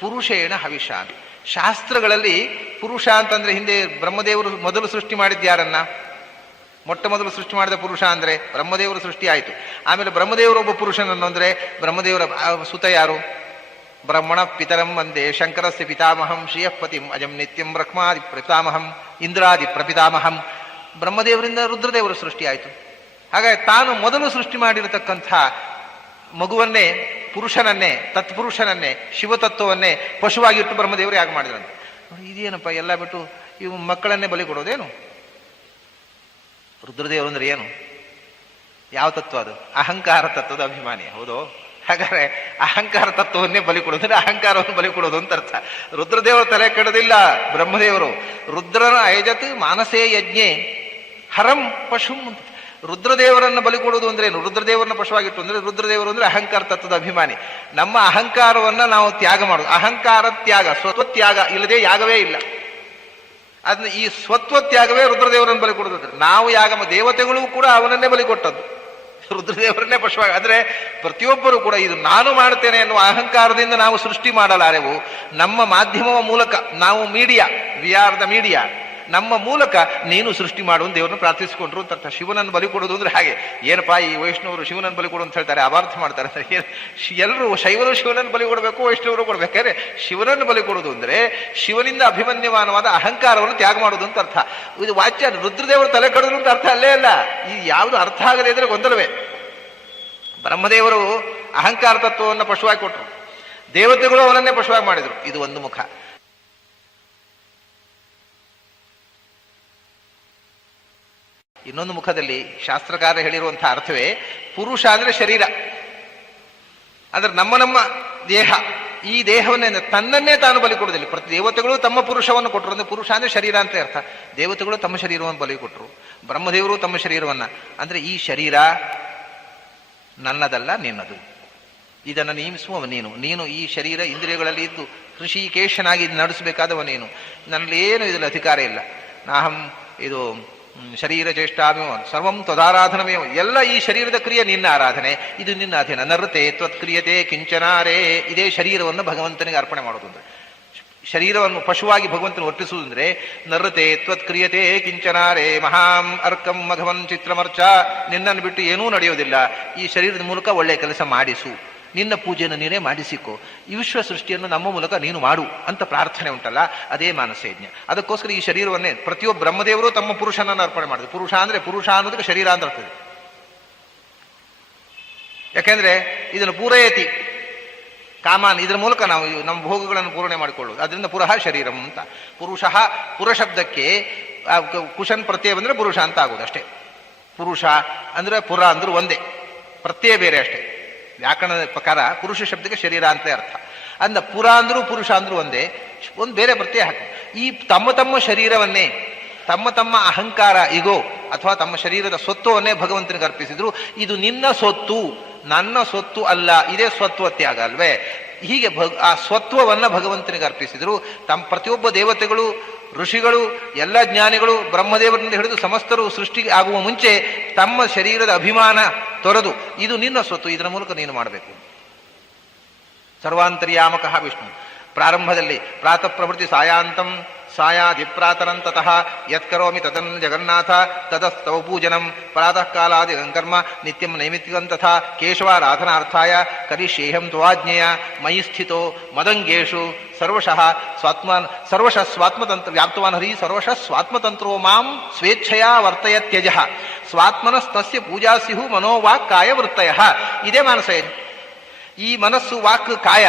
ಪುರುಷೇಣ ಹವಿಷ. ಶಾಸ್ತ್ರಗಳಲ್ಲಿ ಪುರುಷ ಅಂತಂದ್ರೆ ಹಿಂದೆ ಬ್ರಹ್ಮದೇವರು ಮೊದಲು ಸೃಷ್ಟಿ ಮಾಡಿದ್ದು ಯಾರನ್ನ? ಮೊಟ್ಟ ಮೊದಲು ಸೃಷ್ಟಿ ಮಾಡಿದ ಪುರುಷ ಅಂದ್ರೆ ಬ್ರಹ್ಮದೇವರ ಸೃಷ್ಟಿ ಆಯಿತು. ಆಮೇಲೆ ಬ್ರಹ್ಮದೇವರೊಬ್ಬ ಪುರುಷನನ್ನು ಅಂದ್ರೆ ಬ್ರಹ್ಮದೇವರ ಸುತ ಯಾರು? ಬ್ರಹ್ಮಣ ಪಿತರಂ ವಂದೇ ಶಂಕರಸ್ಯ ಪಿತಾಮಹಂ ಶ್ರೀಯಃಪತಿಂ ಅಜಂ ನಿತ್ಯಂ ಬ್ರಹ್ಮಾದಿ ಪ್ರಪಿತಾಮಹಂ ಇಂದ್ರಾದಿ ಪ್ರಪಿತಾಮಹಂ. ಬ್ರಹ್ಮದೇವರಿಂದ ರುದ್ರದೇವರ ಸೃಷ್ಟಿ ಆಯಿತು. ಹಾಗಾಗಿ ತಾನು ಮೊದಲು ಸೃಷ್ಟಿ ಮಾಡಿರತಕ್ಕಂಥ ಮಗುವನ್ನೇ, ಪುರುಷನನ್ನೇ, ತತ್ಪುರುಷನನ್ನೇ, ಶಿವತತ್ವವನ್ನೇ ಪಶುವಾಗಿಟ್ಟು ಬ್ರಹ್ಮದೇವರು ಯಾಕೆ ಮಾಡಿದ್ರಂತೆ. ಇದೇನಪ್ಪ, ಎಲ್ಲ ಬಿಟ್ಟು ಇವು ಮಕ್ಕಳನ್ನೇ ಬಲಿ ಕೊಡೋದೇನು? ರುದ್ರದೇವರು ಅಂದ್ರೆ ಏನು? ಯಾವ ತತ್ವ ಅದು? ಅಹಂಕಾರ ತತ್ವದ ಅಭಿಮಾನಿ. ಹೌದು. ಹಾಗಾದ್ರೆ ಅಹಂಕಾರ ತತ್ವವನ್ನೇ ಬಲಿ ಕೊಡೋದ್ರೆ ಅಹಂಕಾರವನ್ನು ಬಲಿ ಕೊಡೋದು ಅಂತ ಅರ್ಥ. ರುದ್ರದೇವರು ತಲೆ ಕೆಡೋದಿಲ್ಲ. ಬ್ರಹ್ಮದೇವರು ರುದ್ರನ ಅಯಜತ್ ಮಾನಸೇ ಯಜ್ಞೆ ಹರಂ ಪಶುಂ ಅಂತ. ರುದ್ರದೇವರನ್ನು ಬಲಿ ಕೊಡುವುದು ಅಂದ್ರೆ ಏನು? ರುದ್ರದೇವರನ್ನ ಪಶುವಾಗಿಟ್ಟು ಅಂದ್ರೆ ರುದ್ರದೇವರು ಅಂದ್ರೆ ಅಹಂಕಾರ ತತ್ವದ ಅಭಿಮಾನಿ. ನಮ್ಮ ಅಹಂಕಾರವನ್ನ ನಾವು ತ್ಯಾಗ ಮಾಡೋದು. ಅಹಂಕಾರ ತ್ಯಾಗ, ಸ್ವತ್ಯಾಗ ಇಲ್ಲದೆ ಯಾಗವೇ ಇಲ್ಲ. ಅದನ್ನ ಈ ಸ್ವತ್ವತ್ಯಾಗವೇ ರುದ್ರದೇವರನ್ನು ಬಲಿ ಕೊಡುದು. ನಾವು ಯಾಗ ದೇವತೆಗಳು ಕೂಡ ಅವನನ್ನೇ ಬಲಿ ಕೊಟ್ಟದ್ದು, ರುದ್ರದೇವರನ್ನೇ ಪಶುವಾಗಿ. ಅಂದ್ರೆ ಪ್ರತಿಯೊಬ್ಬರು ಕೂಡ ಇದು ನಾನು ಮಾಡ್ತೇನೆ ಎನ್ನುವ ಅಹಂಕಾರದಿಂದ ನಾವು ಸೃಷ್ಟಿ ಮಾಡಲಾರೆವು. ನಮ್ಮ ಮಾಧ್ಯಮವ ಮೂಲಕ, ನಾವು media, we are the media, ನಮ್ಮ ಮೂಲಕ ನೀನು ಸೃಷ್ಟಿ ಮಾಡುವ ದೇವರನ್ನು ಪ್ರಾರ್ಥಿಸಿಕೊಂಡ್ರು ಅಂತ ಅರ್ಥ. ಶಿವನನ್ನು ಬಲಿ ಕೊಡೋದು ಅಂದ್ರೆ ಹಾಗೆ. ಏನಪ್ಪಾ ಈ ವೈಷ್ಣವರು ಶಿವನನ್ನು ಬಲಿ ಕೊಡು ಅಂತ ಹೇಳ್ತಾರೆ, ಅಪಾರ್ಥ ಮಾಡ್ತಾರೆ. ಎಲ್ಲರೂ ಶೈವರು ಶಿವನನ್ನು ಬಲಿ ಕೊಡಬೇಕು, ವೈಷ್ಣವರು ಕೊಡ್ಬೇಕಾದ್ರೆ ಶಿವನನ್ನು ಬಲಿ ಕೊಡುವುದು ಅಂದ್ರೆ ಶಿವನಿಂದ ಅಭಿಮನ್ಯಮಾನವಾದ ಅಹಂಕಾರವನ್ನು ತ್ಯಾಗ ಮಾಡುವುದು ಅಂತ ಅರ್ಥ. ಇದು ವಾಚ್ಯ. ರುದ್ರದೇವರು ತಲೆ ಕಡಿದ್ರು ಅಂತ ಅರ್ಥ ಅಲ್ಲೇ ಅಲ್ಲ. ಈ ಯಾವುದು ಅರ್ಥ ಆಗದೆ ಇದ್ರೆ ಗೊಂದಲವೇ. ಬ್ರಹ್ಮದೇವರು ಅಹಂಕಾರ ತತ್ವವನ್ನು ಪಶುವಾಗಿ ಕೊಟ್ಟರು, ದೇವತೆಗಳು ಅವನನ್ನೇ ಪಶುವಾಗಿ ಮಾಡಿದ್ರು. ಇದು ಒಂದು ಮುಖ. ಇನ್ನೊಂದು ಮುಖದಲ್ಲಿ ಶಾಸ್ತ್ರಕಾರ ಹೇಳಿರುವಂತಹ ಅರ್ಥವೇ ಪುರುಷ ಅಂದ್ರೆ ಶರೀರ, ಅಂದ್ರೆ ನಮ್ಮ ದೇಹ. ಈ ದೇಹವನ್ನೇ ತನ್ನನ್ನೇ ತಾನು ಬಲಿ ಕೊಡುವುದಿಲ್ಲ. ಪ್ರತಿ ದೇವತೆಗಳು ತಮ್ಮ ಪುರುಷವನ್ನು ಕೊಟ್ಟರು. ಅಂದ್ರೆ ಪುರುಷ ಅಂದ್ರೆ ಶರೀರ ಅಂತ ಅರ್ಥ. ದೇವತೆಗಳು ತಮ್ಮ ಶರೀರವನ್ನು ಬಲಿ ಕೊಟ್ಟರು, ಬ್ರಹ್ಮದೇವರು ತಮ್ಮ ಶರೀರವನ್ನ. ಅಂದ್ರೆ ಈ ಶರೀರ ನನ್ನದಲ್ಲ, ನಿನ್ನದು. ಇದನ್ನು ನೇಮಿಸುವವ ನೀನು. ನೀನು ಈ ಶರೀರ ಇಂದ್ರಿಯಗಳಲ್ಲಿ ಇದ್ದು ಋಷಿಕೇಶನಾಗಿ ನಡೆಸಬೇಕಾದವ ನೀನು. ನನ್ನಲ್ಲಿ ಏನು ಇದರಲ್ಲಿ ಅಧಿಕಾರ ಇಲ್ಲ. ನಾಹಂ ಇದು ಶರೀರ ಚೇಷ್ಟಾಮೇವ ಸರ್ವಂ ತ್ವದಾರಾಧನಮೇವ. ಎಲ್ಲ ಈ ಶರೀರದ ಕ್ರಿಯೆ ನಿನ್ನ ಆರಾಧನೆ, ಇದು ನಿನ್ನ ಅಧೀನ. ನರತೆ ತ್ವತ್ಕ್ರಿಯತೆ ಕಿಂಚನಾರೇ. ಇದೇ ಶರೀರವನ್ನು ಭಗವಂತನಿಗೆ ಅರ್ಪಣೆ ಮಾಡೋದು. ಅಂದ್ರೆ ಶರೀರವನ್ನು ಪಶುವಾಗಿ ಭಗವಂತನ ಒಟ್ಟಿಸುವುದಂದ್ರೆ ನರತೆ ತ್ವತ್ಕ್ರಿಯತೆ ಕಿಂಚನಾರೇ ಮಹಾಂ ಅರ್ಕಂ ಮಘವನ್ ಚಿತ್ರಮರ್ಚ. ನಿನ್ನನ್ನು ಬಿಟ್ಟು ಏನೂ ನಡೆಯೋದಿಲ್ಲ. ಈ ಶರೀರದ ಮೂಲಕ ಒಳ್ಳೆಯ ಕೆಲಸ ಮಾಡಿಸು, ನಿನ್ನ ಪೂಜೆಯನ್ನು ನೀನೇ ಮಾಡಿಸಿಕೊ, ಈ ವಿಶ್ವ ಸೃಷ್ಟಿಯನ್ನು ನಮ್ಮ ಮೂಲಕ ನೀನು ಮಾಡು ಅಂತ ಪ್ರಾರ್ಥನೆ ಉಂಟಲ್ಲ, ಅದೇ ಮಾನಸಯಜ್ಞ. ಅದಕ್ಕೋಸ್ಕರ ಈ ಶರೀರವನ್ನೇ ಪ್ರತಿಯೊಬ್ಬ ಬ್ರಹ್ಮದೇವರು ತಮ್ಮ ಪುರುಷನನ್ನು ಅರ್ಪಣೆ ಮಾಡಿದ್ರು. ಪುರುಷ ಅಂದ್ರೆ ಪುರುಷ ಅನ್ನೋದಕ್ಕೆ ಶರೀರ ಅಂತ ಅರ್ಥದೆ. ಯಾಕೆಂದ್ರೆ ಇದನ್ನು ಪೂರಯತಿ ಕಾಮಾನ್, ಇದರ ಮೂಲಕ ನಾವು ನಮ್ಮ ಭೋಗಗಳನ್ನು ಪೂರ್ಣೆ ಮಾಡಿಕೊಳ್ಳುವುದು. ಅದರಿಂದ ಪುರಃ ಶರೀರಂ ಅಂತ. ಪುರುಷ ಪುರಶಬ್ದಕ್ಕೆ ಕುಶನ್ ಪ್ರತ್ಯಯ ಬಂದ್ರೆ ಪುರುಷ ಅಂತ ಆಗುದು ಅಷ್ಟೇ. ಪುರುಷ ಅಂದ್ರೆ ಪುರ ಅಂದ್ರೆ ಒಂದೇ, ಪ್ರತ್ಯಯ ಬೇರೆ ಅಷ್ಟೇ. ವ್ಯಾಕರಣದ ಪ್ರಕಾರ ಪುರುಷ ಶಬ್ದಕ್ಕೆ ಶರೀರ ಅಂತ ಅರ್ಥ. ಅಂದ ಪುರ ಅಂದ್ರೂ ಪುರುಷ ಅಂದ್ರೂ ಒಂದೇ, ಒಂದು ಬೇರೆ ಪ್ರತ್ಯಯ ಹಾಕಿ. ಈ ತಮ್ಮ ಶರೀರವನ್ನೇ, ತಮ್ಮ ಅಹಂಕಾರ ಈಗೋ ಅಥವಾ ತಮ್ಮ ಶರೀರದ ಸ್ವತ್ವವನ್ನೇ ಭಗವಂತನಿಗೆ ಅರ್ಪಿಸಿದ್ರು. ಇದು ನಿನ್ನ ಸೊತ್ತು, ನನ್ನ ಸೊತ್ತು ಅಲ್ಲ. ಇದೇ ಸ್ವತ್ವ ತ್ಯಾಗ ಅಲ್ವೇ? ಹೀಗೆ ಆ ಸ್ವತ್ವವನ್ನ ಭಗವಂತನಿಗೆ ಅರ್ಪಿಸಿದ್ರು. ತಮ್ಮ ಪ್ರತಿಯೊಬ್ಬ ದೇವತೆಗಳು, ಋಷಿಗಳು, ಎಲ್ಲ ಜ್ಞಾನಿಗಳು, ಬ್ರಹ್ಮದೇವರಿಂದ ಹಿಡಿದು ಸಮಸ್ತರು ಸೃಷ್ಟಿಗೆ ಆಗುವ ಮುಂಚೆ ತಮ್ಮ ಶರೀರದ ಅಭಿಮಾನ ತೊರೆದು ಇದು ನಿನ್ನ ಸ್ವತ್ತು, ಇದರ ಮೂಲಕ ನೀನು ಮಾಡಬೇಕು. ಸರ್ವಾಂತರ್ಯಾಮಕಃ ವಿಷ್ಣು. ಪ್ರಾರಂಭದಲ್ಲಿ ಪ್ರಾತಃ ಪ್ರಭೃತಿ ಸಾಯಾಂತಂ ಸಾಯಾಧಿಪ್ರಾತರಂತತಃ ಯತ್ಕರೋಮಿ ತದನ್ ಜಗನ್ನಾಥ ತದಸ್ತವ ಪೂಜನಂ ಪ್ರಾತಃ ಕಾಲಾದಿ ಕರ್ಮ ನಿತ್ಯಂ ನೈಮಿತ್ತಿಕಂ ತಥಾ ಕೇಶವಾರಾಧನಾರ್ಥಾಯ ಕರಿಷ್ಯೇಹಂ ತ್ವಾಜ್ಞೇಯ ಮಯಿ ಸ್ಥಿತೋ ಮದಂಗೇಶು ಸರ್ವಶಃ ಸ್ವಾತ್ಮತಂತ್ರ ವ್ಯಾಪ್ತವಾನ್ ಹರಿ ಸರ್ವಶಃ ಸ್ವಾತ್ಮತಂತ್ರೋ ಮಾಂ ಸ್ವೇಚ್ಛೆಯ ವರ್ತಯ ತ್ಯಜ ಸ್ವಾತ್ಮನಸ್ತಸ್ಯ ಪೂಜಾ ಸ್ಯು ಮನೋವಾಕ್ ಕಾಯ ವೃತ್ತಯ. ಇದೇ ಮಾನಸಯಜ್ಞ. ಈ ಮನಸ್ಸು, ವಾಕ್, ಕಾಯ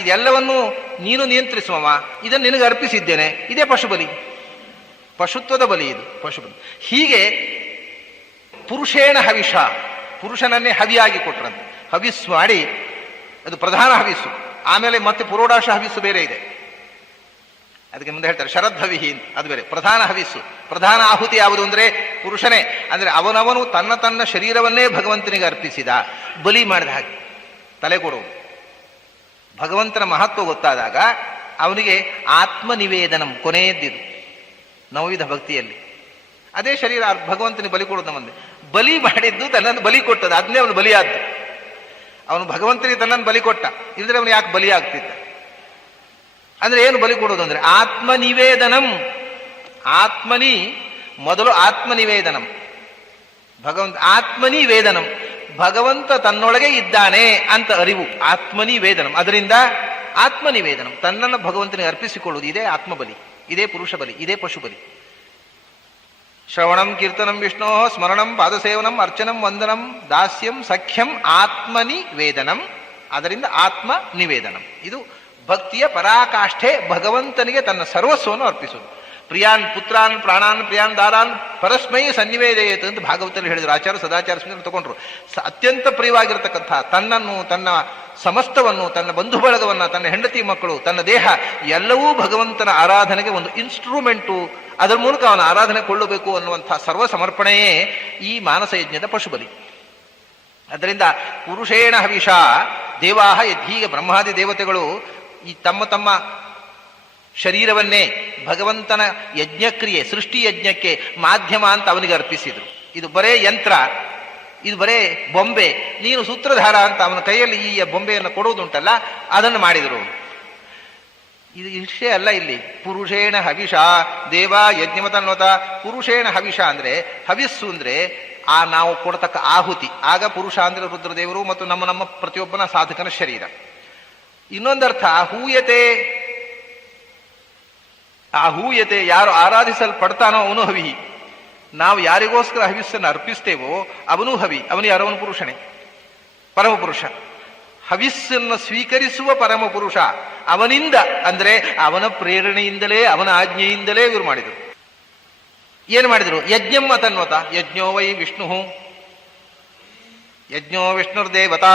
ಇದೆಲ್ಲವನ್ನೂ ನೀನು ನಿಯಂತ್ರಿಸುವವ. ಇದನ್ನು ನಿನಗೆ ಅರ್ಪಿಸಿದ್ದೇನೆ. ಇದೇ ಪಶುಬಲಿ, ಪಶುತ್ವದ ಬಲಿ. ಇದು ಪಶುಬಲಿ. ಹೀಗೆ ಪುರುಷೇಣ ಹವಿಷ, ಪುರುಷನನ್ನೇ ಹವಿಯಾಗಿ ಕೊಟ್ರಂತೆ. ಹವಿಸ್ಸು ಮಾಡಿ, ಅದು ಪ್ರಧಾನ ಹವಿಸ್ಸು. ಆಮೇಲೆ ಮತ್ತೆ ಪುರೋಡಾಶ ಹವಿಸ್ಸು ಬೇರೆ ಇದೆ. ಅದಕ್ಕೆ ಮುಂದೆ ಹೇಳ್ತಾರೆ ಶರದ್ಹವಿಹಿ ಅಂತ, ಅದು ಬೇರೆ. ಪ್ರಧಾನ ಹವಿಸ್ಸು, ಪ್ರಧಾನ ಆಹುತಿ ಯಾವುದು ಅಂದ್ರೆ ಪುರುಷನೇ. ಅಂದ್ರೆ ಅವನವನು ತನ್ನ ಶರೀರವನ್ನೇ ಭಗವಂತನಿಗೆ ಅರ್ಪಿಸಿದ, ಬಲಿ ಮಾಡಿದ ಹಾಗೆ ತಲೆ ಕೊಡುವುದು. ಭಗವಂತನ ಮಹತ್ವ ಗೊತ್ತಾದಾಗ ಅವನಿಗೆ ಆತ್ಮನಿವೇದನಂ ಕೊನೆಯದ್ದಿದು ನವವಿಧ ಭಕ್ತಿಯಲ್ಲಿ. ಅದೇ ಶರೀರ ಭಗವಂತನಿಗೆ ಬಲಿ ಕೊಡೋದು. ನಮ್ಮಂದೆ ಬಲಿ ಮಾಡಿದ್ದು ತನ್ನನ್ನು ಬಲಿ ಕೊಟ್ಟದ್ದು, ಅದನ್ನೇ ಅವನು ಬಲಿಯಾದ್ದು. ಅವನು ಭಗವಂತನಿಗೆ ತನ್ನನ್ನು ಬಲಿ ಕೊಟ್ಟ, ಇಲ್ಲದ್ರೆ ಅವನು ಯಾಕೆ ಬಲಿ ಆಗ್ತಿದ್ದ? ಅಂದ್ರೆ ಏನು ಬಲಿ ಕೊಡೋದು ಅಂದ್ರೆ ಆತ್ಮನಿವೇದನಂ. ಆತ್ಮನಿ ಮೊದಲು ಆತ್ಮನಿವೇದನಂ. ಭಗವಂತ ಆತ್ಮನಿವೇದನಂ, ಭಗವಂತ ತನ್ನೊಳಗೆ ಇದ್ದಾನೆ ಅಂತ ಅರಿವು, ಆತ್ಮನಿವೇದನಂ. ಅದರಿಂದ ಆತ್ಮನಿವೇದನಂ, ತನ್ನನ್ನು ಭಗವಂತನಿಗೆ ಅರ್ಪಿಸಿಕೊಳ್ಳುವುದು. ಇದೇ ಆತ್ಮಬಲಿ, ಇದೇ ಪುರುಷ ಬಲಿ, ಇದೇ ಪಶುಬಲಿ. ಶ್ರವಣಂ ಕೀರ್ತನಂ ವಿಷ್ಣೋ ಸ್ಮರಣಂ ಪಾದಸೇವನಂ ಅರ್ಚನಂ ವಂದನಂ ದಾಸ್ಯಂ ಸಖ್ಯಂ ಆತ್ಮನಿವೇದನಂ. ಅದರಿಂದ ಆತ್ಮ ನಿವೇದನಂ. ಇದು ಭಕ್ತಿಯ ಪರಾಕಾಷ್ಠೆ, ಭಗವಂತನಿಗೆ ತನ್ನ ಸರ್ವಸ್ವವನ್ನು ಅರ್ಪಿಸುವುದು. ಪ್ರಿಯಾನ್ ಪುತ್ರಾನ್ ಪ್ರಾಣಾನ್ ಪ್ರಿಯಾನ್ ದಾರಾನ್ ಪರಸ್ಮೈ ಸನ್ನಿವೇದಯೇತ್ ಅಂತ ಭಾಗವತಲ್ಲಿ ಹೇಳಿದ್ರು. ಆಚಾರ್ಯ ಸದಾಚಾರ ಸ್ವಾಮಿ ತಗೊಂಡ್ರು. ಅತ್ಯಂತ ಪ್ರಿಯವಾಗಿರತಕ್ಕಂಥ ತನ್ನನ್ನು, ತನ್ನ ಸಮಸ್ತವನ್ನು, ತನ್ನ ಬಂಧು ಬಳಗವನ್ನ, ತನ್ನ ಹೆಂಡತಿ ಮಕ್ಕಳು, ತನ್ನ ದೇಹ ಎಲ್ಲವೂ ಭಗವಂತನ ಆರಾಧನೆಗೆ ಒಂದು ಇನ್ಸ್ಟ್ರೂಮೆಂಟು. ಅದರ ಮೂಲಕ ಅವನ ಆರಾಧನೆ ಕೊಳ್ಳಬೇಕು ಅನ್ನುವಂಥ ಸರ್ವ ಸಮರ್ಪಣೆಯೇ ಈ ಮಾನಸ ಯಜ್ಞದ ಪಶುಬಲಿ. ಅದರಿಂದ ಪುರುಷೇಣ ಹವಿಷ ದೇವಾಹ ಹೀಗೆ ಬ್ರಹ್ಮಾದಿ ದೇವತೆಗಳು ಈ ತಮ್ಮ ತಮ್ಮ ಶರೀರವನ್ನೇ ಭಗವಂತನ ಯಜ್ಞಕ್ರಿಯೆ, ಸೃಷ್ಟಿ ಯಜ್ಞಕ್ಕೆ ಮಾಧ್ಯಮ ಅಂತ ಅವನಿಗೆ ಅರ್ಪಿಸಿದ್ರು. ಇದು ಬರೇ ಯಂತ್ರ, ಇದು ಬರೇ ಬೊಂಬೆ, ನೀನು ಸೂತ್ರಧಾರ ಅಂತ ಅವನ ಕೈಯಲ್ಲಿ ಈ ಬೊಂಬೆಯನ್ನು ಕೊಡುವುದುಂಟಲ್ಲ, ಅದನ್ನು ಮಾಡಿದರು. ಇದು ಇಷ್ಟೇ ಅಲ್ಲ, ಇಲ್ಲಿ ಪುರುಷೇಣ ಹವಿಷ ದೇವ ಯಜ್ಞಮತನ್ವತ. ಪುರುಷೇಣ ಹವಿಷ ಅಂದ್ರೆ ಹವಿಸ್ಸು ಅಂದ್ರೆ ಆ ನಾವು ಕೊಡತಕ್ಕ ಆಹುತಿ. ಆಗ ಪುರುಷ ಅಂದ್ರೆ ರುದ್ರದೇವರು ಮತ್ತು ನಮ್ಮ ನಮ್ಮ ಪ್ರತಿಯೊಬ್ಬನ ಸಾಧಕನ ಶರೀರ. ಇನ್ನೊಂದರ್ಥ ಹೂಯತೆ. ಆ ಹೂಯತೆ ಯಾರು ಆರಾಧಿಸಲ್ಪಡ್ತಾನೋ ಅವನು ಹವಿ. ನಾವು ಯಾರಿಗೋಸ್ಕರ ಹವಿಸ್ಸನ್ನು ಅರ್ಪಿಸ್ತೇವೋ ಅವನು ಹವಿ. ಅವನು ಯಾರವನು ಪುರುಷನೇ, ಪರಮಪುರುಷ. ಹವಿಸ್ಸನ್ನು ಸ್ವೀಕರಿಸುವ ಪರಮಪುರುಷ ಅವನಿಂದ, ಅಂದ್ರೆ ಅವನ ಪ್ರೇರಣೆಯಿಂದಲೇ, ಅವನ ಆಜ್ಞೆಯಿಂದಲೇ ಇವರು ಮಾಡಿದರು. ಏನು ಮಾಡಿದರು? ಯಜ್ಞಂ ಅತನ್ವತ. ಯಜ್ಞೋ ವೈ ವಿಷ್ಣು, ಯಜ್ಞೋ ವಿಷ್ಣುರ್ದೇವತಾ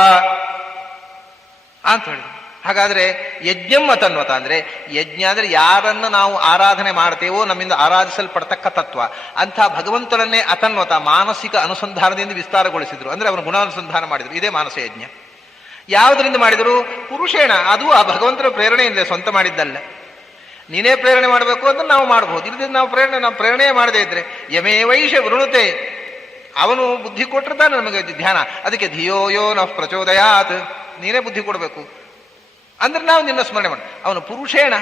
ಅಂತ ಹೇಳಿದ್ರು. ಹಾಗಾದ್ರೆ ಯಜ್ಞಂ ಅತನ್ವತ ಅಂದ್ರೆ ಯಜ್ಞ ಅಂದ್ರೆ ಯಾರನ್ನು ನಾವು ಆರಾಧನೆ ಮಾಡ್ತೇವೋ ನಮ್ಮಿಂದ ಆರಾಧಿಸಲ್ಪಡ್ತಕ್ಕ ತತ್ವ. ಅಂಥ ಭಗವಂತನನ್ನೇ ಅತನ್ವತ ಮಾನಸಿಕ ಅನುಸಂಧಾನದಿಂದ ವಿಸ್ತಾರಗೊಳಿಸಿದ್ರು. ಅಂದ್ರೆ ಅವನ ಗುಣಾನುಸಂಧಾನ ಮಾಡಿದ್ರು. ಇದೇ ಮಾನಸ ಯಜ್ಞ. ಯಾವುದರಿಂದ ಮಾಡಿದರು? ಪುರುಷೇಣ. ಅದು ಆ ಭಗವಂತನ ಪ್ರೇರಣೆಯಿಂದ, ಸ್ವಂತ ಮಾಡಿದ್ದಲ್ಲ. ನೀನೇ ಪ್ರೇರಣೆ ಮಾಡಬೇಕು ಅಂತ ನಾವು ಮಾಡಬಹುದು. ಇಲ್ಲದೆ ನಾವು ಪ್ರೇರಣೆ ಮಾಡದೇ ಇದ್ರೆ ಯಮೇ ವೈಷ ವೃಣುತೆ, ಅವನು ಬುದ್ಧಿ ಕೊಟ್ಟಿರ್ತಾನೆ ನಮಗೆ ಧ್ಯಾನ. ಅದಕ್ಕೆ ಧಿಯೋ ಯೋ ನಃ ಪ್ರಚೋದಯಾತ್, ನೀನೇ ಬುದ್ಧಿ ಕೊಡಬೇಕು ಅಂದ್ರೆ ನಾವು ನಿನ್ನ ಸ್ಮರಣೆ ಮಾಡಿ. ಅವನು ಪುರುಷೇಣ.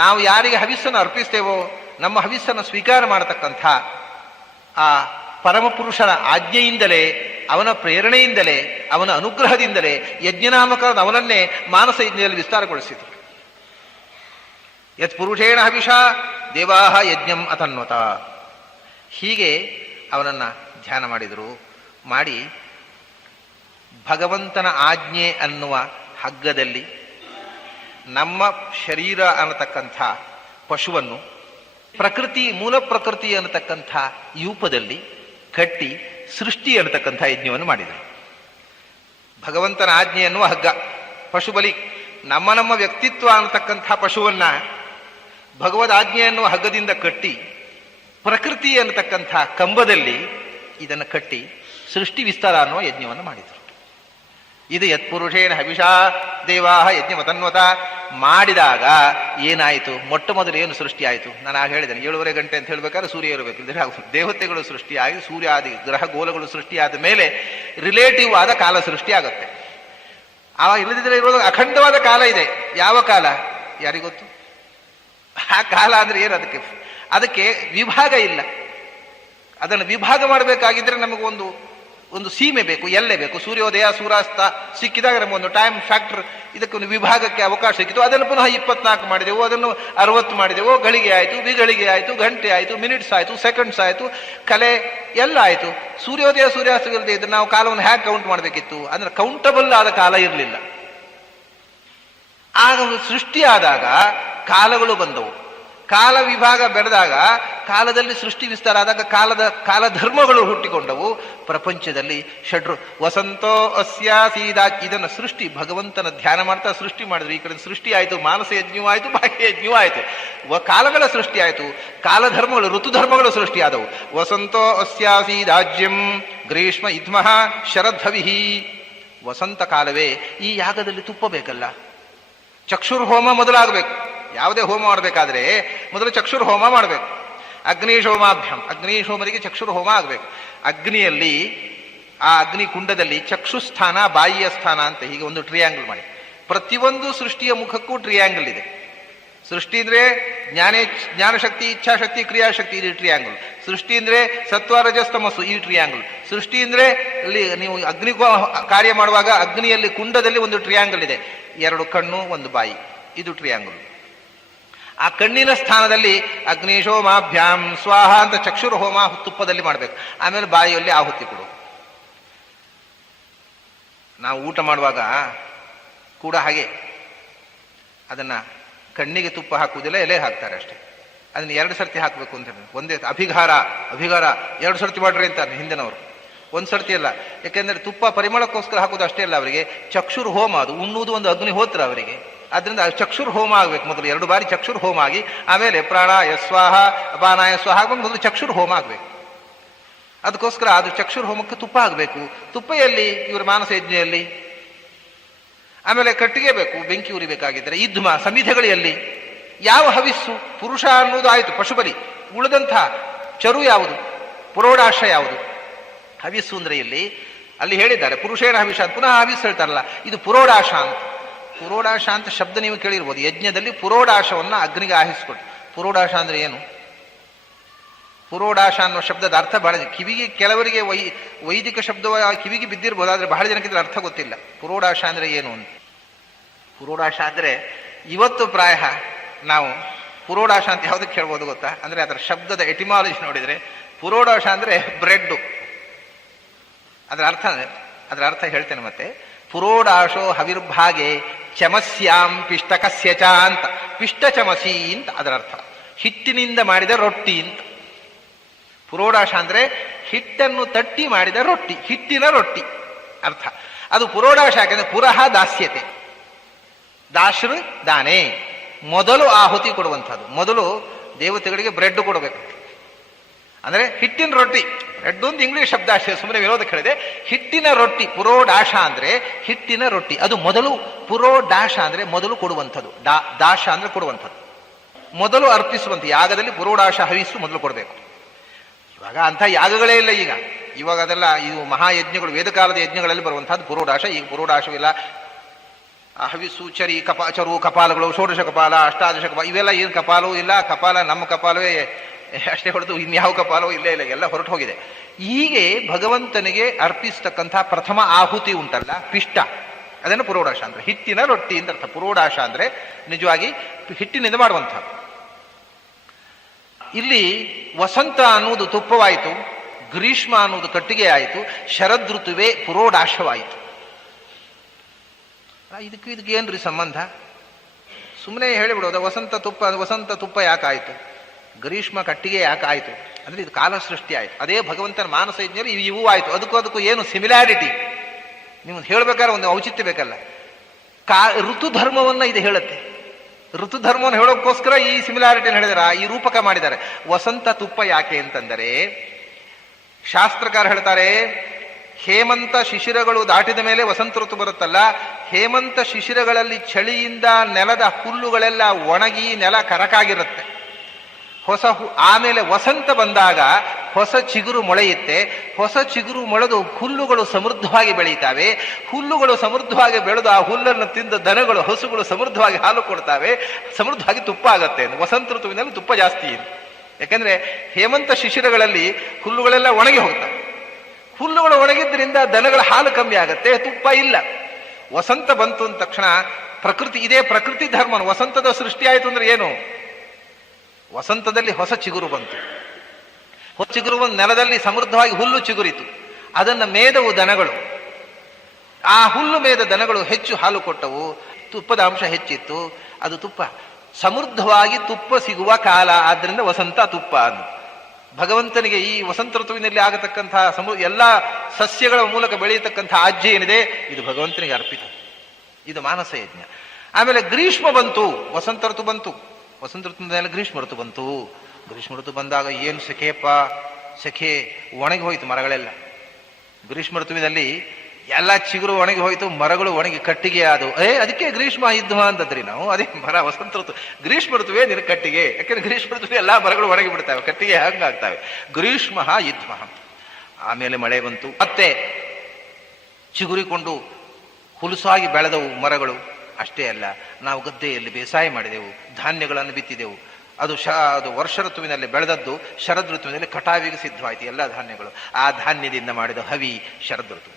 ನಾವು ಯಾರಿಗೆ ಹವಿಸ್ಸನ್ನು ಅರ್ಪಿಸ್ತೇವೋ ನಮ್ಮ ಹವಿಸ್ಸನ್ನು ಸ್ವೀಕಾರ ಮಾಡತಕ್ಕಂಥ ಆ ಪರಮಪುರುಷನ ಆಜ್ಞೆಯಿಂದಲೇ, ಅವನ ಪ್ರೇರಣೆಯಿಂದಲೇ, ಅವನ ಅನುಗ್ರಹದಿಂದಲೇ ಯಜ್ಞನಾಮಕರದ ಅವನನ್ನೇ ಮಾನಸ ಯಜ್ಞದಲ್ಲಿ ವಿಸ್ತಾರಗೊಳಿಸಿತು. ಯತ್ ಪುರುಷೇಣ ಹವಿಷ ದೇವಾಹ ಯಜ್ಞಂ ಅತನ್ವತ. ಹೀಗೆ ಅವನನ್ನ ಧ್ಯಾನ ಮಾಡಿದರು. ಮಾಡಿ ಭಗವಂತನ ಆಜ್ಞೆ ಅನ್ನುವ ಹಗ್ಗದಲ್ಲಿ ನಮ್ಮ ಶರೀರ ಅನ್ನತಕ್ಕಂಥ ಪಶುವನ್ನು ಪ್ರಕೃತಿ, ಮೂಲ ಪ್ರಕೃತಿ ಅನ್ನತಕ್ಕಂಥ ಯೂಪದಲ್ಲಿ ಕಟ್ಟಿ ಸೃಷ್ಟಿ ಅನ್ನತಕ್ಕಂಥ ಯಜ್ಞವನ್ನು ಮಾಡಿದರು. ಭಗವಂತನ ಆಜ್ಞೆ ಎನ್ನುವ ಹಗ್ಗ ಪಶುಬಲಿ. ನಮ್ಮ ನಮ್ಮ ವ್ಯಕ್ತಿತ್ವ ಅನ್ನತಕ್ಕಂಥ ಪಶುವನ್ನ ಭಗವದ್ ಆಜ್ಞೆ ಎನ್ನುವ ಹಗ್ಗದಿಂದ ಕಟ್ಟಿ ಪ್ರಕೃತಿ ಅನ್ನತಕ್ಕಂಥ ಕಂಬದಲ್ಲಿ ಇದನ್ನು ಕಟ್ಟಿ ಸೃಷ್ಟಿ ವಿಸ್ತಾರ ಅನ್ನುವ ಯಜ್ಞವನ್ನು ಮಾಡಿದರು. ಇದು ಯತ್ಪುರುಷೇಣ ಹವಿಷಾ ದೇವಾಹ ಯಜ್ಞಮತನ್ವತ. ಮಾಡಿದಾಗ ಏನಾಯಿತು? ಮೊಟ್ಟ ಮೊದಲು ಏನು ಸೃಷ್ಟಿ ಆಯಿತು? ನಾನು ಆಗ ಹೇಳಿದ್ದೇನೆ, 7:30 ಗಂಟೆ ಅಂತ ಹೇಳ್ಬೇಕಾದ್ರೆ ಸೂರ್ಯ ಇರಬೇಕು. ಇಲ್ಲದೆ ದೇವತೆಗಳು ಸೃಷ್ಟಿಯಾಗಿ ಸೂರ್ಯಾದಿ ಗ್ರಹ ಗೋಲಗಳು ಸೃಷ್ಟಿಯಾದ ಮೇಲೆ ರಿಲೇಟಿವ್ ಆದ ಕಾಲ ಸೃಷ್ಟಿ ಆಗುತ್ತೆ. ಆವಾಗ ಇಲ್ಲದಿದ್ರೆ ಇರೋದು ಅಖಂಡವಾದ ಕಾಲ ಇದೆ. ಯಾವ ಕಾಲ ಯಾರಿಗೊತ್ತು? ಆ ಕಾಲ ಅಂದ್ರೆ ಏನು? ಅದಕ್ಕೆ ವಿಭಾಗ ಇಲ್ಲ. ಅದನ್ನು ವಿಭಾಗ ಮಾಡಬೇಕಾಗಿದ್ರೆ ನಮಗೊಂದು ಒಂದು ಸೀಮೆ ಬೇಕು, ಎಲ್ಲೇ ಬೇಕು. ಸೂರ್ಯೋದಯ ಸೂರ್ಯಾಸ್ತ ಸಿಕ್ಕಿದಾಗ ನಮಗೊಂದು ಟೈಮ್ ಫ್ಯಾಕ್ಟರ್, ಇದಕ್ಕೊಂದು ವಿಭಾಗಕ್ಕೆ ಅವಕಾಶ ಸಿಕ್ಕಿತು. ಅದನ್ನು ಪುನಃ 24 ಮಾಡಿದೆವು, ಅದನ್ನು 60 ಮಾಡಿದೆವು. ಗಳಿಗೆ ಆಯಿತು, ವಿಗಳಿಗೆ ಆಯಿತು, ಗಂಟೆ ಆಯಿತು, ಮಿನಿಟ್ಸ್ ಆಯಿತು, ಸೆಕೆಂಡ್ಸ್ ಆಯಿತು, ಕಲೆ ಎಲ್ಲ ಆಯಿತು. ಸೂರ್ಯೋದಯ ಸೂರ್ಯಾಸ್ತಗಳಿಲ್ಲದೆ ಇದ್ರೆ ನಾವು ಕಾಲವನ್ನು ಹೇಗೆ ಕೌಂಟ್ ಮಾಡಬೇಕಿತ್ತು? ಅಂದ್ರೆ ಕೌಂಟಬಲ್ ಆದ ಕಾಲ ಇರಲಿಲ್ಲ. ಆಗ ಸೃಷ್ಟಿಯಾದಾಗ ಕಾಲಗಳು ಬಂದವು. ಕಾಲ ವಿಭಾಗ ಬೆಳೆದಾಗ ಕಾಲದಲ್ಲಿ ಸೃಷ್ಟಿ ವಿಸ್ತಾರ ಆದಾಗ ಕಾಲಧರ್ಮಗಳು ಹುಟ್ಟಿಕೊಂಡವು. ಪ್ರಪಂಚದಲ್ಲಿ ಷಡ್ರು ವಸಂತೋ ಅಸ್ಯಾಸೀದ. ಇದನ್ನು ಸೃಷ್ಟಿ ಭಗವಂತನ ಧ್ಯಾನ ಮಾಡ್ತಾ ಸೃಷ್ಟಿ ಮಾಡಿದ್ರು. ಈ ಕಡೆ ಸೃಷ್ಟಿ ಆಯಿತು, ಮಾನಸ ಯಜ್ಞವೂ ಆಯಿತು, ಬಾಹ್ಯ ಯಜ್ಞವೂ ಆಯಿತು. ಕಾಲಗಳ ಸೃಷ್ಟಿ ಆಯಿತು, ಕಾಲಧರ್ಮಗಳು ಋತುಧರ್ಮಗಳು ಸೃಷ್ಟಿಯಾದವು. ವಸಂತೋ ಅಸ್ಯಾಸೀದಾಜ್ಯಂ ಗ್ರೀಷ್ಮ ಇದ್ಮಃ ಶರದ್ಭವಿಹಿ. ವಸಂತ ಕಾಲವೇ. ಈ ಯಾಗದಲ್ಲಿ ತುಪ್ಪ ಬೇಕಲ್ಲ, ಚಕ್ಷುರ್ ಹೋಮ ಮೊದಲಾಗಬೇಕು. ಯಾವುದೇ ಹೋಮ ಮಾಡಬೇಕಾದ್ರೆ ಮೊದಲು ಚಕ್ಷುರ್ ಹೋಮ ಮಾಡಬೇಕು. ಅಗ್ನಿಶೋಮಾಭ್ಯಂ, ಅಗ್ನಿಶೋಮರಿಗೆ ಚಕ್ಷುರ್ ಹೋಮ ಆಗಬೇಕು. ಅಗ್ನಿಯಲ್ಲಿ, ಆ ಅಗ್ನಿ ಕುಂಡದಲ್ಲಿ ಚಕ್ಷುಸ್ಥಾನ, ಬಾಯಿಯ ಸ್ಥಾನ ಅಂತ ಹೀಗೆ ಒಂದು ಟ್ರಿಯಾಂಗಲ್ ಮಾಡಿ. ಪ್ರತಿಯೊಂದು ಸೃಷ್ಟಿಯ ಮುಖಕ್ಕೂ ಟ್ರಿಯಾಂಗಲ್ ಇದೆ. ಸೃಷ್ಟಿ ಅಂದ್ರೆ ಜ್ಞಾನಶಕ್ತಿ, ಇಚ್ಛಾಶಕ್ತಿ, ಕ್ರಿಯಾಶಕ್ತಿ, ಇದು ಟ್ರಿಯಾಂಗಲ್. ಸೃಷ್ಟಿ ಅಂದ್ರೆ ಸತ್ವ ರಜಸ್ತಮಸ್ಸು, ಈ ಟ್ರಿಯಾಂಗಲ್. ಸೃಷ್ಟಿ ಅಂದ್ರೆ ಅಲ್ಲಿ ನೀವು ಅಗ್ನಿ ಕಾರ್ಯ ಮಾಡುವಾಗ ಅಗ್ನಿಯಲ್ಲಿ ಕುಂಡದಲ್ಲಿ ಒಂದು ಟ್ರಿಯಾಂಗಲ್ ಇದೆ. 2 ಕಣ್ಣು, 1 ಬಾಯಿ, ಇದು ಟ್ರಿಯಾಂಗಲ್. ಆ ಕಣ್ಣಿನ ಸ್ಥಾನದಲ್ಲಿ ಅಗ್ನಿಶೋಮಾಭ್ಯಾಂ ಸ್ವಾಹ ಅಂತ ಚಕ್ಷುರ ಹೋಮ ತುಪ್ಪದಲ್ಲಿ ಮಾಡಬೇಕು. ಆಮೇಲೆ ಬಾಯಿಯಲ್ಲಿ ಆಹುತಿ ಕೊಡು. ನಾವು ಊಟ ಮಾಡುವಾಗ ಕೂಡ ಹಾಗೆ ಅದನ್ನ ಕಣ್ಣಿಗೆ ತುಪ್ಪ ಹಾಕುವುದಿಲ್ಲ, ಎಲೆ ಹಾಕ್ತಾರೆ ಅಷ್ಟೇ. ಅದನ್ನ 2 ಸರ್ತಿ ಹಾಕಬೇಕು ಅಂತ ಹೇಳಿ. ಒಂದೇ ಅಭಿಗಾರ 2 ಸರ್ತಿ ಮಾಡ್ರಿ ಅಂತಾರೆ ಹಿಂದಿನವರು. ಒಂದು ಸರ್ತಿ ಅಲ್ಲ, ಯಾಕೆಂದ್ರೆ ತುಪ್ಪ ಪರಿಮಳಕ್ಕೋಸ್ಕರ ಹಾಕೋದು ಅಷ್ಟೇ ಅಲ್ಲ, ಅವರಿಗೆ ಚಕ್ಷುರ್ ಹೋಮ, ಅದು ಉಣ್ಣುವುದು ಒಂದು ಅಗ್ನಿಹೋತ್ರ ಅವರಿಗೆ. ಆದ್ರಿಂದ ಚಕ್ಷುರ್ ಹೋಮ ಆಗ್ಬೇಕು ಮೊದಲು, 2 ಬಾರಿ ಚಕ್ಷುರ್ ಹೋಮ ಆಗಿ ಆಮೇಲೆ ಪ್ರಾಣಾಯ ಸ್ವಾಹ ಅಪಾನಾಯ ಸ್ವಾಹ ಆಗುವಾಗ ಮೊದಲು ಚಕ್ಷುರ್ ಹೋಮ ಆಗ್ಬೇಕು. ಅದಕ್ಕೋಸ್ಕರ ಅದು ಚಕ್ಷುರ್ ಹೋಮಕ್ಕೆ ತುಪ್ಪ ಆಗಬೇಕು. ತುಪ್ಪ ಎಲ್ಲಿ? ಇವರ ಮಾನಸ ಯಜ್ಞೆಯಲ್ಲಿ. ಆಮೇಲೆ ಕಟ್ಟಿಗೆ ಬೇಕು, ಬೆಂಕಿ ಉರಿಬೇಕಾಗಿದ್ದರೆ. ಇದ್ಮ ಸಮಿಧಗಳು ಎಲ್ಲಿ? ಯಾವ ಹವಿಸ್ಸು? ಪುರುಷ ಅನ್ನೋದು ಆಯಿತು, ಪಶುಬಲಿ. ಉಳಿದಂಥ ಚರು ಯಾವುದು? ಪುರೋಡಾಶ ಯಾವುದು? ಹವಿಸ್ಸು ಅಂದ್ರೆ ಇಲ್ಲಿ ಅಲ್ಲಿ ಹೇಳಿದ್ದಾರೆ ಪುರುಷೇಣ ಹವಿಷ ಅಂತ, ಪುನಃ ಹವಿಸ್ಸು ಹೇಳ್ತಾರಲ್ಲ, ಇದು ಪುರೋಡಾಶ ಅಂತ. ಪುರೋಡಾಶ ಅಂತ ಶಬ್ದ ನೀವು ಕೇಳಿರ್ಬೋದು. ಯಜ್ಞದಲ್ಲಿ ಪುರೋಡಾಶವನ್ನ ಅಗ್ನಿಗೆ ಆಹಿಸ್ಕೊಟ್ಟು. ಪುರೋಡಾಶ ಅಂದ್ರೆ ಏನು? ಪುರೋಡಾಶ ಅನ್ನೋ ಶಬ್ದದ ಅರ್ಥ ಬಹಳ ಕಿವಿಗೆ, ಕೆಲವರಿಗೆ ವೈದಿಕ ಶಬ್ದ ಕಿವಿಗೆ ಬಿದ್ದಿರ್ಬೋದು, ಆದ್ರೆ ಬಹಳ ಜನಕ್ಕೆ ಇದ್ರ ಅರ್ಥ ಗೊತ್ತಿಲ್ಲ. ಪುರೋಡಾಶ ಅಂದ್ರೆ ಏನು ಅಂತ. ಪುರೋಡಾಶ ಅಂದ್ರೆ ಇವತ್ತು ಪ್ರಾಯ ನಾವು ಪುರೋಡಾಶ ಅಂತ ಯಾವುದಕ್ಕೆ ಹೇಳ್ಬೋದು ಗೊತ್ತಾ? ಅಂದ್ರೆ ಅದರ ಶಬ್ದದ ಎಟಿಮಾಲಜಿ ನೋಡಿದ್ರೆ ಪುರೋಡಾಶ ಅಂದ್ರೆ ಬ್ರೆಡ್. ಅದರ ಅರ್ಥ ಹೇಳ್ತೇನೆ ಮತ್ತೆ. ಪುರೋಡಾಶೋ ಹವಿರ್ಭಾಗೆ ಚಮಸ್ಯಾಂ ಪಿಷ್ಟಕಸ್ಯಚ ಅಂತ. ಪಿಷ್ಟ ಚಮಸಿ ಅಂತ ಅದರ ಅರ್ಥ. ಹಿಟ್ಟಿನಿಂದ ಮಾಡಿದ ರೊಟ್ಟಿ ಅಂತ. ಪುರೋಡಾಶ ಅಂದ್ರೆ ಹಿಟ್ಟನ್ನು ತಟ್ಟಿ ಮಾಡಿದ ರೊಟ್ಟಿ, ಹಿಟ್ಟಿನ ರೊಟ್ಟಿ ಅರ್ಥ. ಅದು ಪುರೋಡಾಶ. ಯಾಕೆಂದ್ರೆ ಪುರಹ ದಾಸ್ಯತೆ, ದಾಶ್ರು ದಾನೆ, ಮೊದಲು ಆಹುತಿ ಕೊಡುವಂಥದ್ದು. ಮೊದಲು ದೇವತೆಗಳಿಗೆ ಬ್ರೆಡ್ ಕೊಡಬೇಕು. ಅಂದ್ರೆ ಹಿಟ್ಟಿನ ರೊಟ್ಟಿ. ಬ್ರೆಡ್ ಒಂದು ಇಂಗ್ಲಿಷ್ ಶಬ್ದ ಅಷ್ಟೇ, ಸುಮ್ಮನೆ ವಿರೋಧಕ್ಕೆ ಹೇಳಿದೆ. ಹಿಟ್ಟಿನ ರೊಟ್ಟಿ ಪುರೋಡಾಶ ಅಂದ್ರೆ ಹಿಟ್ಟಿನ ರೊಟ್ಟಿ. ಅದು ಮೊದಲು ಪುರೋಡಾಶ ಅಂದ್ರೆ ಮೊದಲು ಕೊಡುವಂಥದ್ದು. ದಾಶ ಅಂದ್ರೆ ಕೊಡುವಂಥದ್ದು, ಮೊದಲು ಅರ್ಪಿಸುವಂಥ ಯಾಗದಲ್ಲಿ ಪುರೋಡಾಶ ಹವಿಸ್ಸು ಮೊದಲು ಕೊಡಬೇಕು. ಇವಾಗ ಅಂಥ ಯಾಗಗಳೇ ಇಲ್ಲ ಈಗ. ಇವಾಗ ಅದೆಲ್ಲ ಇವು ಮಹಾಯಜ್ಞಗಳು, ವೇದಕಾಲದ ಯಜ್ಞಗಳಲ್ಲಿ ಬರುವಂತಹದ್ದು ಪುರೋಡಾಶ. ಈಗ ಪುರೋಡಾಶವಿಲ್ಲ. ಹವಿಸ್ಸು, ಚರು ಕಪಾಲಗಳು, ಷೋಡಶ ಕಪಾಲ, ಅಷ್ಟಾದಶ ಕಪಾಲ, ಇವೆಲ್ಲ ಏನು ಕಪಾಲವೂ ಇಲ್ಲ. ಕಪಾಲ ನಮ್ಮ ಕಪಾಲವೇ ಅಷ್ಟೇ ಹೊರತು ಇನ್ಯಾವ ಕಪಾಲವೂ ಇಲ್ಲೇ ಇಲ್ಲ, ಎಲ್ಲ ಹೊರಟು ಹೋಗಿದೆ. ಹೀಗೆ ಭಗವಂತನಿಗೆ ಅರ್ಪಿಸ್ತಕ್ಕಂಥ ಪ್ರಥಮ ಆಹುತಿ ಉಂಟಲ್ಲ, ಪಿಷ್ಟ, ಅದನ್ನು ಪುರೋಡಾಶ ಅಂದ್ರೆ ಹಿಟ್ಟಿನ ರೊಟ್ಟಿ ಅಂತ ಅರ್ಥ. ಪುರೋಡಾಶ ಅಂದ್ರೆ ನಿಜವಾಗಿ ಹಿಟ್ಟಿನಿಂದ ಮಾಡುವಂಥದ್ದು. ಇಲ್ಲಿ ವಸಂತ ಅನ್ನುವುದು ತುಪ್ಪವಾಯಿತು, ಗ್ರೀಷ್ಮ ಅನ್ನುವುದು ಕಟ್ಟಿಗೆ ಆಯಿತು, ಶರದೃತುವೆ ಪುರೋಡಾಶವಾಯಿತು. ಇದಕ್ಕೆ ಏನ್ರಿ ಸಂಬಂಧ? ಸುಮ್ಮನೆ ಹೇಳಿಬಿಡೋದ ವಸಂತ ತುಪ್ಪ ಯಾಕಾಯ್ತು, ಗ್ರೀಷ್ಮ ಕಟ್ಟಿಗೆ ಯಾಕಾಯ್ತು ಅಂದ್ರೆ ಇದು ಕಾಲ ಸೃಷ್ಟಿ ಆಯ್ತು. ಅದೇ ಭಗವಂತನ ಮಾನಸ ಯಜ್ಞರು ಇವು ಆಯ್ತು. ಅದಕ್ಕೂ ಏನು ಸಿಮಿಲಾರಿಟಿ? ನೀವು ಹೇಳ್ಬೇಕಾದ್ರೆ ಒಂದು ಔಚಿತ್ಯ ಬೇಕಲ್ಲ. ಋತು ಧರ್ಮವನ್ನ ಇದು ಹೇಳುತ್ತೆ. ಋತು ಧರ್ಮವನ್ನು ಹೇಳೋಕ್ಕೋಸ್ಕರ ಈ ಸಿಮಿಲಾರಿಟಿಯನ್ನು ಹೇಳಿದಾರ, ಈ ರೂಪಕ ಮಾಡಿದ್ದಾರೆ. ವಸಂತ ತುಪ್ಪ ಯಾಕೆ ಅಂತಂದರೆ, ಶಾಸ್ತ್ರಕಾರ ಹೇಳ್ತಾರೆ, ಹೇಮಂತ ಶಿಶಿರಗಳು ದಾಟಿದ ಮೇಲೆ ವಸಂತ ಋತು ಬರುತ್ತಲ್ಲ, ಹೇಮಂತ ಶಿಶಿರಗಳಲ್ಲಿ ಚಳಿಯಿಂದ ನೆಲದ ಹುಲ್ಲುಗಳೆಲ್ಲ ಒಣಗಿ ನೆಲ ಕರಕಾಗಿರುತ್ತೆ. ಆಮೇಲೆ ವಸಂತ ಬಂದಾಗ ಹೊಸ ಚಿಗುರು ಮೊಳೆಯುತ್ತೆ. ಹೊಸ ಚಿಗುರು ಮೊಳೆದು ಹುಲ್ಲುಗಳು ಸಮೃದ್ಧವಾಗಿ ಬೆಳೀತಾವೆ. ಹುಲ್ಲುಗಳು ಸಮೃದ್ಧವಾಗಿ ಬೆಳೆದು ಆ ಹುಲ್ಲನ್ನು ತಿಂದ ದನಗಳು, ಹಸುಗಳು ಸಮೃದ್ಧವಾಗಿ ಹಾಲು ಕೊಡ್ತಾವೆ, ಸಮೃದ್ಧವಾಗಿ ತುಪ್ಪ ಆಗತ್ತೆ. ವಸಂತ ಋತುವಿನಲ್ಲಿ ತುಪ್ಪ ಜಾಸ್ತಿ ಇದೆ. ಯಾಕಂದ್ರೆ ಹೇಮಂತ ಶಿಶಿರಗಳಲ್ಲಿ ಹುಲ್ಲುಗಳೆಲ್ಲ ಒಣಗಿ ಹೋಗ್ತವೆ. ಹುಲ್ಲುಗಳು ಒಣಗಿದ್ರಿಂದ ದನಗಳ ಹಾಲು ಕಮ್ಮಿ ಆಗತ್ತೆ, ತುಪ್ಪ ಇಲ್ಲ. ವಸಂತ ಬಂತು ಅಂದ ತಕ್ಷಣ ಪ್ರಕೃತಿ, ಇದೇ ಪ್ರಕೃತಿ ಧರ್ಮ. ವಸಂತದ ಸೃಷ್ಟಿ ಆಯಿತು ಅಂದ್ರೆ ಏನು? ವಸಂತದಲ್ಲಿ ಹೊಸ ಚಿಗುರು ಬಂತು. ಹೊಸ ಚಿಗುರು ಬಂದು ನೆಲದಲ್ಲಿ ಸಮೃದ್ಧವಾಗಿ ಹುಲ್ಲು ಚಿಗುರಿತು. ಅದನ್ನು ಮೇದವು ದನಗಳು. ಆ ಹುಲ್ಲು ಮೇದ ದನಗಳು ಹೆಚ್ಚು ಹಾಲು ಕೊಟ್ಟವು, ತುಪ್ಪದ ಅಂಶ ಹೆಚ್ಚಿತ್ತು. ಅದು ತುಪ್ಪ ಸಮೃದ್ಧವಾಗಿ ತುಪ್ಪ ಸಿಗುವ ಕಾಲ. ಆದ್ರಿಂದ ವಸಂತ ತುಪ್ಪ ಅನ್ನು ಭಗವಂತನಿಗೆ ಈ ವಸಂತ ಋತುವಿನಲ್ಲಿ ಆಗತಕ್ಕಂತಹ ಎಲ್ಲ ಸಸ್ಯಗಳ ಮೂಲಕ ಬೆಳೆಯತಕ್ಕಂಥ ಆಜ್ಯ ಏನಿದೆ, ಇದು ಭಗವಂತನಿಗೆ ಅರ್ಪಿತ. ಇದು ಮಾನಸ ಯಜ್ಞ. ಆಮೇಲೆ ಗ್ರೀಷ್ಮ ಬಂತು, ವಸಂತ ಋತು ಬಂತು. ವಸಂತ ಋತುವಿನಲ್ಲಿ ಗ್ರೀಷ್ಮ ಋತು ಬಂತು. ಗ್ರೀಷ್ಮ ಋತು ಬಂದಾಗ ಏನು ಸೆಖೆ ಒಣಗಿ ಹೋಯಿತು ಮರಗಳೆಲ್ಲ. ಗ್ರೀಷ್ಮ ಋತುವಿನಲ್ಲಿ ಎಲ್ಲ ಚಿಗುರು ಒಣಗಿ ಹೋಯಿತು, ಮರಗಳು ಒಣಗಿ ಕಟ್ಟಿಗೆ ಆದವು. ಅದಕ್ಕೆ ಗ್ರೀಷ್ಮ ಯುದ್ಧ ಅಂತದ್ರಿ ನಾವು. ಅದೇ ಮರ ವಸಂತ ಋತು, ಗ್ರೀಷ್ಮ ಋತುವೇ ನಿನ್ನ ಕಟ್ಟಿಗೆ. ಯಾಕೆಂದ್ರೆ ಗ್ರೀಷ್ಮ ಋತುವೆ ಎಲ್ಲ ಮರಗಳು ಒಣಗಿ ಬಿಡ್ತಾವೆ, ಕಟ್ಟಿಗೆ ಹಂಗಾಗ್ತವೆ. ಗ್ರೀಷ್ಮ ಯುದ್ಧ. ಆಮೇಲೆ ಮಳೆ ಬಂತು, ಮತ್ತೆ ಚಿಗುರಿಕೊಂಡು ಹುಲುಸಾಗಿ ಬೆಳೆದವು ಮರಗಳು. ಅಷ್ಟೇ ಅಲ್ಲ, ನಾವು ಗದ್ದೆಯಲ್ಲಿ ಬೇಸಾಯ ಮಾಡಿದೆವು, ಧಾನ್ಯಗಳನ್ನು ಬಿತ್ತಿದೆವು. ಅದು ವರ್ಷ ಋತುವಿನಲ್ಲಿ ಬೆಳೆದದ್ದು ಶರದ್ ಋತುವಿನಲ್ಲಿ ಕಟಾವಿಗೆ ಸಿದ್ಧವಾಯಿತು ಎಲ್ಲ ಧಾನ್ಯಗಳು. ಆ ಧಾನ್ಯದಿಂದ ಮಾಡಿದ ಹವಿ ಶರದ್ ಋತು.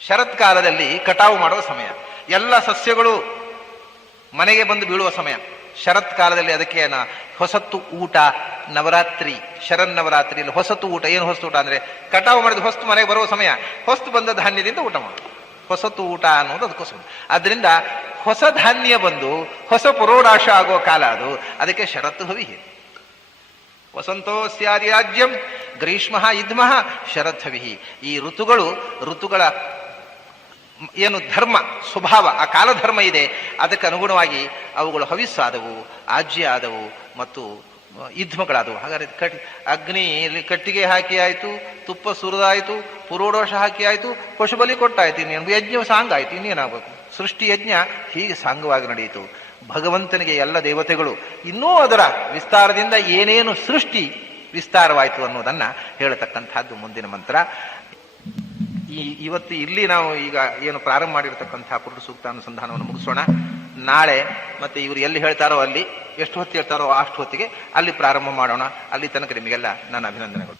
ಶರತ್ಕಾಲದಲ್ಲಿ ಕಟಾವು ಮಾಡುವ ಸಮಯ, ಎಲ್ಲ ಸಸ್ಯಗಳು ಮನೆಗೆ ಬಂದು ಬೀಳುವ ಸಮಯ ಶರತ್ಕಾಲದಲ್ಲಿ. ಅದಕ್ಕೆ ಹೊಸತ್ತು ಊಟ, ನವರಾತ್ರಿ, ಶರನ್ನವರಾತ್ರಿಯಲ್ಲಿ ಹೊಸತು ಊಟ. ಏನು ಹೊಸತು ಊಟ ಅಂದ್ರೆ ಕಟಾವು ಮಾಡಿದ ಹೊಸ್ತು ಮನೆಗೆ ಬರುವ ಸಮಯ, ಹೊಸ್ತು ಬಂದ ಧಾನ್ಯದಿಂದ ಊಟ ಮಾಡೋದು, ಹೊಸತು ಊಟ ಅನ್ನೋದು ಅದಕ್ಕೋಸ್ಕರ. ಆದ್ರಿಂದ ಹೊಸ ಧಾನ್ಯ ಬಂದು ಹೊಸ ಪುರೋಡಾಶ ಆಗೋ ಕಾಲ ಅದು. ಅದಕ್ಕೆ ಶರತ್ತು ಹವಿ. ವಸಂತೋಸ್ಯಾದಿ ರಾಜ್ಯಂ ಗ್ರೀಷ್ಮ ಇದ್ಮ ಶರದ್ಧವಿಹಿ. ಈ ಋತುಗಳ ಏನು ಧರ್ಮ ಸ್ವಭಾವ, ಆ ಕಾಲಧರ್ಮ ಇದೆ, ಅದಕ್ಕೆ ಅನುಗುಣವಾಗಿ ಅವುಗಳು ಹವಿಸ್ಸಾದವು, ಆಜ್ಯ ಆದವು ಮತ್ತು ಯುದ್ಧಗಳಾದವು. ಹಾಗಾದ್ರೆ ಅಗ್ನಿಯಲ್ಲಿ ಕಟ್ಟಿಗೆ ಹಾಕಿ ಆಯ್ತು, ತುಪ್ಪ ಸುರಿದಾಯ್ತು, ಪುರೋಡೋಷ ಹಾಕಿ ಆಯ್ತು, ಪಶುಬಲಿ ಕೊಟ್ಟಾಯ್ತು, ಇನ್ನೇನು ಯಜ್ಞ ಸಾಂಗ ಆಯ್ತು, ಇನ್ನೇನಾಗಬೇಕು? ಸೃಷ್ಟಿ ಯಜ್ಞ ಹೀಗೆ ಸಾಂಗವಾಗಿ ನಡೆಯಿತು. ಭಗವಂತನಿಗೆ ಎಲ್ಲ ದೇವತೆಗಳು ಇನ್ನೂ ಅದರ ವಿಸ್ತಾರದಿಂದ ಏನೇನು ಸೃಷ್ಟಿ ವಿಸ್ತಾರವಾಯಿತು ಅನ್ನೋದನ್ನ ಹೇಳತಕ್ಕಂಥದ್ದು ಮುಂದಿನ ಮಂತ್ರ. ಇವತ್ತು ಇಲ್ಲಿ ನಾವು ಈಗ ಏನು ಪ್ರಾರಂಭ ಮಾಡಿರ್ತಕ್ಕಂಥ ಪುರುಷ ಸೂಕ್ತ ಅನುಸಂಧಾನವನ್ನು ಮುಗಿಸೋಣ. ನಾಳೆ ಮತ್ತೆ ಇವರು ಎಲ್ಲಿ ಹೇಳ್ತಾರೋ ಅಲ್ಲಿ, ಎಷ್ಟು ಹೊತ್ತು ಹೇಳ್ತಾರೋ ಅಷ್ಟು ಹೊತ್ತಿಗೆ ಅಲ್ಲಿ ಪ್ರಾರಂಭ ಮಾಡೋಣ. ಅಲ್ಲಿ ತನಕ ನಿಮಗೆಲ್ಲ ನನ್ನ ಅಭಿನಂದನೆಗಳು.